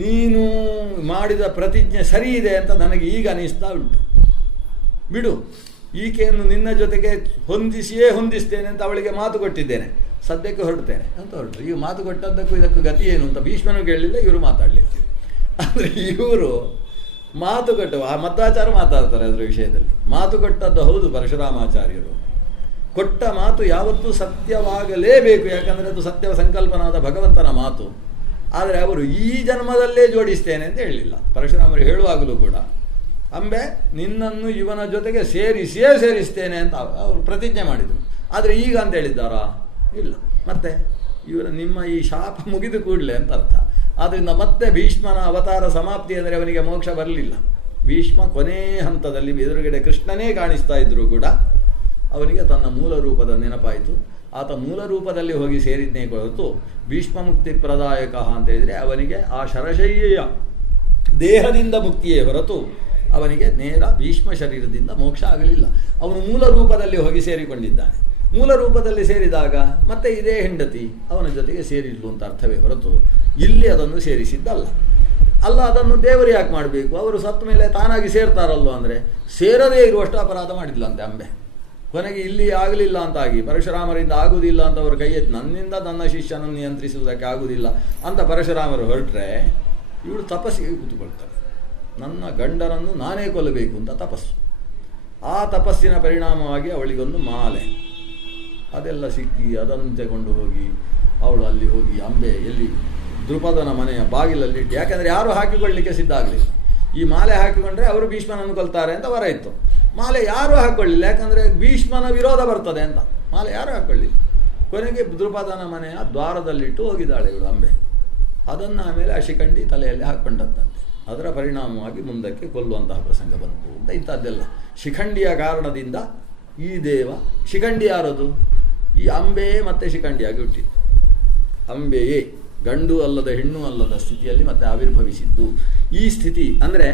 ನೀನು ಮಾಡಿದ ಪ್ರತಿಜ್ಞೆ ಸರಿ ಇದೆ ಅಂತ ನನಗೆ ಈಗ ಅನಿಸ್ತಾ ಉಂಟು, ಬಿಡು, ಈಕೆಯನ್ನು ನಿನ್ನ ಜೊತೆಗೆ ಹೊಂದಿಸ್ತೇನೆ ಅಂತ ಅವಳಿಗೆ ಮಾತು ಕೊಟ್ಟಿದ್ದೇನೆ, ಸದ್ಯಕ್ಕೆ ಹೊರಡ್ತೇನೆ ಅಂತ ಹೊರಟರು. ಈಗ ಮಾತು ಕೊಟ್ಟದ್ದಕ್ಕೂ ಇದಕ್ಕೂ ಗತಿ ಏನು ಅಂತ ಭೀಷ್ಮನು ಕೇಳಲಿಲ್ಲ, ಇವರು ಮಾತಾಡಲಿಲ್ಲ. ಅಂದರೆ ಇವರು ಮಾತು ಕೊಟ್ಟು ಆ ಮಧ್ವಾಚಾರ ಮಾತಾಡ್ತಾರೆ ಅದರ ವಿಷಯದಲ್ಲಿ. ಮಾತು ಕೊಟ್ಟದ್ದು ಹೌದು, ಪರಶುರಾಮಾಚಾರ್ಯರು ಕೊಟ್ಟ ಮಾತು ಯಾವತ್ತೂ ಸತ್ಯವಾಗಲೇಬೇಕು, ಯಾಕಂದರೆ ಅದು ಸತ್ಯ ಸಂಕಲ್ಪನಾದ ಭಗವಂತನ ಮಾತು. ಆದರೆ ಅವರು ಈ ಜನ್ಮದಲ್ಲೇ ಜೋಡಿಸ್ತೇನೆ ಅಂತ ಹೇಳಲಿಲ್ಲ. ಪರಶುರಾಮರು ಹೇಳುವಾಗಲೂ ಕೂಡ ಅಂಬೆ ನಿನ್ನನ್ನು ಇವನ ಜೊತೆಗೆ ಸೇರಿಸ್ತೇನೆ ಅಂತ ಅವರು ಪ್ರತಿಜ್ಞೆ ಮಾಡಿದರು. ಆದರೆ ಈಗ ಅಂತ ಹೇಳಿದ್ದಾರಾ? ಇಲ್ಲ. ಮತ್ತೆ ನಿಮ್ಮ ಈ ಶಾಪ ಮುಗಿದು ಕೂಡಲೇ ಅಂತ ಅರ್ಥ. ಆದ್ದರಿಂದ ಮತ್ತೆ ಭೀಷ್ಮನ ಅವತಾರ ಸಮಾಪ್ತಿ ಅಂದರೆ ಅವನಿಗೆ ಮೋಕ್ಷ ಬರಲಿಲ್ಲ. ಭೀಷ್ಮ ಕೊನೇ ಹಂತದಲ್ಲಿ ಎದುರುಗಡೆ ಕೃಷ್ಣನೇ ಕಾಣಿಸ್ತಾ ಇದ್ದರೂ ಕೂಡ ಅವನಿಗೆ ತನ್ನ ಮೂಲ ರೂಪದ ನೆನಪಾಯಿತು. ಆತ ಮೂಲ ರೂಪದಲ್ಲಿ ಹೋಗಿ ಸೇರಿದ್ನೇ ಹೊರತು ಭೀಷ್ಮ ಮುಕ್ತಿ ಪ್ರದಾಯಕ ಅಂತ ಹೇಳಿದರೆ ಅವನಿಗೆ ಆ ಶರಶಯ್ಯ ದೇಹದಿಂದ ಮುಕ್ತಿಯೇ ಹೊರತು ಅವನಿಗೆ ನೇರ ಭೀಷ್ಮ ಶರೀರದಿಂದ ಮೋಕ್ಷ ಆಗಲಿಲ್ಲ. ಅವನು ಮೂಲ ರೂಪದಲ್ಲಿ ಹೋಗಿ ಸೇರಿಕೊಂಡಿದ್ದಾನೆ. ಮೂಲ ರೂಪದಲ್ಲಿ ಸೇರಿದಾಗ ಮತ್ತೆ ಇದೇ ಹೆಂಡತಿ ಅವನ ಜೊತೆಗೆ ಸೇರಿದ್ಲು ಅಂತ ಅರ್ಥವೇ ಹೊರತು ಇಲ್ಲಿ ಅದನ್ನು ಸೇರಿಸಿದ್ದಲ್ಲ. ಅಲ್ಲ, ಅದನ್ನು ದೇವರು ಯಾಕೆ ಮಾಡಬೇಕು? ಅವರು ಸತ್ತ ಮೇಲೆ ತಾನಾಗಿ ಸೇರ್ತಾರಲ್ವ ಅಂದರೆ ಸೇರದೇ ಇರುವಷ್ಟು ಅಪರಾಧ ಮಾಡಿದ್ಲಂತೆ ಅಂಬೆ. ಕೊನೆಗೆ ಇಲ್ಲಿ ಆಗಲಿಲ್ಲ ಅಂತಾಗಿ ಪರಶುರಾಮರಿಂದ ಆಗುವುದಿಲ್ಲ ಅಂತ ಅವರು ಕೈ ಎತ್ತಿ, ನನ್ನಿಂದ ನನ್ನ ಶಿಷ್ಯನನ್ನು ನಿಯಂತ್ರಿಸುವುದಕ್ಕೆ ಆಗುವುದಿಲ್ಲ ಅಂತ ಪರಶುರಾಮರು ಹೊರಟ್ರೆ ಇವಳು ತಪಸ್ಸಿಗೆ ಕೂತುಕೊಳ್ತಾರೆ. ನನ್ನ ಗಂಡನನ್ನು ನಾನೇ ಕೊಲ್ಲಬೇಕು ಅಂತ ತಪಸ್ಸು. ಆ ತಪಸ್ಸಿನ ಪರಿಣಾಮವಾಗಿ ಅವಳಿಗೊಂದು ಮಾಲೆ ಅದೆಲ್ಲ ಸಿಕ್ಕಿ ಅದನ್ನು ತಗೊಂಡು ಹೋಗಿ ಅವಳು ಅಲ್ಲಿ ಹೋಗಿ ಅಂಬೆ ಎಲ್ಲಿ ದೃಪದನ ಮನೆಯ ಬಾಗಿಲಲ್ಲಿ, ಯಾಕೆಂದರೆ ಯಾರು ಹಾಕಿಕೊಳ್ಳಲಿಕ್ಕೆ ಸಿದ್ಧ ಆಗಲಿಲ್ಲ. ಈ ಮಾಲೆ ಹಾಕಿಕೊಂಡ್ರೆ ಅವರು ಭೀಷ್ಮನನ್ನು ಕೊಲ್ತಾರೆ ಅಂತ ವರ ಇತ್ತು. ಮಾಲೆ ಯಾರೂ ಹಾಕ್ಕೊಳ್ಳಿಲ್ಲ, ಯಾಕಂದರೆ ಭೀಷ್ಮನ ವಿರೋಧ ಬರ್ತದೆ ಅಂತ ಮಾಲೆ ಯಾರೂ ಹಾಕ್ಕೊಳ್ಳಿಲ್ಲ. ಕೊನೆಗೆ ದೃಪದನ ಮನೆಯ ದ್ವಾರದಲ್ಲಿಟ್ಟು ಹೋಗಿದ್ದಾಳೆ ಇವಳು ಅಂಬೆ. ಅದನ್ನು ಆಮೇಲೆ ಆ ಶಿಖಂಡಿ ತಲೆಯಲ್ಲಿ ಹಾಕ್ಕೊಂಡಂತೆ. ಅದರ ಪರಿಣಾಮವಾಗಿ ಮುಂದಕ್ಕೆ ಕೊಲ್ಲುವಂತಹ ಪ್ರಸಂಗ ಬಂತು ಅಂತ ಇಂಥದ್ದೆಲ್ಲ ಶಿಖಂಡಿಯ ಕಾರಣದಿಂದ ಈ ದೇವ. ಶಿಖಂಡಿ ಯಾರದು? ಈ ಅಂಬೆಯೇ ಮತ್ತೆ ಶಿಖಂಡಿಯಾಗಿ ಹುಟ್ಟಿದ್ದು. ಅಂಬೆಯೇ ಗಂಡು ಅಲ್ಲದ ಹೆಣ್ಣು ಅಲ್ಲದ ಸ್ಥಿತಿಯಲ್ಲಿ ಮತ್ತೆ ಆವಿರ್ಭವಿಸಿದ್ದು. ಈ ಸ್ಥಿತಿ ಅಂದರೆ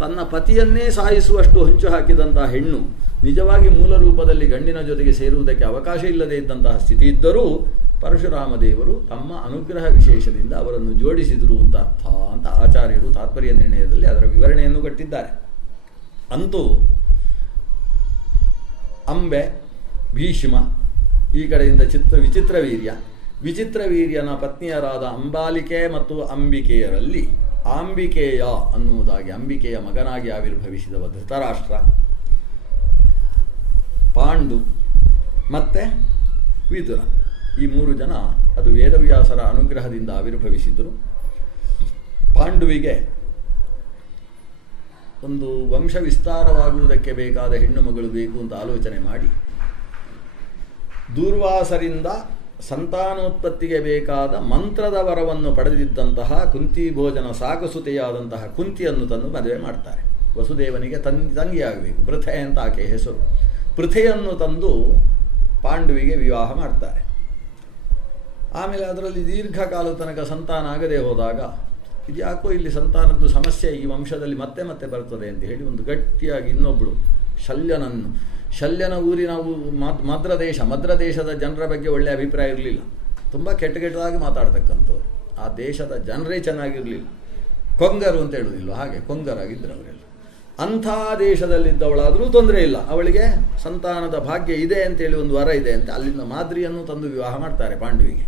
ತನ್ನ ಪತಿಯನ್ನೇ ಸಾಯಿಸುವಷ್ಟು ಹೊಂಚು ಹಾಕಿದಂತಹ ಹೆಣ್ಣು ನಿಜವಾಗಿ ಮೂಲ ರೂಪದಲ್ಲಿ ಗಂಡಿನ ಜೊತೆಗೆ ಸೇರುವುದಕ್ಕೆ ಅವಕಾಶ ಇಲ್ಲದೇ ಇದ್ದಂತಹ ಸ್ಥಿತಿ ಇದ್ದರೂ ಪರಶುರಾಮ ದೇವರು ತಮ್ಮ ಅನುಗ್ರಹ ವಿಶೇಷದಿಂದ ಅವರನ್ನು ಜೋಡಿಸಿದರು ಅಂತ ಅರ್ಥ ಅಂತ ಆಚಾರ್ಯರು ತಾತ್ಪರ್ಯ ನಿರ್ಣಯದಲ್ಲಿ ಅದರ ವಿವರಣೆಯನ್ನು ಕೊಟ್ಟಿದ್ದಾರೆ. ಅಂತೂ ಅಂಬೆ, ಭೀಷ್ಮ, ಈ ಕಡೆಯಿಂದ ವಿಚಿತ್ರವೀರ್ಯನ ಪತ್ನಿಯರಾದ ಅಂಬಾಲಿಕೆ ಮತ್ತು ಅಂಬಿಕೆಯರಲ್ಲಿ ಆಂಬಿಕೇಯ ಅನ್ನುವುದಾಗಿ ಅಂಬಿಕೆಯ ಮಗನಾಗಿ ಆವಿರ್ಭವಿಸಿದವ ಧೃತರಾಷ್ಟ್ರ, ಪಾಂಡು ಮತ್ತು ವಿದುರ, ಈ 3 ಜನ ಅದು ವೇದವ್ಯಾಸರ ಅನುಗ್ರಹದಿಂದ ಆವಿರ್ಭವಿಸಿದರು. ಪಾಂಡುವಿಗೆ ಒಂದು ವಂಶ ವಿಸ್ತಾರವಾಗುವುದಕ್ಕೆ ಬೇಕಾದ ಹೆಣ್ಣು ಮಗಳು ಬೇಕು ಅಂತ ಆಲೋಚನೆ ಮಾಡಿ ದೂರ್ವಾಸರಿಂದ ಸಂತಾನೋತ್ಪತ್ತಿಗೆ ಬೇಕಾದ ಮಂತ್ರದ ವರವನ್ನು ಪಡೆದಿದ್ದಂತಹ ಕುಂತಿ ಭೋಜನ ಸಾಕಸುತೆಯಾದಂತಹ ಕುಂತಿಯನ್ನು ತಂದು ಮದುವೆ ಮಾಡ್ತಾರೆ. ವಸುದೇವನಿಗೆ ತಂಗಿಯಾಗಬೇಕು, ಪೃಥೆ ಅಂತ ಆಕೆ ಹೆಸರು. ಪೃಥೆಯನ್ನು ತಂದು ಪಾಂಡುವಿಗೆ ವಿವಾಹ ಮಾಡ್ತಾರೆ. ಆಮೇಲೆ ಅದರಲ್ಲಿ ದೀರ್ಘಕಾಲದ ತನಕ ಸಂತಾನ ಆಗದೆ ಹೋದಾಗ ಇದ್ಯಾಕೋ ಇಲ್ಲಿ ಸಂತಾನದ್ದು ಸಮಸ್ಯೆ ಈ ವಂಶದಲ್ಲಿ ಮತ್ತೆ ಮತ್ತೆ ಬರ್ತದೆ ಅಂತ ಹೇಳಿ ಒಂದು ಗಟ್ಟಿಯಾಗಿ ಇನ್ನೊಬ್ಬಳು ಶಲ್ಯನ ಊರಿನ ಮದ್ರ ದೇಶದ ಜನರ ಬಗ್ಗೆ ಒಳ್ಳೆಯ ಅಭಿಪ್ರಾಯ ಇರಲಿಲ್ಲ. ತುಂಬ ಕೆಟ್ಟದಾಗಿ ಮಾತಾಡ್ತಕ್ಕಂಥವ್ರು. ಆ ದೇಶದ ಜನರೇ ಚೆನ್ನಾಗಿರಲಿಲ್ಲ. ಕೊಂಗರು ಅಂತ ಹೇಳುವುದಿಲ್ಲ, ಹಾಗೆ ಕೊಂಗರಾಗಿದ್ದರು ಅವರೆಲ್ಲ. ಅಂಥ ದೇಶದಲ್ಲಿದ್ದವಳಾದರೂ ತೊಂದರೆ ಇಲ್ಲ, ಅವಳಿಗೆ ಸಂತಾನದ ಭಾಗ್ಯ ಇದೆ ಅಂತೇಳಿ ಒಂದು ವರ ಇದೆ ಅಂತ ಅಲ್ಲಿಂದ ಮಾದ್ರಿಯನ್ನು ತಂದು ವಿವಾಹ ಮಾಡ್ತಾರೆ ಪಾಂಡುವಿಗೆ.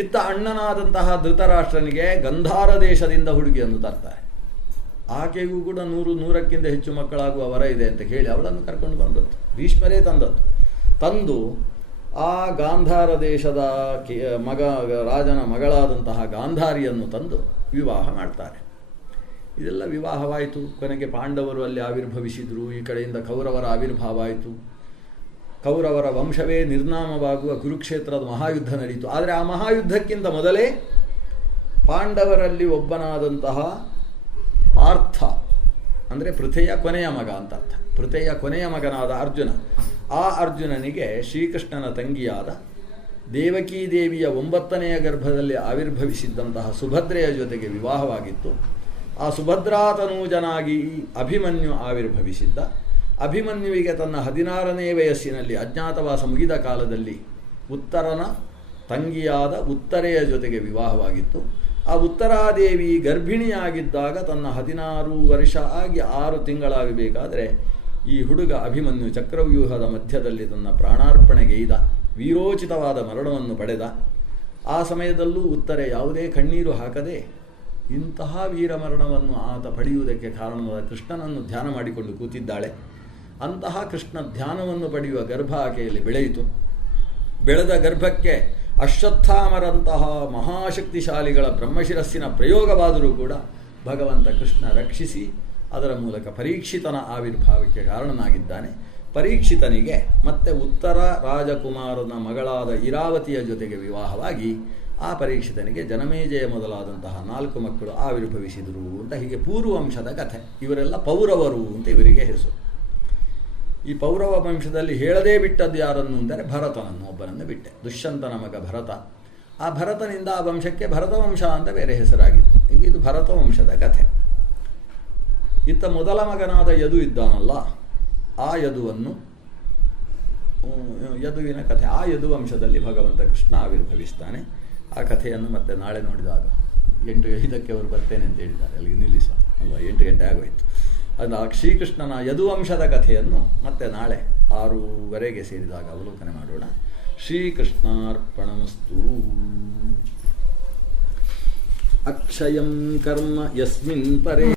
ಇತ್ತ ಅಣ್ಣನಾದಂತಹ ಧೃತರಾಷ್ಟ್ರನಿಗೆ ಗಂಧಾರ ದೇಶದಿಂದ ಹುಡುಗಿಯನ್ನು ತರ್ತಾರೆ. ಆಕೆಗೂ ಕೂಡ 100ಕ್ಕಿಂತ ಹೆಚ್ಚು ಮಕ್ಕಳಾಗುವ ವರ ಇದೆ ಅಂತ ಹೇಳಿ ಅವಳನ್ನು ಕರ್ಕೊಂಡು ಬಂದದ್ದು ಭೀಷ್ಮರೇ ತಂದದ್ದು. ತಂದು ಆ ಗಾಂಧಾರ ದೇಶದ ರಾಜನ ಮಗಳಾದಂತಹ ಗಾಂಧಾರಿಯನ್ನು ತಂದು ವಿವಾಹ ಮಾಡ್ತಾರೆ. ಇದೆಲ್ಲ ವಿವಾಹವಾಯಿತು. ಕೊನೆಗೆ ಪಾಂಡವರು ಅಲ್ಲಿ ಆವಿರ್ಭವಿಸಿದರು. ಈ ಕಡೆಯಿಂದ ಕೌರವರ ಆವಿರ್ಭಾವ ಆಯಿತು. ಕೌರವರ ವಂಶವೇ ನಿರ್ನಾಮವಾಗುವ ಕುರುಕ್ಷೇತ್ರದ ಮಹಾಯುದ್ಧ ನಡೆಯಿತು. ಆದರೆ ಆ ಮಹಾಯುದ್ಧಕ್ಕಿಂತ ಮೊದಲೇ ಪಾಂಡವರಲ್ಲಿ ಒಬ್ಬನಾದಂತಹ ಪಾರ್ಥ ಅಂದರೆ ಪೃಥೆಯ ಕೊನೆಯ ಮಗ ಅಂತ ಅರ್ಥ. ಪೃಥೆಯ ಕೊನೆಯ ಮಗನಾದ ಅರ್ಜುನ, ಆ ಅರ್ಜುನನಿಗೆ ಶ್ರೀಕೃಷ್ಣನ ತಂಗಿಯಾದ ದೇವಕೀ ದೇವಿಯ 9ನೆಯ ಗರ್ಭದಲ್ಲಿ ಆವಿರ್ಭವಿಸಿದ್ದಂತಹ ಸುಭದ್ರೆಯ ಜೊತೆಗೆ ವಿವಾಹವಾಗಿತ್ತು. ಆ ಸುಭದ್ರಾತನೂಜನಾಗಿ ಅಭಿಮನ್ಯು ಆವಿರ್ಭವಿಸಿದ್ದ. ಅಭಿಮನ್ಯುವಿಗೆ ತನ್ನ 16ನೇ ವಯಸ್ಸಿನಲ್ಲಿ ಅಜ್ಞಾತವಾಸ ಮುಗಿದ ಕಾಲದಲ್ಲಿ ಉತ್ತರನ ತಂಗಿಯಾದ ಉತ್ತರೆಯ ಜೊತೆಗೆ ವಿವಾಹವಾಗಿತ್ತು. ಆ ಉತ್ತರಾದೇವಿ ಗರ್ಭಿಣಿಯಾಗಿದ್ದಾಗ ತನ್ನ 16 ವರ್ಷ ಆಗಿ 6 ತಿಂಗಳಾಗಬೇಕಾದರೆ ಈ ಹುಡುಗ ಅಭಿಮನ್ಯು ಚಕ್ರವ್ಯೂಹದ ಮಧ್ಯದಲ್ಲಿ ತನ್ನ ಪ್ರಾಣಾರ್ಪಣೆಗೈದ, ವೀರೋಚಿತವಾದ ಮರಣವನ್ನು ಪಡೆದ. ಆ ಸಮಯದಲ್ಲೂ ಉತ್ತರೆ ಯಾವುದೇ ಕಣ್ಣೀರು ಹಾಕದೆ ಇಂತಹ ವೀರಮರಣವನ್ನು ಆತ ಪಡೆಯುವುದಕ್ಕೆ ಕಾರಣವಾದ ಕೃಷ್ಣನನ್ನು ಧ್ಯಾನ ಮಾಡಿಕೊಂಡು ಕೂತಿದ್ದಾಳೆ. ಅಂತಹ ಕೃಷ್ಣ ಧ್ಯಾನವನ್ನು ಪಡೆಯುವ ಗರ್ಭ ಆಕೆಯಲ್ಲಿ ಬೆಳೆಯಿತು. ಬೆಳೆದ ಗರ್ಭಕ್ಕೆ ಅಶ್ವತ್ಥಾಮರಂತಹ ಮಹಾಶಕ್ತಿಶಾಲಿಗಳ ಬ್ರಹ್ಮಶಿರಸ್ಸಿನ ಪ್ರಯೋಗವಾದರೂ ಕೂಡ ಭಗವಂತ ಕೃಷ್ಣ ರಕ್ಷಿಸಿ ಅದರ ಮೂಲಕ ಪರೀಕ್ಷಿತನ ಆವಿರ್ಭಾವಕ್ಕೆ ಕಾರಣನಾಗಿದ್ದಾನೆ. ಪರೀಕ್ಷಿತನಿಗೆ ಮತ್ತೆ ಉತ್ತರ ರಾಜಕುಮಾರನ ಮಗಳಾದ ಇರಾವತಿಯ ಜೊತೆಗೆ ವಿವಾಹವಾಗಿ ಆ ಪರೀಕ್ಷಿತನಿಗೆ ಜನಮೇಜಯ ಮೊದಲಾದಂತಹ 4 ಮಕ್ಕಳು ಆವಿರ್ಭವಿಸಿದರು ಅಂತ ಹೀಗೆ ಪೂರ್ವವಂಶದ ಕಥೆ. ಇವರೆಲ್ಲ ಪೌರವರು ಅಂತ ಇವರಿಗೆ ಹೆಸರು. ಈ ಪೌರವ ವಂಶದಲ್ಲಿ ಹೇಳದೇ ಬಿಟ್ಟದ್ದು ಯಾರನ್ನು ಅಂದರೆ ಭರತನನ್ನು, ಒಬ್ಬನನ್ನು ಬಿಟ್ಟೆ. ದುಷ್ಯಂತನ ಮಗ ಭರತ. ಆ ಭರತನಿಂದ ಆ ವಂಶಕ್ಕೆ ಭರತವಂಶ ಅಂತ ಬೇರೆ ಹೆಸರಾಗಿತ್ತು. ಈಗ ಇದು ಭರತ ವಂಶದ ಕಥೆ. ಇತ್ತ ಮೊದಲ ಮಗನಾದ ಯದು ಇದ್ದಾನಲ್ಲ, ಆ ಯದುವನ್ನು, ಯದುವಿನ ಕಥೆ, ಆ ಯದು ವಂಶದಲ್ಲಿ ಭಗವಂತ ಕೃಷ್ಣ ಆವಿರ್ಭವಿಸ್ತಾನೆ. ಆ ಕಥೆಯನ್ನು ಮತ್ತೆ ನಾಳೆ ನೋಡಿದಾಗ 8:05 ಅವರು ಬರ್ತೇನೆ ಅಂತ ಹೇಳಿದ್ದಾರೆ. ಅಲ್ಲಿಗೆ ನಿಲ್ಲಿಸ ಅಲ್ವಾ, 8 ಗಂಟೆ ಆಗೋಯ್ತು. ಅದು ಆ ಶ್ರೀಕೃಷ್ಣನ ಯದುವಂಶದ ಕಥೆಯನ್ನು ಮತ್ತೆ ನಾಳೆ 6:00 ಸೇರಿದಾಗ ಅವಲೋಕನೆ ಮಾಡೋಣ. ಶ್ರೀಕೃಷ್ಣಾರ್ಪಣಮಸ್ತು. ಅಕ್ಷಯಂ ಕರ್ಮ ಯಸ್ಮಿನ್ ಪರೇ